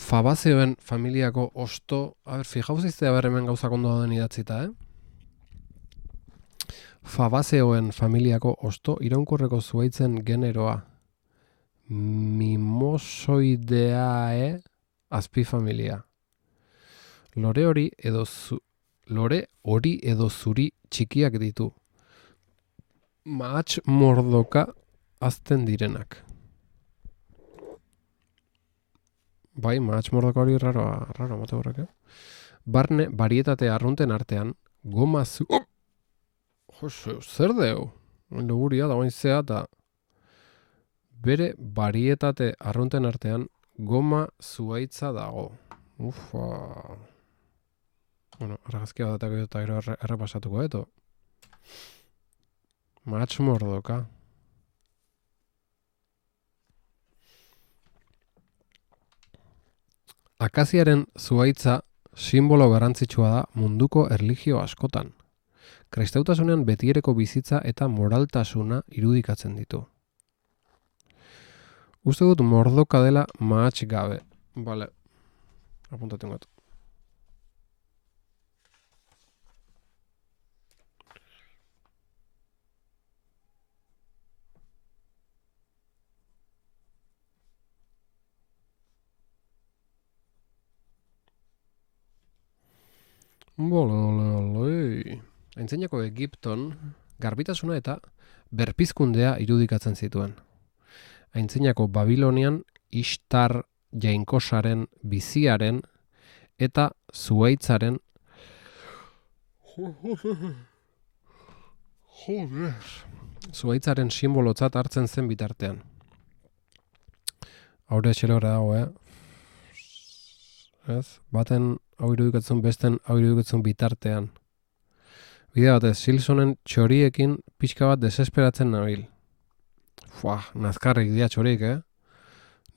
Fabazeoen familiako osto... A ber, fijauz iztea ber hemen gauzak ondo dauden idatzita, Fabazeoen familiako osto iraunkorreko zuaitzen generoa. Mimosoideae azpifamilia. Lore hori edo zuri txikiak ditu. Mahats mordoka azten direnak. Bai, mahats mordoka hori raro mate horrek, Barne barietate arrunten artean, goma zu... Oh! Jose, zer deu? Loguria da oinzea eta bere barietate arrunten artean goma zuaitza dago. Ufa. Bueno, argazkia batako eta gero errepasatuko, eto. Mahats mordoka. Akaziaren zuaitza simbolo garrantzitsua da munduko erlijio askotan. Kristautasunean betiereko bizitza eta moraltasuna irudikatzen ditu. Uste dut mordoka dela mahats gabe. Vale. Apuntatzen gatu. Ole. Aintzeinako Egipton garbitasuna eta berpizkundea irudikatzen zituen. Aintzeinako Babilonian Ishtar jainkosaren biziaren eta zuaitzaren zuaitzaren simbolotzat hartzen zen bitartean. Haure etxelora dago, Ez? Baten hau irudikatzen, besten hau irudikatzen bitartean. Bide batez, Silsonen txoriekin pixka bat desesperatzen nabil. Nazkarrik dia txorik,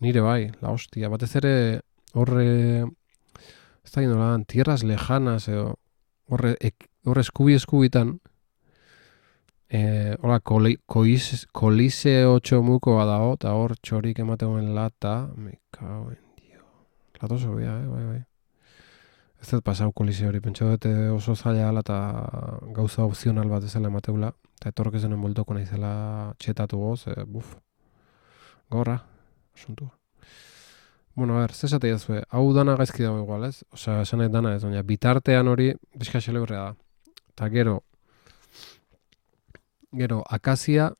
Nire bai, la hostia. Batez ere horre... Ez da ginola, tierras lejanas, edo horre eskubitan hola, koliseo txomuko badao, eta hor txorik emategoen lata, me cago en dio. Lato sobia, bai. Ez dut pasau koliseo hori, pentsa dut oso zaila ala eta gauza opzional bat ezela emateula, eta etorrok ezen enboltoko naizela txetatu goz, gorra, asuntua. Bueno, a ver, zesate jazue, hau dana gaizki dago igual, ez? Osea, esanet dana ez, baina bitartean hori bizkaxele horrea da. Eta gero, akazia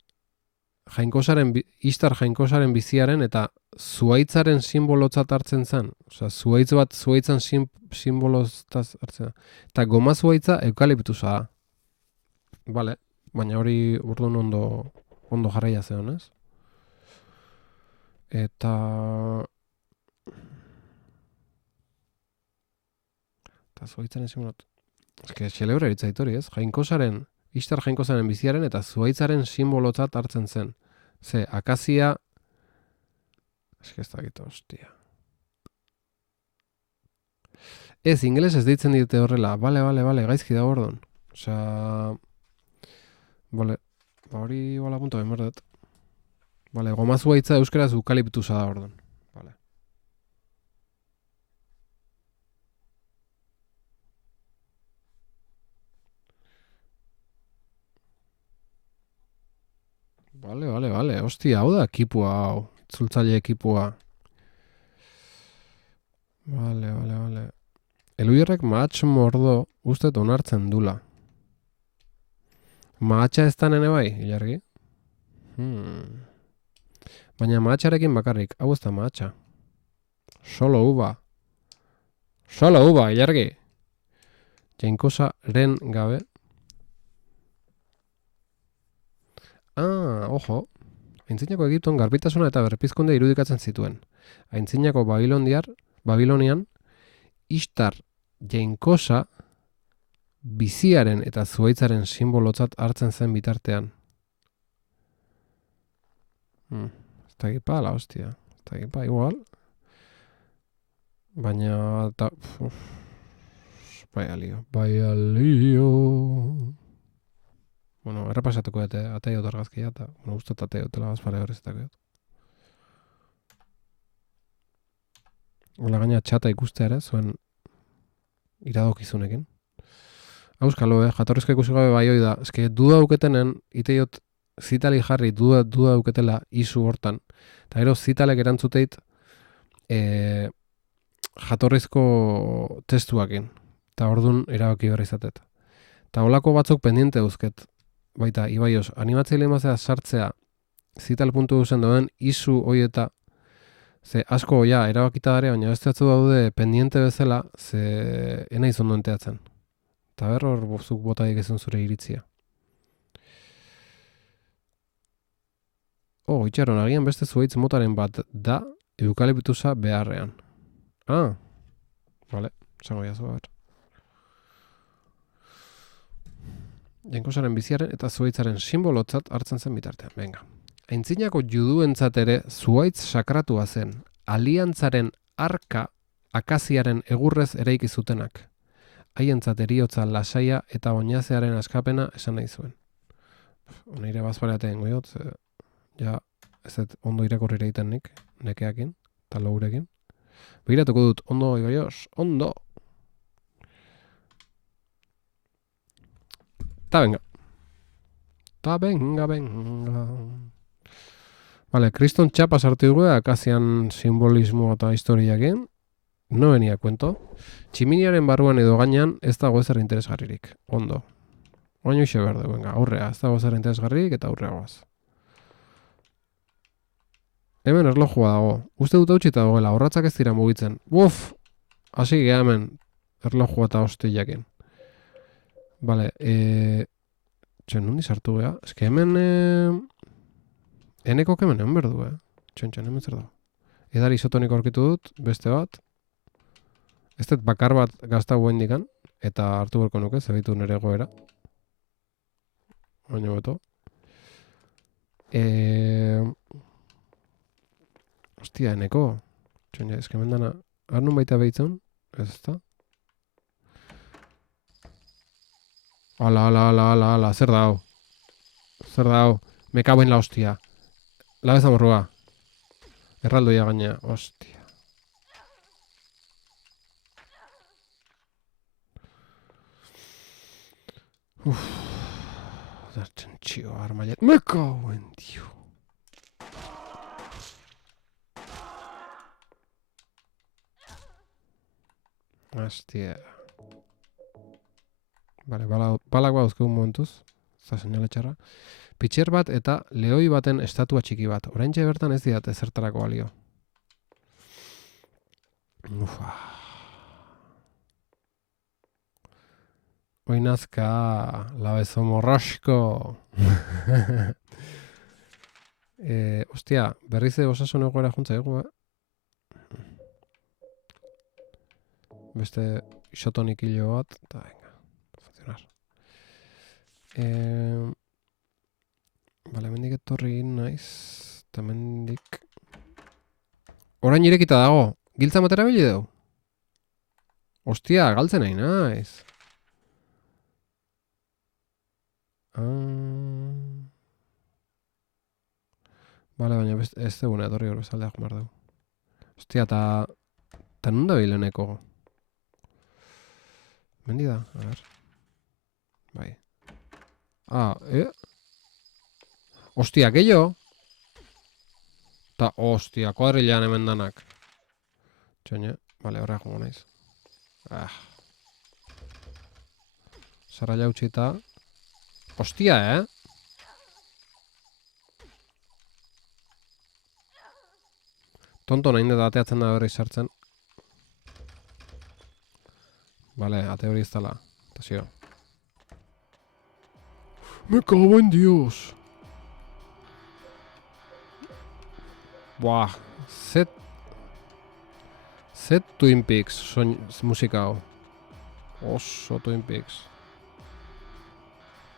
Ishtar jainkosaren biziaren eta zuaitzaren simbolotzat hartzen zen. Osea, zuaitz bat zuaitzan simboloztaz hartzen da. Eta goma zuaitza eukaliptusa da. Vale, baina hori urdun ondo jarraia zeon, ez? Eta eta zuhaitzaren simbolot. Eske, xelebre eritzait hori, ez? Istar jainkosaren biziaren eta zuhaitzaren simbolotzat hartzen zen. Ze, akazia... Eske ez dakit, hostia. Ez, ingeles ez deitzen dite horrela. Bale, gaizki da ordon. Osea... Bale, hori igual apunto ben berdet. Bale, goma zuhaitza euskaraz eukaliptusa da ordon. Bale. Bale. Hostia, hau da ekipua, hau. Itzultzaile ekipua. Bale. Eluierrek mahatx mordo ustet onartzen dula. Mahatxa ez da nene bai, ilargi? Baina mahatxarekin bakarrik, hau ez da mahatxa. Solo uba, ilargi. Jainkosaren gabe. Ojo. Aintzinako Egipton garbitasuna eta berpizkunde irudikatzen zituen. Aintzinako Babilonian, Istar jainkosa biziaren eta zuhaitzaren simbolotzat hartzen zen bitartean. Ez da egipa, la hostia. Ez da egipa, igual. Baina... Baia lio. Bueno, errepasatuko dute ateiot argazkia eta guztot ateiotela bazpare horrezitako dut. Ola gaina txata ikustea ere, zuen iradokizunekin. Auskalo, jatorrizko ikusi gabe bai hoi da. Eske duda auketenen, iteiot zitali jarri duda auketela isu hortan. Eta gero zitalek erantzuteit jatorrizko testuakin. Eta ordun erabaki berri izatet. Eta holako batzuk pendiente eusket. Baita, Ibaioz, animatzaile emazea sartzea zital.usen doen isu hoi eta ze asko ja erabakita dare, baina beste atzu daude pendiente bezala ze ena izondo enteatzen. Eta hor bozuk botaik ezin zure iritzia. Itxaron, agian beste zuhaitz motaren bat da eukaliptusa beharrean. Vale, esango jazu, a ber. Jainkosaren biziaren eta zuhaitzaren simbolotzat hartzen zen bitartean. Venga. Aintzinako juduentzat ere zuhaitz sakratua zen. Aliantzaren arka akaziaren egurrez eraiki zutenak. Haientzat eriotza lasaia eta oinazearen askapena esan nahi zuen. Honeire bazpareateen goiot, ja ez dut ondo irakurri egiten nik, nekeakin, eta lourekin. Begiratuko dut, ondo, Ibaioz, ondo! Ta venga. Vale, kriston txapa sartu dugu akazian simbolismo eta historiakin. No venia cuento. Tximiniaren barruan edo gainean ez dago ezer interesgarririk. Ondo. Oaino ixe berde, venga, aurrea. Ez dago ezer interesgarririk eta aurrea goaz. Hemen erlojua dago. Uste dut hautxita dagoela, horratzak ez dira mugitzen. Hasi geha hemen erlojua eta hostiakin. Vale, nundi sartu geha. Ez que hemen... Eneko kemen hemen berdu, Txon, hemen zer da. Edari isotonik aurkitu dut, beste bat. Ez dut bakar bat gazta guen dikan, eta hartu berko nuke, zebitu nire goera. Baina beto. Hostia, eneko. Txon, ez que hemen dana... Arnun baita behitzen, ez da? Ala, zer da hau? Me cago en la hostia. La bez amorrua. Erraldoia gaina, hostia. Dartzen txio, armailet. Me cago en dio. Hostia. Vale, balak bauzkegu momentuz. Eta seinale txarra. Pitxer bat eta lehoi baten estatua txiki bat. Oraintxe bertan ez diat ezertarako balio. Oinazka, labezo morrasko. Ostia, berriz osasun egoera juntza egu, Beste isotonik hilo bat, eta venga, funcionar. Bale, mendik etorri naiz, eta mendik... Orain irekita dago, giltza matera bili dugu? Ostia, galtzen nahi naiz. Bale, baina ez dugune etorri hor bezaldeak mar dugu. Ostia, eta nun da bileneko? Mendi da, a ver. Bai. Ostia, gehiago? Ta, ostia, kuadrilean hemen danak. Txoine, bale, horreak jongo naiz. Sarra jautxita. Ostia, Tonto nahin dut ateatzen da berri sartzen. Vale, ate hori ez dala. Eta zio. Me cago en Dios. Buah, Zet Twin Peaks musika hau. Oso Twin Peaks.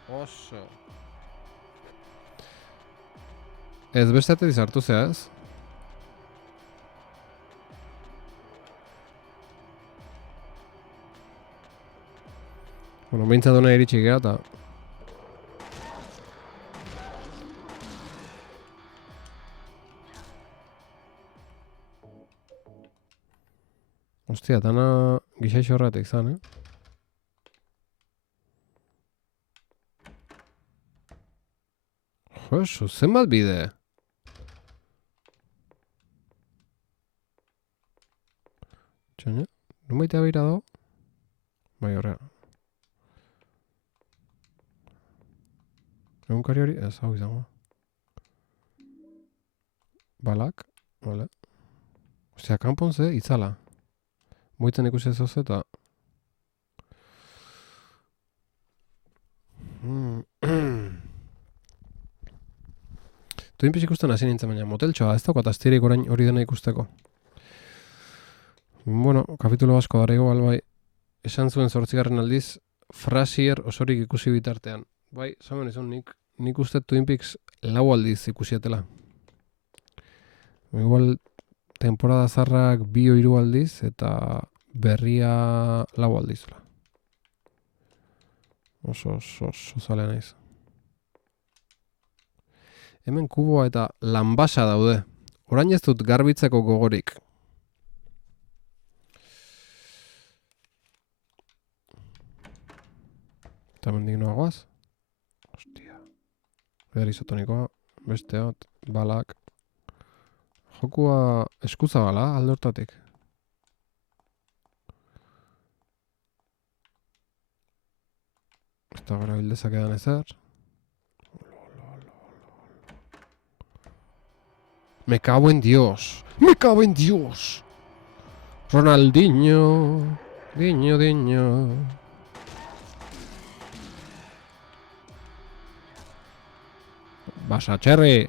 Oso. Ez beste ate dizartu zea ez? Bueno, behintzat hona iritsi geha eta... Ostia, dana gixaixo horretik zan, Josu, zenbat bide? Txoine, nun baitea behira dago? Bai, horrea. Egunkari hori, ez hau izango. Balak, vale. Ostia, kanpon ze, itzala. Moitzen ikusi ez oso eta... Twin Peaks ikusten hasi nintzen baina moteltxoa, ez daukat astirik orain hori dena ikusteko. Bueno, kapitulo asko darego albai, esan zuen 8. aldiz, Frasier osorik ikusi bitartean. Bai, zamen izan nik uste Twin Peaks 4 aldiz ikusietela. Igual temporada zarrak 2 o 3 aldiz eta berria 4 aldiz. Oso zale naiz. Hemen kuboa eta lanbasa daude. Orain ez dut garbitzeko gogorik. Eta mendik noagoaz? Ostia. Eder izotonikoa, beste hot, balak. Jokua eskuza bala, alde hortatik. Eta gara bildezak edan ezer. Me cago en Dios. Me cago en Dios. Ronaldinho. Diño. Basa txerri.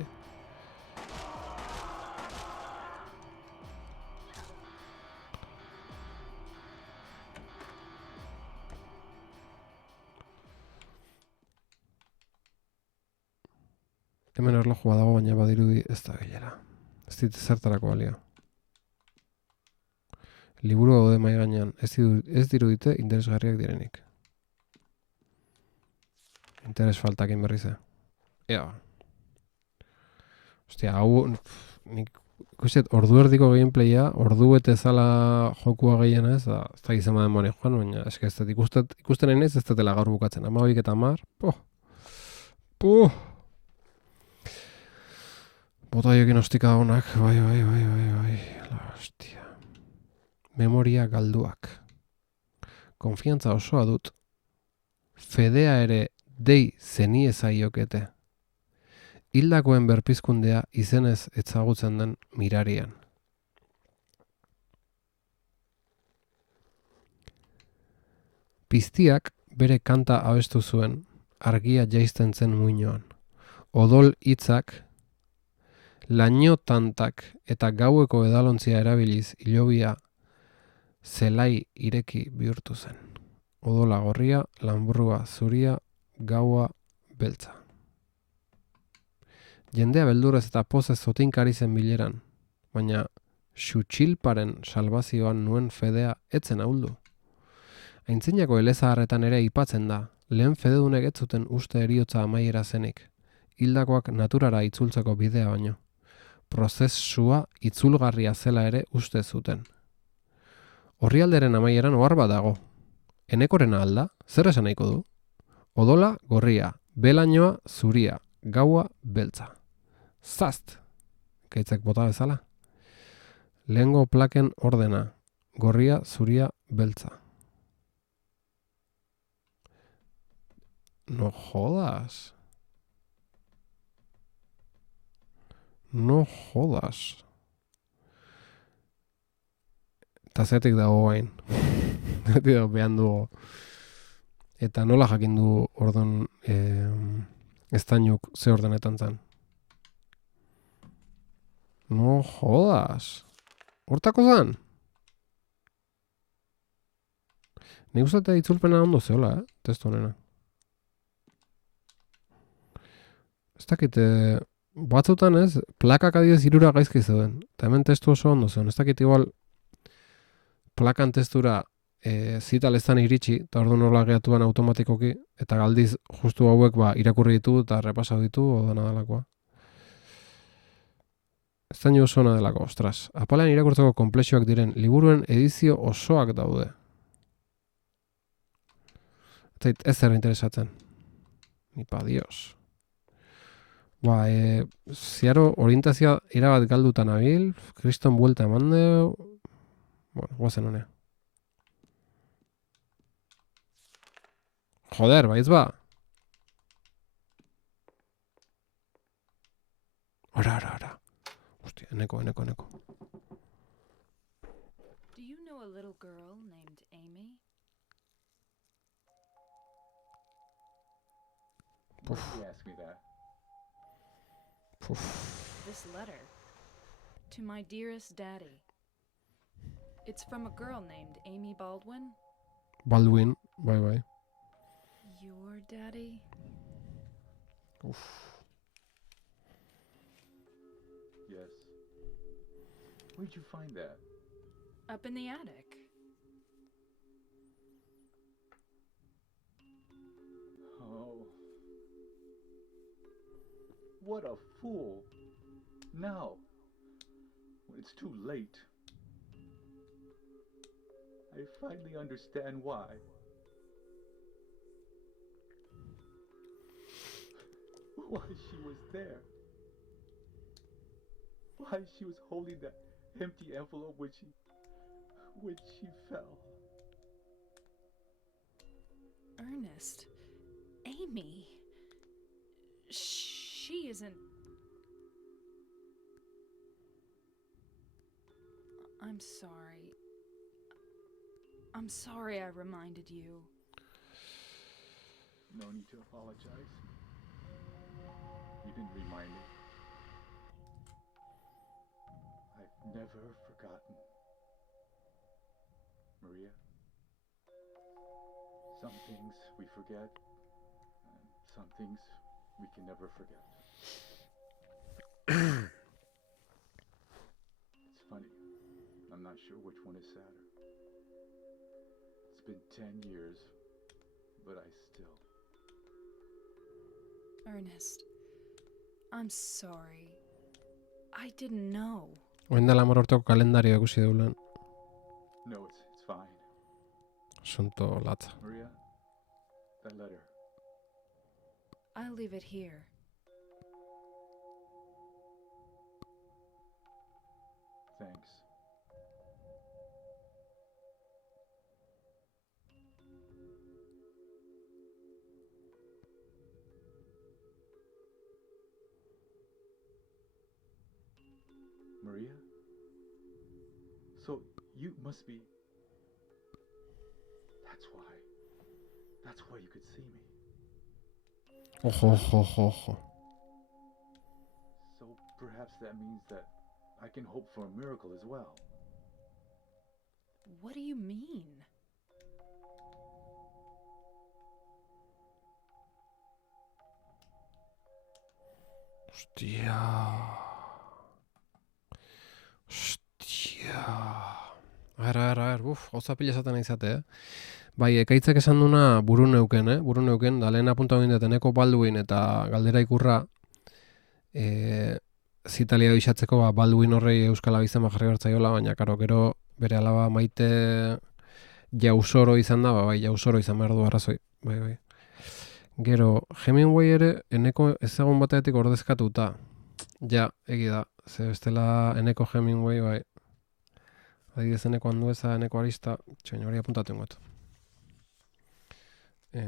Hemen erlojua dago baina badirudi ez da bilera. Ez dit zertarako balia. Liburu daude mai gainean, ez dirudite interesgarriak direnik. Interes faltakin berrize. Ea. Ostia, hau... Nik ikusiet, ordu erdiko gameplaya, ordu bete zala jokua gehiena ez da gizema demoni joan, baina eske ez dut ikusten nahi ez dutela gaur bukatzen. 12 eta 10. Puh. Botaiokin ostika honak, bai. La hostia. Memoria galduak. Konfiantza osoa dut. Fedea ere dei zenie zaiokete. Hildakoen berpizkundea izenez ezagutzen den mirarian. Piztiak bere kanta abestu zuen, argia jaisten zen muinoan. Odol hitzak, laino tantak eta gaueko edalontzia erabiliz hilobia zelai ireki bihurtu zen. Odola gorria, lanburua zuria, gaua beltza. Jendea beldurrez eta pozez zotinkari zen bileran, baina xutxilparen salbazioan nuen fedea etzen ahuldu. Aintzinako elezaharretan ere aipatzen da, lehen fededunek ez zuten uste eriotza amaiera zenik, hildakoak naturara itzultzeko bidea baino. Prozesua itzulgarria zela ere uste zuten. Orrialderen amaieran ohar bat dago. Enekorena alda, zer esan nahiko du? Odola gorria, belainoa zuria, gaua beltza. Zast! Kaitzak bota bezala. Lehengo plaken ordena, gorria, zuria, beltza. No jodas. No jodas. Eta zetik dago gain. Zetik dago behan dugu. Eta nola jakin du ordon estainuk ze ordenetan zan. No jodas. Hortako zan? Nik uste itzulpena ondo zeola, testu honena. Ez dakit, batzutan ez, plakak adidez irura gaizki zeuden. Eta hemen testu oso ondo zeuden. Ez dakit igual plakan testura zita lezan iritsi, eta ordu nola gehatuan automatikoki, eta galdiz justu hauek irakurri ditu eta repasau ditu, odana delakoa. Ez da oso ona delako, ostras. Apalean irakurtzeko konplexioak diren, liburuen edizio osoak daude. Eta ez zer interesatzen. Nipa dios. Ziaro orientazioa irabat galdutan abil, kriston buelta eman deu. Bueno, guazen honea. Joder, baiz ba. Ora. Hostia, eneko. Do you know a little girl named Amy? Why did you ask me that? This letter. To my dearest daddy. It's from a girl named Amy Baldwin. Baldwin, bai. Your daddy? Yes. Where'd you find that? Up in the attic. Oh. What a fool. Now, when it's too late, I finally understand why. Why she was there. Why she was holding that empty envelope when she fell. Ernest. Amy. She isn't... I'm sorry. I'm sorry I reminded you. No need to apologize. You didn't remind me. I've never forgotten. Maria, some things we forget, and some things we can never forget. It's funny. I'm not sure which one is sadder. It's been 10 years, but I still... Ernest, I'm sorry. I didn't know. Oen dela mororteko kalendario ikusi deulen. No, it's fine. Asunto latza. Maria, that letter. I'll leave it here. Thanks. Maria? So you must be... That's why you could see me. Ojo. So perhaps that means that I can hope for a miracle as well. What do you mean? Hostia. Hostia. A ver, gauza pila esaten izate, Bai, ekaitzak esan duna buru neuken, Buru neuken, da lehen apunta eneko Baldwin eta galdera ikurra zitalia bisatzeko Baldwin horrei euskal abizena jarri bertzaiola, baina karo, gero bere alaba Maite Jausoro izan da, bai, Jausoro izan behar du arrazoi, bai. Gero, Hemingway ere eneko ezagun batetik ordezkatuta. Ja, egi da, ze bestela eneko Hemingway, bai. Adibidez eneko Andueza, eneko Arista, txoin hori apuntatu ingot. A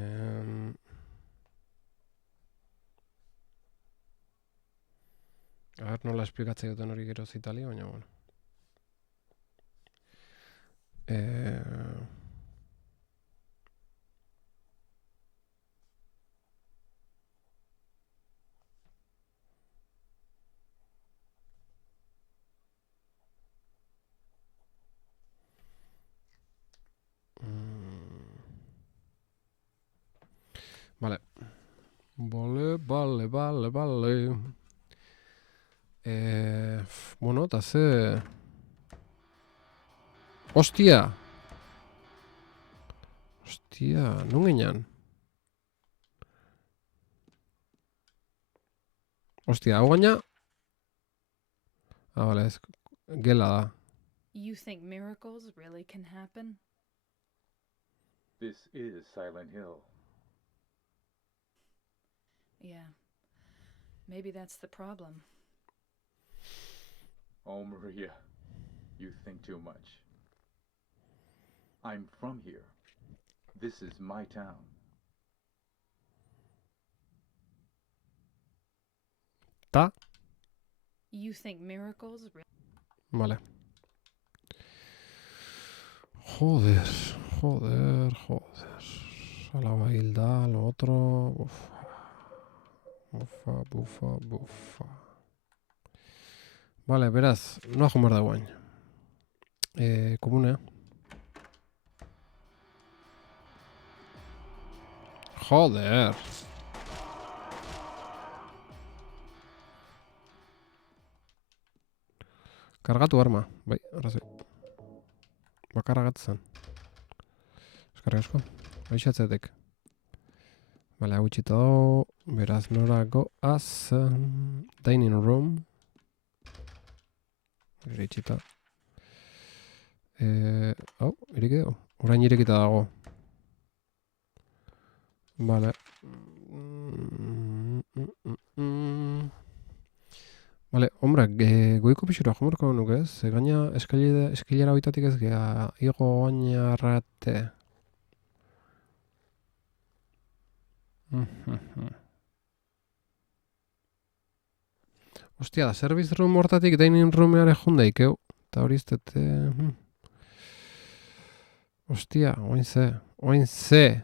ver, nola esplikatzea duten hori gero zitali, baina bueno. Vale. Vale. Bueno, eta ze... Hostia, non ginen? Hostia, hau gaina... Vale, ez gela da. You think miracles really can happen? This is Silent Hill. Yeah. Maybe that's the problem. Oh, Maria, you think too much. I'm from here. This is my town. Ta? You think miracles Vale. Joder. Alaba hilda, lo otro... Bufa. Vale, beraz, noa jomar da guain. Komunea. Joder. Kargatu arma, bai, arrazoi. Bakarra gatzan. Eskarri asko. Baixatzetek. Vale, hau itxita dago. Beraz, nora goaz. Dining room. Ere itxita. Hau, ireki dago. Orain irekita dago. Vale. Vale, hombre, goiko pixura jomorko nuke ez? Gaina eskailera hoitatik ez gea igo gaina arrate. Hostia, service room hortatik dining roomeare jondaik, Eta hori iztete... Hostia, oain ze.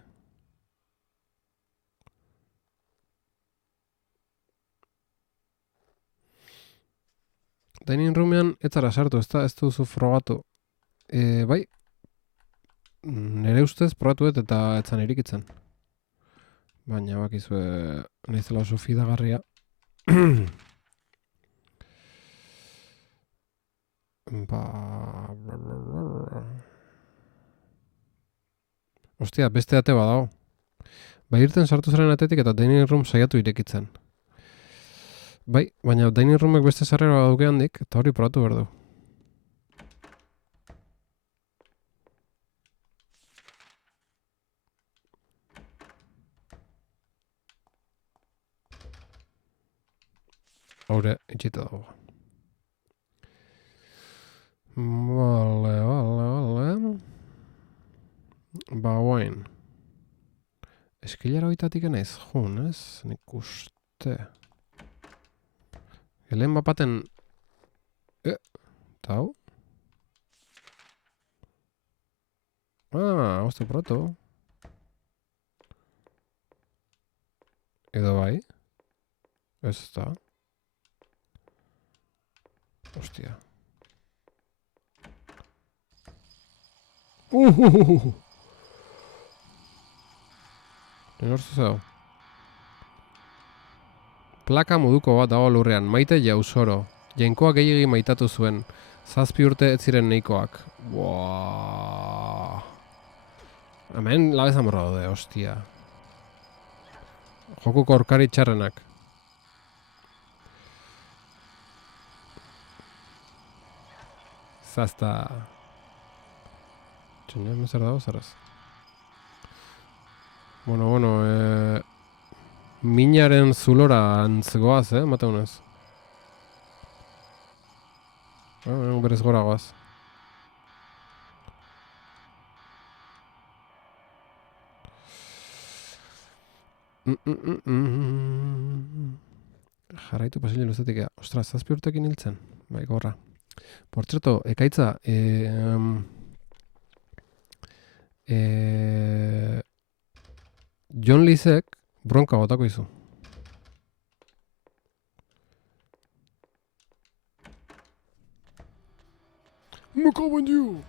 Dining roomean ez zara sartu, ez duzu frogatu. Bai, nire ustez probatu dut eta etzan irikitzen. Baina bakizue nahizela oso fidagarria. Hostia, beste ate badago. Bai irten sartu zaren atetik eta dining room saiatu irekitzen. Bai, baina dining roomek beste sarrera badauke handik, eta hori probatu behar du. Haure, itxita dago. Vale. Ba, guain. Eskilara hoitatik enaiz, jun, ez? Nik uste. Helen bapaten... Tau? Hoztu proto. Edo bai? Ez da. Hostia. Norzu zau. Plaka moduko bat dago lurrean, Maite Jausoro. Jainkoa gehiegi maitatu zuen. 7 urte ez ziren nahikoak. Buah. Hemen labezan borra daude, hostia. Jokuko aurkari txarrenak. Zazta. Txonean mezer dago, zaraz. Bueno, minaren zulora antzegoaz, mateunez. Berez gora goaz. Jarraitu pasillo luzetik ea. Ostras, 7 urtekin hiltzen. Bai, gorra. Por cierto, ekaitza, John Leesek bronka botako izu. Me cago en you.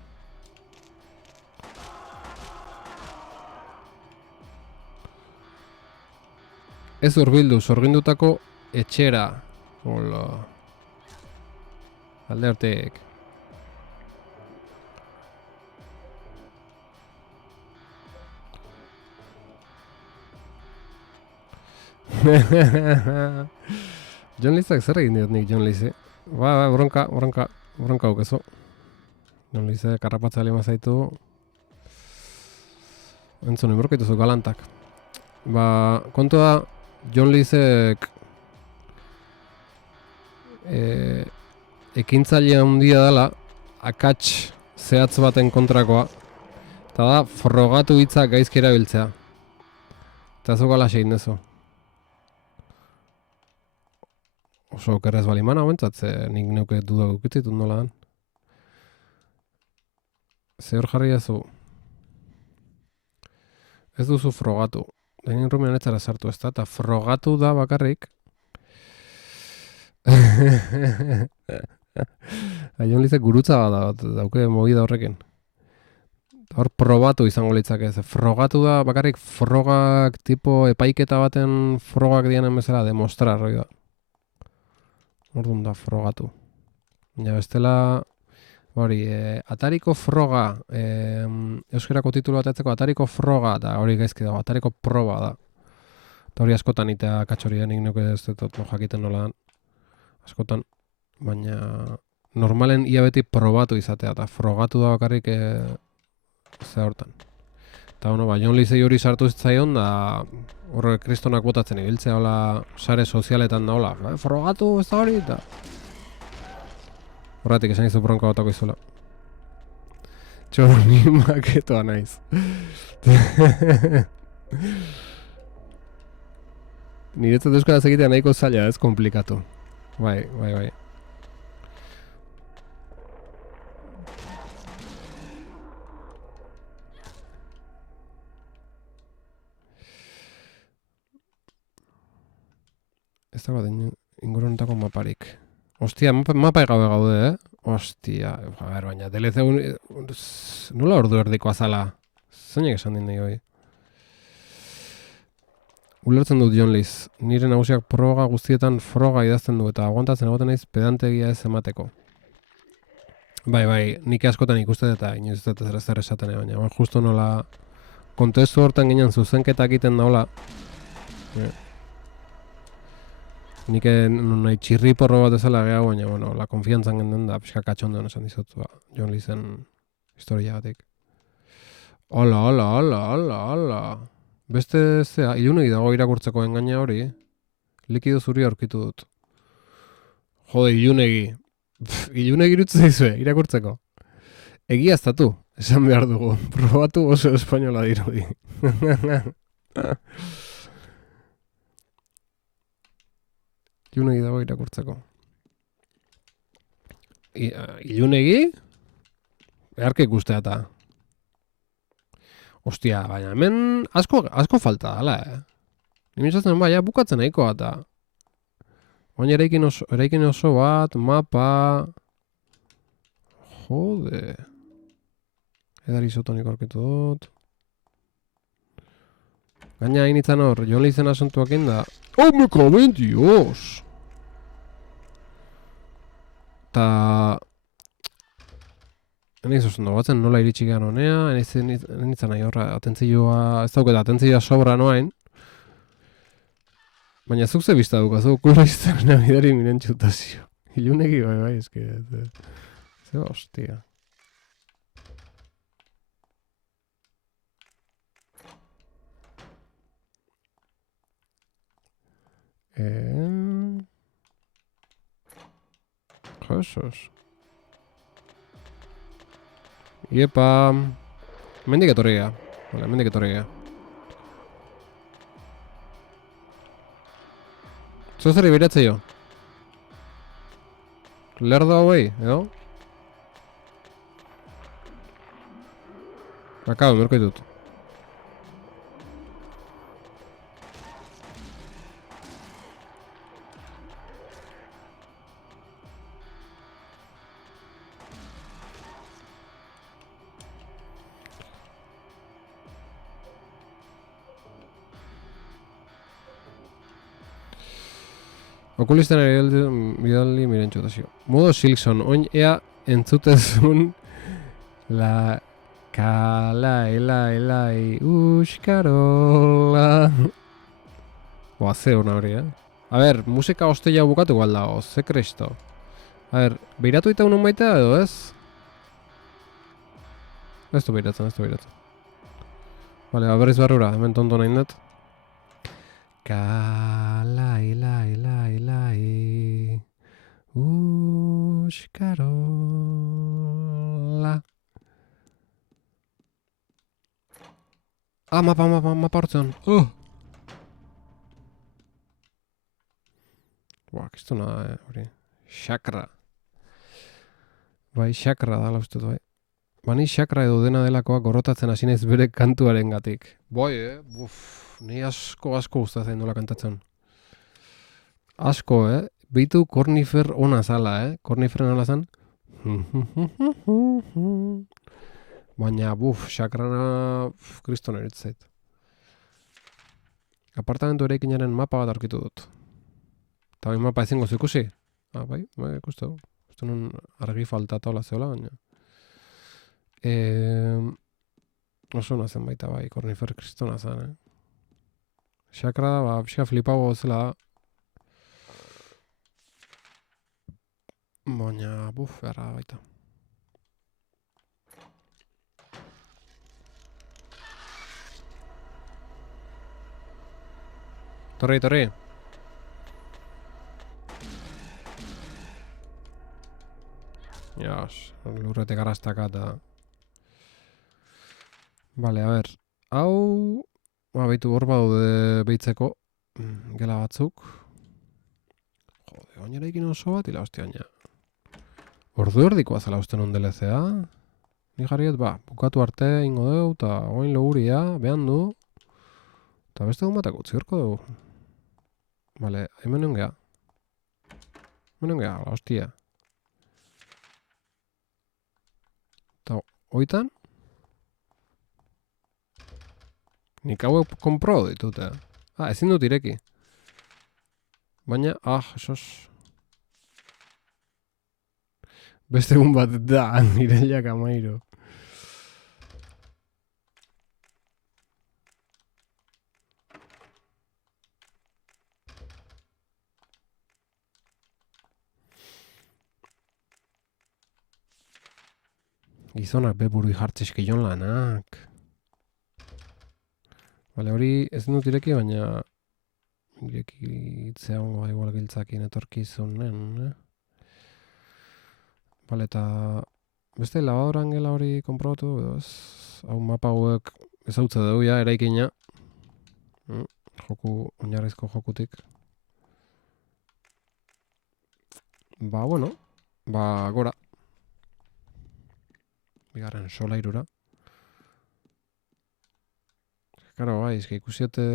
Ez urbildu, sorgindutako etxera. Hola. Alde arteek. John Leesak zer egin diot nik John Leese? Bronka aukezu. John Leese karrapatza lima zaitu. Entzun, inborkaituzu galantak. Kontu da, John Leesek ekintzailea handia dela, akats zehatz baten kontrakoa, eta da, frogatu hitza gaizki erabiltzea. Eta zu gala segin dezu. Oso okerrez balimana, bentsat, nik neuke dudak ukitzitut nola dan. Ze hor jarri ezu. Ez duzu frogatu. Denin rumean etzara sartu ez da, eta frogatu da bakarrik. John Leesek gurutza bat dauke movida horrekin. Hor probatu izango litzake ez. Frogatu da bakarrik frogak tipo epaiketa baten frogak dianen bezala demostrar hori da. Orduan da frogatu. Baina bestela hori, atariko froga, euskerako titulu bat etzeko atariko froga, da hori gaizki dago, atariko proba da. Eta hori askotan itea katxoria, nik nuke ez dut jakiten nola dan. Askotan, baina normalen ia beti probatu izatea, eta frogatu da bakarrik ze hortan. Eta John Leesei hori sartu zitzaion, da horre kristonak botatzen ibiltzea, hola, sare sozialetan da, hola, frogatu ez da hori, eta horretik esan izu bronka batako izula. Ni maketoa naiz. Niretzat euskaraz egitea nahiko zaila, ez komplikatu. Bai. Ez da bat ingurunetako maparik. Ostia, mapa egabe gaude, Ostia, baina DLC nola ordu erdiko azala? Zeinek esan din hoi. Ulertzen dut John Lees. Nire nagusiak proga guztietan froga idazten du eta aguantatzen egoten naiz pedantegia ez emateko. Bai, nik askotan ikuste eta inoiz ez dut zer esaten, baina justo nola kontestu hortan ginen zuzenketak egiten daula. Nik nahi txirriporro bat ezala gehiago, baina, la konfiantzan genden da, pixka katxondean esan dizut, John Leesen historia batik. Hola. Beste zea, ilunegi dago irakurtzeko engaina hori, likido zuri aurkitu dut. Jode, ilunegi. Ilunegi irutze zaizue, irakurtzeko. Egiaztatu, esan behar dugu. Probatu oso espainola dirudi. Ilunegi dago irakurtzeko. Ilunegi? Beharka ikustea eta. Ostia, baina hemen asko falta dala, Nimitzatzen baina bukatzen nahikoa eta. Baina eraikin oso bat, mapa. Jode. Edari isotonik aurkitu dut. Gaina hain itzan hor, Jon Leizen asuntuak da. Oh, me cago en Dios! Ta... Eniz oso batzen nola iritsi gehan honea, enitzan nahi horra atentzioa, ez dauketa atentzioa sobra noain. Baina zuk ze bizta dukazu, kula izan nabidari miren txutazio. Ilunegi bai, eski, ze hostia. Jesus. Iepa. Mendik etorri gea. Vale, mendik etorri gea. Zozeri biratze jo. Lerdo hauei, edo? Akabo, merko ditut. Okulisten bidaldi miren txutazio. Modo Silkson, oin ea entzutezun la kala elai uskarola. Boa, ze hona hori, A ber, musika osteia bukatu galdago, ze kristo. A ber, beiratu eta unun baita edo ez? Ez du beiratzen. Vale, berriz barrura, hemen tonto nahi dut. Kalai uskarola. Ah, mapa hortzen. Buah, kistuna da, hori. Chakra. Bai, chakra da, uste du, bai. Bani chakra edo dena delakoa gorrotatzen hasi naiz bere kantuaren gatik. Bai, ni asko gustatzen dola kantatzen. Asko, Beitu Kornifer ona zala, Korniferen ala zen. Baina, sakrana kriston eritzait. Apartamentu eraikinaren mapa bat aurkitu dut. Eta bai mapa ezingo ikusi? Ah, bai, ikustu. Uste nun argi faltatola zeola, baina. Oso nazen baita bai, Kornifer kristona zen, Sakra da, pixka flipago zela da. Baina, beharra baita. Torri. Jas, lurrete garrastaka eta... Vale, a ber. Hau... Baitu hor badaude behitzeko gela batzuk. Jode, oinera ikin oso bat, ila hostia baina. Ordu erdikoa zela uste non DLC-a. Ni jarriet, bukatu arte ingo dugu, eta oin loguria, behan du. Eta beste egun batak utzi horko dugu. Vale, hemen ongea. La hostia. Eta oitan? Nik hauek kompro ditut, ezin dut ireki. Baina, esos. Beste egun bat da, Irailak 13. Gizonak beburu jartzizki jon lanak. Bale, hori ez dut ireki, baina irekitzea hongo igual giltzakin etorkizunen, Bale, eta beste labadoran gela hori konprobatu, edo ez, hau mapa hauek ezautze dugu ja, eraikina. Oinarrizko jokutik. Bueno, gora. Bigarren solairura. Karo, bai, ikusiote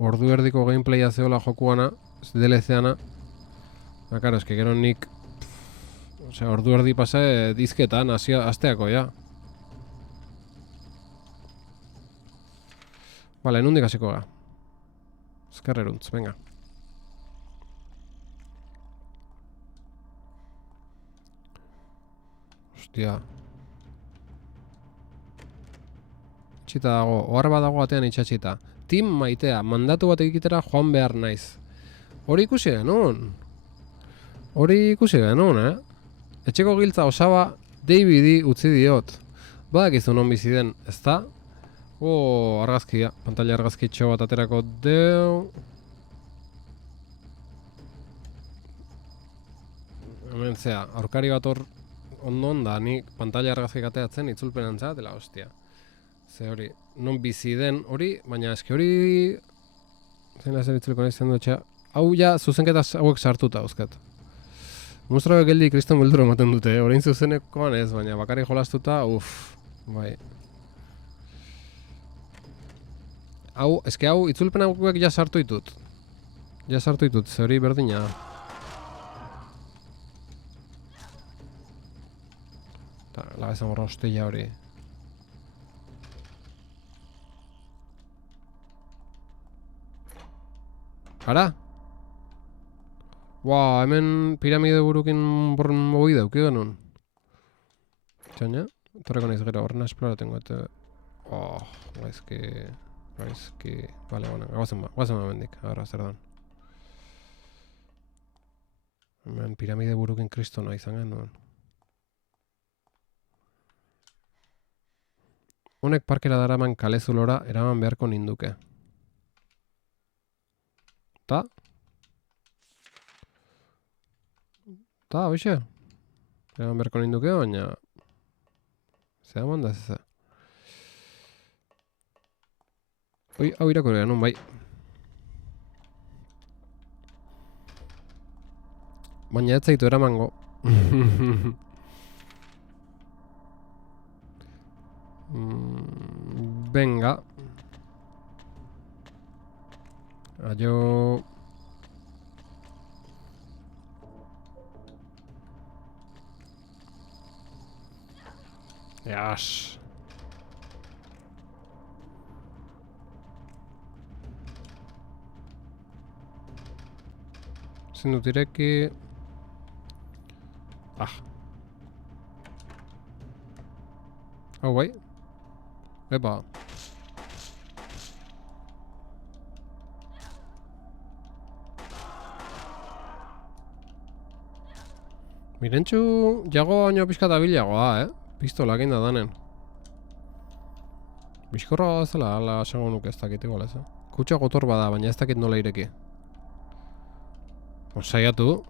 ordu erdiko gameplaya zeola jokuana, DLC-ana. Karo, gero nik ordu erdi pase dizketan, asteako, ja. Vale, nundik hasiko ga. Ezkerreruntz, venga. Hostia. Itxita dago, ohar bat dago batean itxatxita. Tim maitea, mandatu bat egitera joan behar naiz. Hori ikusi genuen. Etxeko giltza osaba DVD utzi diot. Badakizu non bizi den, ezta? Argazkia, pantalla argazkitxo bat aterako deu. Hemen zea, aurkari bat hor ondon da, ni pantalla argazkik ateatzen itzulpenan zatela, hostia. Ze hori, non bizi den hori, baina eski hori... Zein lazer itzuliko nahi zen dutxea. Hau ja, zuzenketa hauek sartuta euskat. Monstruoek geldi kriston belduro ematen dute, orain zuzenekoan ez, baina bakarrik jolastuta, bai. Hau, eske hau, itzulpen hauek ja sartu ditut. Ze hori berdina. La bezan horra hostila hori. Ara? Hemen piramide burukin mogi dauki genuen. Txaina? Torreko naiz gero, horrena esploratengo eta... gaizki... Vale, guazen ba mendik, ahora, zer dan. Hemen piramide burukin kristona izan genuen. Honek parkera daraman kalezulora eraman beharko ninduke. Ta, hoxe. Eraman beharko ninduke, baina... Zer da ez. Hau irakurri genuen, bai. Baina ez zaitu eramango. Venga. Aio. Yas. Ezin dut ireki. Hau bai. Epa. Mirentxu jago baino pixka da bilagoa, Pistola egin da danen. Bizkorra zela, ala esango nuke ez dakit igual ez, Kutsa gotor bada, baina ez dakit nola ireki. Saiatu.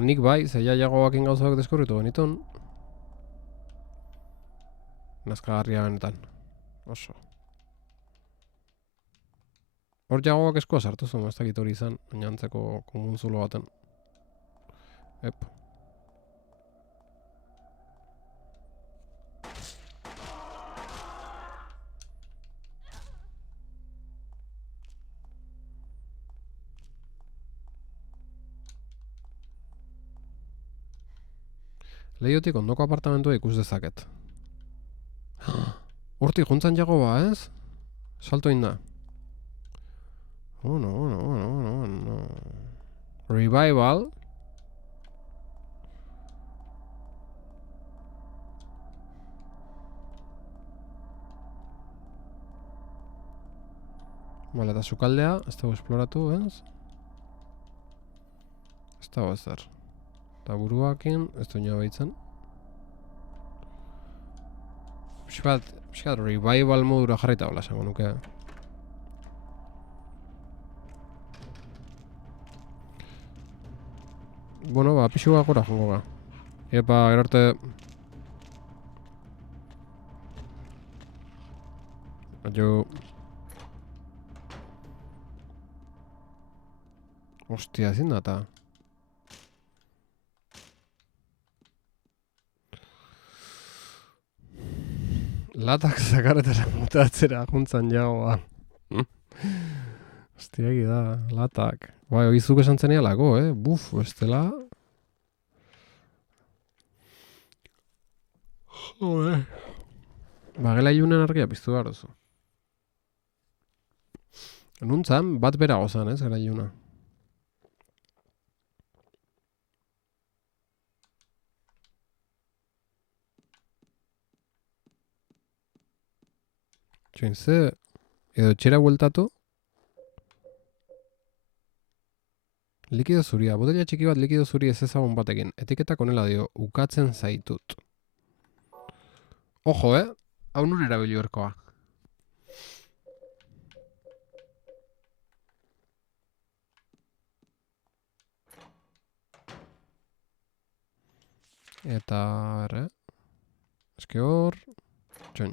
Nik bai, zeia jagoakin gauzak deskurritu beniton. Nazkagarria benetan. Oso. Hor jagoak eskua sartu zuen, ez dakit hori izan, baina antzeko komunzulo baten. Lehiotik ondoko apartamentua ikus dezaket. Hortik juntzan jago ba, ez? Salto inda. No. Revival. Vale, eta sukaldea, ez dago esploratu, ez? Ez dago ezer. Eta buruakin, ez du nio behitzen. Piskat revival modura jarrita hola esango nuke. Bueno, ba, pixua gora jongo ga. Epa, erarte... Aio... Ostia, ezin da eta... Latak zakaretara mutatzera juntzan jagoa. Ostia, egi da, latak. Bai, ogizuk esan zenialako, Buf, bestela... Joder. Ba, gela ilunen argia piztu behar duzu. Nuntzan, bat bera gozan, ez, gela iluna. Txoin, ze... Edo txera bueltatu. Likido zuria. Botella txiki bat likido zuri ez ezagun batekin. Etiketak honela dio, ukatzen zaitut. Ojo, hau nun erabili berkoa. Eta, berre. Eske hor... Txoin.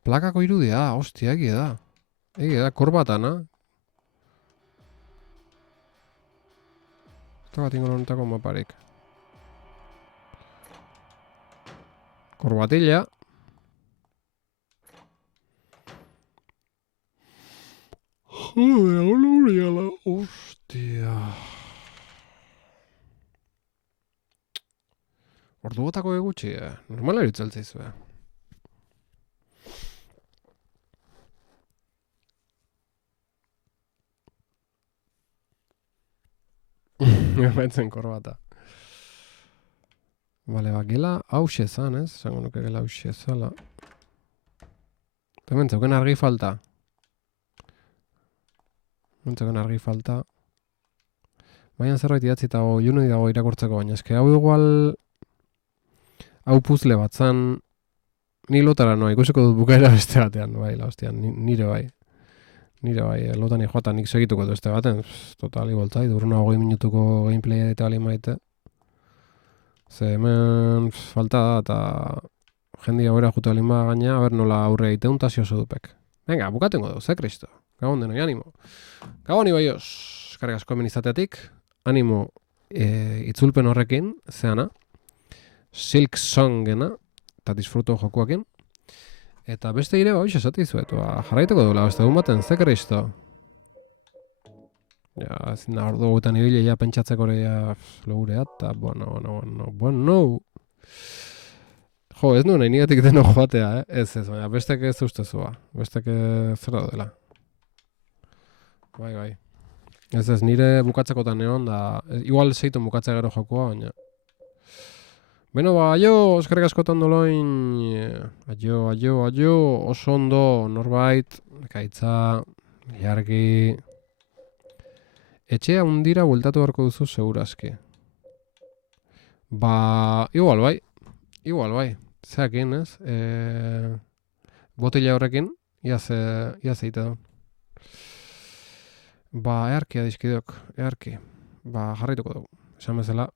Plakako irudia, hostia, egia da. Egia da, korbatana. Eta bat ingo honetako maparik. Korbatilla. Joder, hola huriala. Hostia. Ordu botako egutxi, Normala eritzen zaizu, Baitzen korbata. Bale, ba, gela hause zan, ez? Zango nuke gela hause zala. Hemen zeuken argi falta. Baina zerbait idatzi eta juni dago irakurtzeko, baina eske hau igual... Hau puzle bat zan... Ni lotara noa, ikusiko dut bukaera beste batean, bai, la hostia, nire bai. Nire bai, lotan joatan nik segituko du beste baten, totali boltzai, duruna 20 minutuko gameplaya eta bali maite. Ze hemen falta da, eta jendia bera jutu alin ba gaina, a ber nola aurre egiteun tasio oso dupek. Venga, bukatengo du, ze kristo. Gabon denoi, animo. Gabon ibaioz, eskarrik asko hemen izateatik, animo itzulpen horrekin, zeana, Silk Songena, eta disfruto jokuakin. Eta beste ire, ba, hoxe esatizuet, jarraituko duela beste egun baten, ze kristo. Ja, ezin da ordu guetan ibile, ja, pentsatzeko ere, ja, logurea, eta, bueno. Jo, ez nuen, nigatik deno joatea, Ez, baina, bestek ez ustezua. Bestek zera dela. Bai. Ez, nire bukatzekotan egon, da, igual zeitun bukatzea gero jokua, baina... Beno, ba, aio, eskerrik askotan doloin, aio, oso ondo, norbait, kaitza, jargi, etxea undira bueltatu beharko duzu segurazki. Ba, igual bai, zeakin, ez? Botella horrekin, ia zeite da. Ba, earki adizkideok, ba, jarraituko dugu, esan bezala,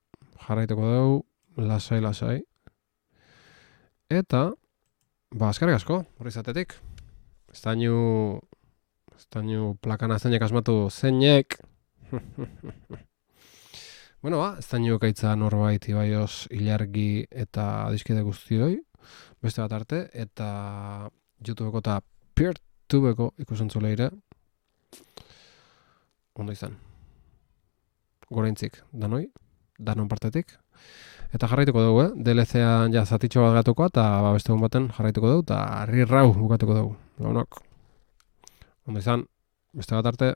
jarraituko dugu, lasai. Eta, ba, eskerrik asko, horri zatetik. Estainu plakana zeinek asmatu, zeinek. Bueno, ba, estainu kaitza norbait ibaioz ilargi eta adiskide guztioi. Beste bat arte, eta YouTubeko eta Peertubeko ikusentzuleire. Ondo izan. Goraintzik, danoi, danon partetik. Eta jarraituko dugu, DLC-an ja zatitxo bat gatuko, eta beste egun baten jarraituko dugu, eta rirrau bukatuko dugu. Launok. Ondo izan, beste bat arte.